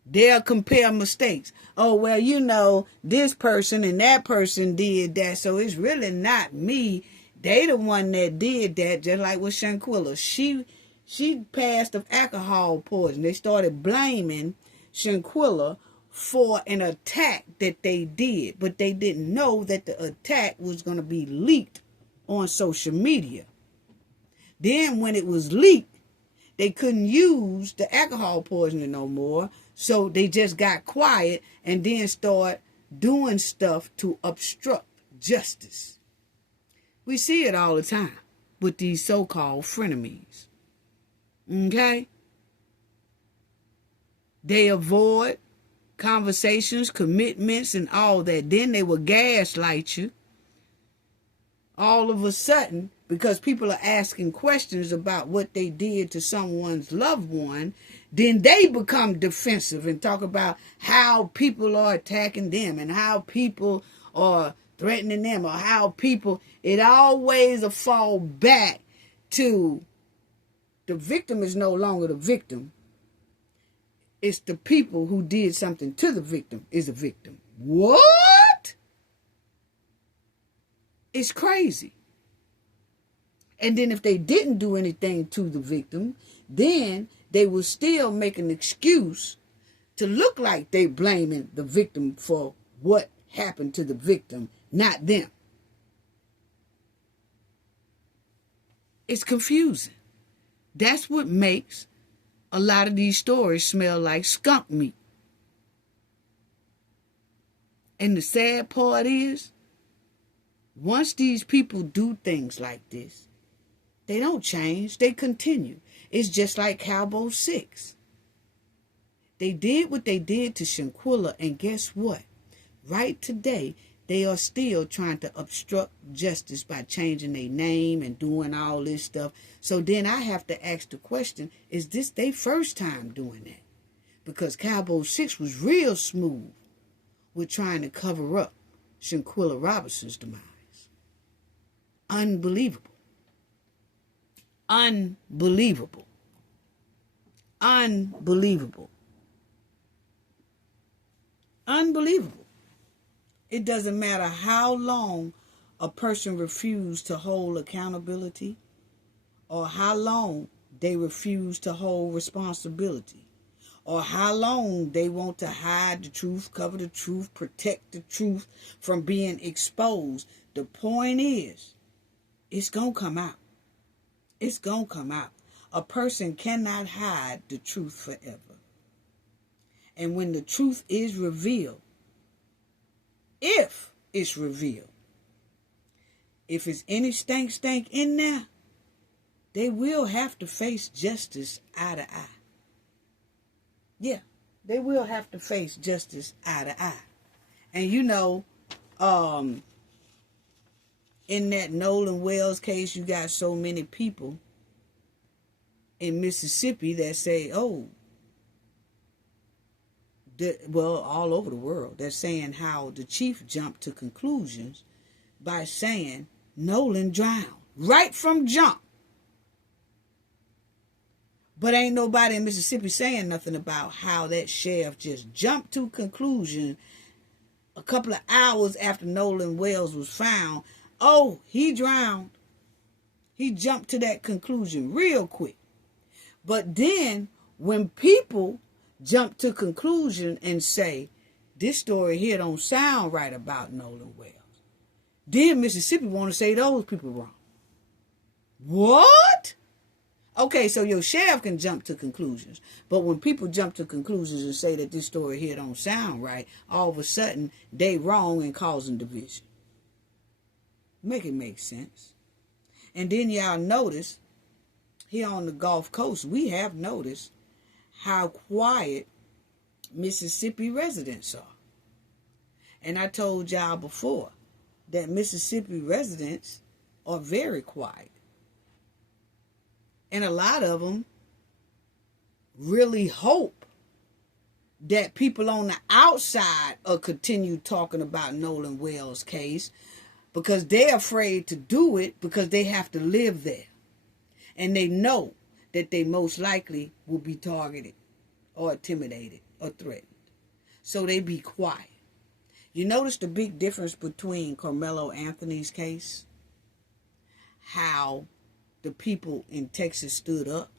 They'll compare mistakes. Oh, well, you know, this person and that person did that, so it's really not me. They the one that did that, just like with Shanquella. She passed of alcohol poisoning. They started blaming Shanquella for an attack that they did, but they didn't know that the attack was going to be leaked on social media. Then when it was leaked, they couldn't use the alcohol poisoning no more, so they just got quiet and then start doing stuff to obstruct justice. We see it all the time with these so-called frenemies. Okay? They avoid conversations, commitments, and all that. Then they will gaslight you. All of a sudden, because people are asking questions about what they did to someone's loved one, then they become defensive and talk about how people are attacking them and how people are threatening them or how people, it always a fall back to the victim is no longer the victim. It's the people who did something to the victim is a victim. What? It's crazy. And then if they didn't do anything to the victim, then they will still make an excuse to look like they blaming the victim for what happened to the victim, not them. It's confusing. That's what makes a lot of these stories smell like skunk meat. And the sad part is, once these people do things like this, they don't change. They continue. It's just like Cowboy 6. They did what they did to Shanquella, and guess what? Right today, they are still trying to obstruct justice by changing their name and doing all this stuff. So then I have to ask the question, is this their first time doing that? Because Cowboy 6 was real smooth with trying to cover up Shanquella Robinson's demise. Unbelievable. Unbelievable. Unbelievable. Unbelievable. It doesn't matter how long a person refused to hold accountability or how long they refuse to hold responsibility or how long they want to hide the truth, cover the truth, protect the truth from being exposed. The point is, it's going to come out. It's going to come out. A person cannot hide the truth forever. And when the truth is revealed, if it's revealed, if it's any stank in there, they will have to face justice eye to eye. Yeah, they will have to face justice eye to eye. And you know, in that Nolan Wells case, you got so many people in Mississippi that say, oh, well, all over the world, they're saying how the chief jumped to conclusions by saying Nolan drowned right from jump. But ain't nobody in Mississippi saying nothing about how that sheriff just jumped to conclusion a couple of hours after Nolan Wells was found. Oh, he drowned. He jumped to that conclusion real quick. But then when people jump to conclusion and say, this story here don't sound right about Nolan Wells, then Mississippi want to say those people wrong. What? Okay, so your sheriff can jump to conclusions. But when people jump to conclusions and say that this story here don't sound right, all of a sudden they wrong and causing division. Make it make sense. And then y'all notice, here on the Gulf Coast, we have noticed how quiet Mississippi residents are. And I told y'all before that Mississippi residents are very quiet. And a lot of them really hope that people on the outside will continue talking about Nolan Wells' case because they're afraid to do it because they have to live there. And they know that they most likely will be targeted or intimidated or threatened. So they be quiet. You notice the big difference between Karmelo Anthony's case? How the people in Texas stood up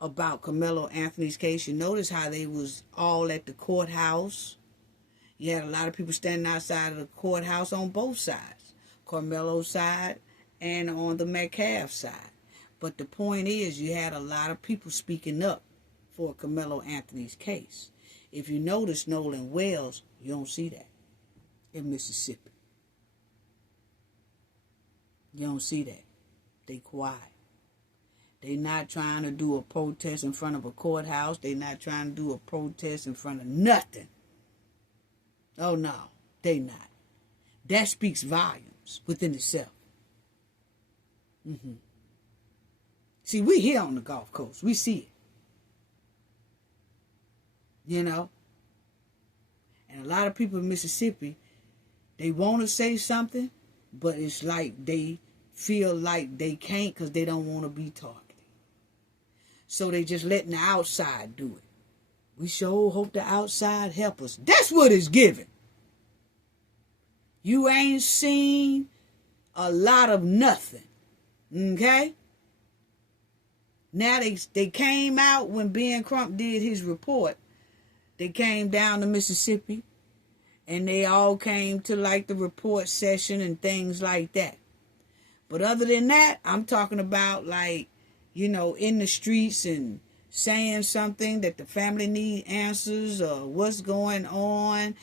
about Karmelo Anthony's case. You notice how they was all at the courthouse. You had a lot of people standing outside of the courthouse on both sides. Karmelo's side and on the Metcalf side. But the point is, you had a lot of people speaking up for Karmelo Anthony's case. If you notice Nolan Wells, you don't see that in Mississippi. You don't see that. They quiet. They not trying to do a protest in front of a courthouse. They not trying to do a protest in front of nothing. Oh no, they not. That speaks volumes within itself. See, we here on the Gulf Coast. We see it. You know? And a lot of people in Mississippi, they want to say something, but it's like they feel like they can't because they don't want to be targeted. So they just letting the outside do it. We sure hope the outside help us. That's what it's giving. You ain't seen a lot of nothing. Okay? Now they came out when Ben Crump did his report. They came down to Mississippi and they all came to like the report session and things like that. But other than that, I'm talking about like, you know, in the streets and saying something that the family need answers or what's going on,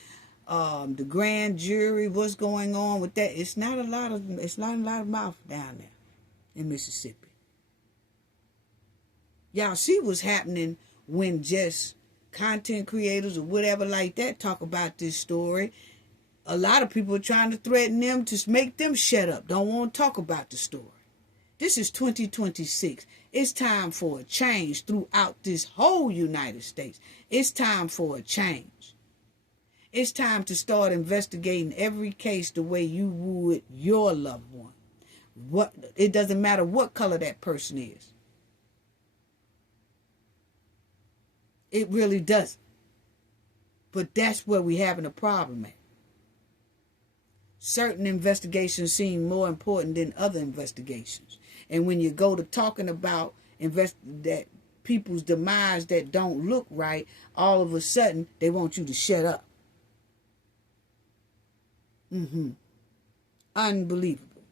the grand jury, what's going on with that. It's not a lot of mouth down there in Mississippi. Y'all see what's happening when just content creators or whatever like that talk about this story. A lot of people are trying to threaten them to make them shut up. Don't want to talk about the story. This is 2026. It's time for a change throughout this whole United States. It's time for a change. It's time to start investigating every case the way you would your loved one. It doesn't matter what color that person is. It really doesn't. But that's where we're having a problem at. Certain investigations seem more important than other investigations. And when you go to talking about that people's demise that don't look right, all of a sudden they want you to shut up. Unbelievable.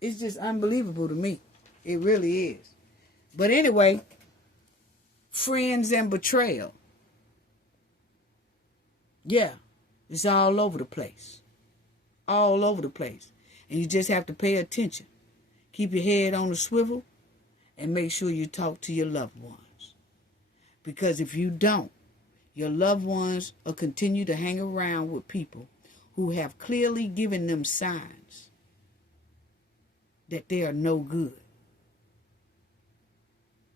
It's just unbelievable to me. It really is. But anyway, friends and betrayal. Yeah, it's all over the place. All over the place. And you just have to pay attention. Keep your head on the swivel and make sure you talk to your loved ones. Because if you don't, your loved ones will continue to hang around with people who have clearly given them signs that they are no good.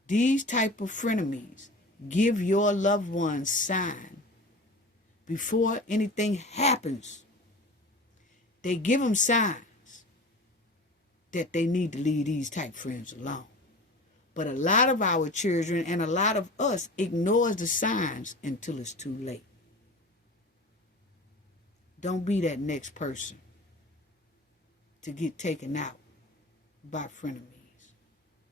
These type of frenemies give your loved ones sign before anything happens. They give them signs that they need to leave these type friends alone. But a lot of our children and a lot of us ignores the signs until it's too late. Don't be that next person to get taken out by frenemies.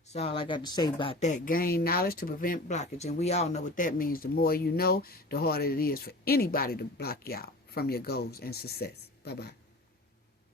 That's all I got to say about that. Gain knowledge to prevent blockage. And we all know what that means. The more you know, the harder it is for anybody to block you out from your goals and success. Bye-bye.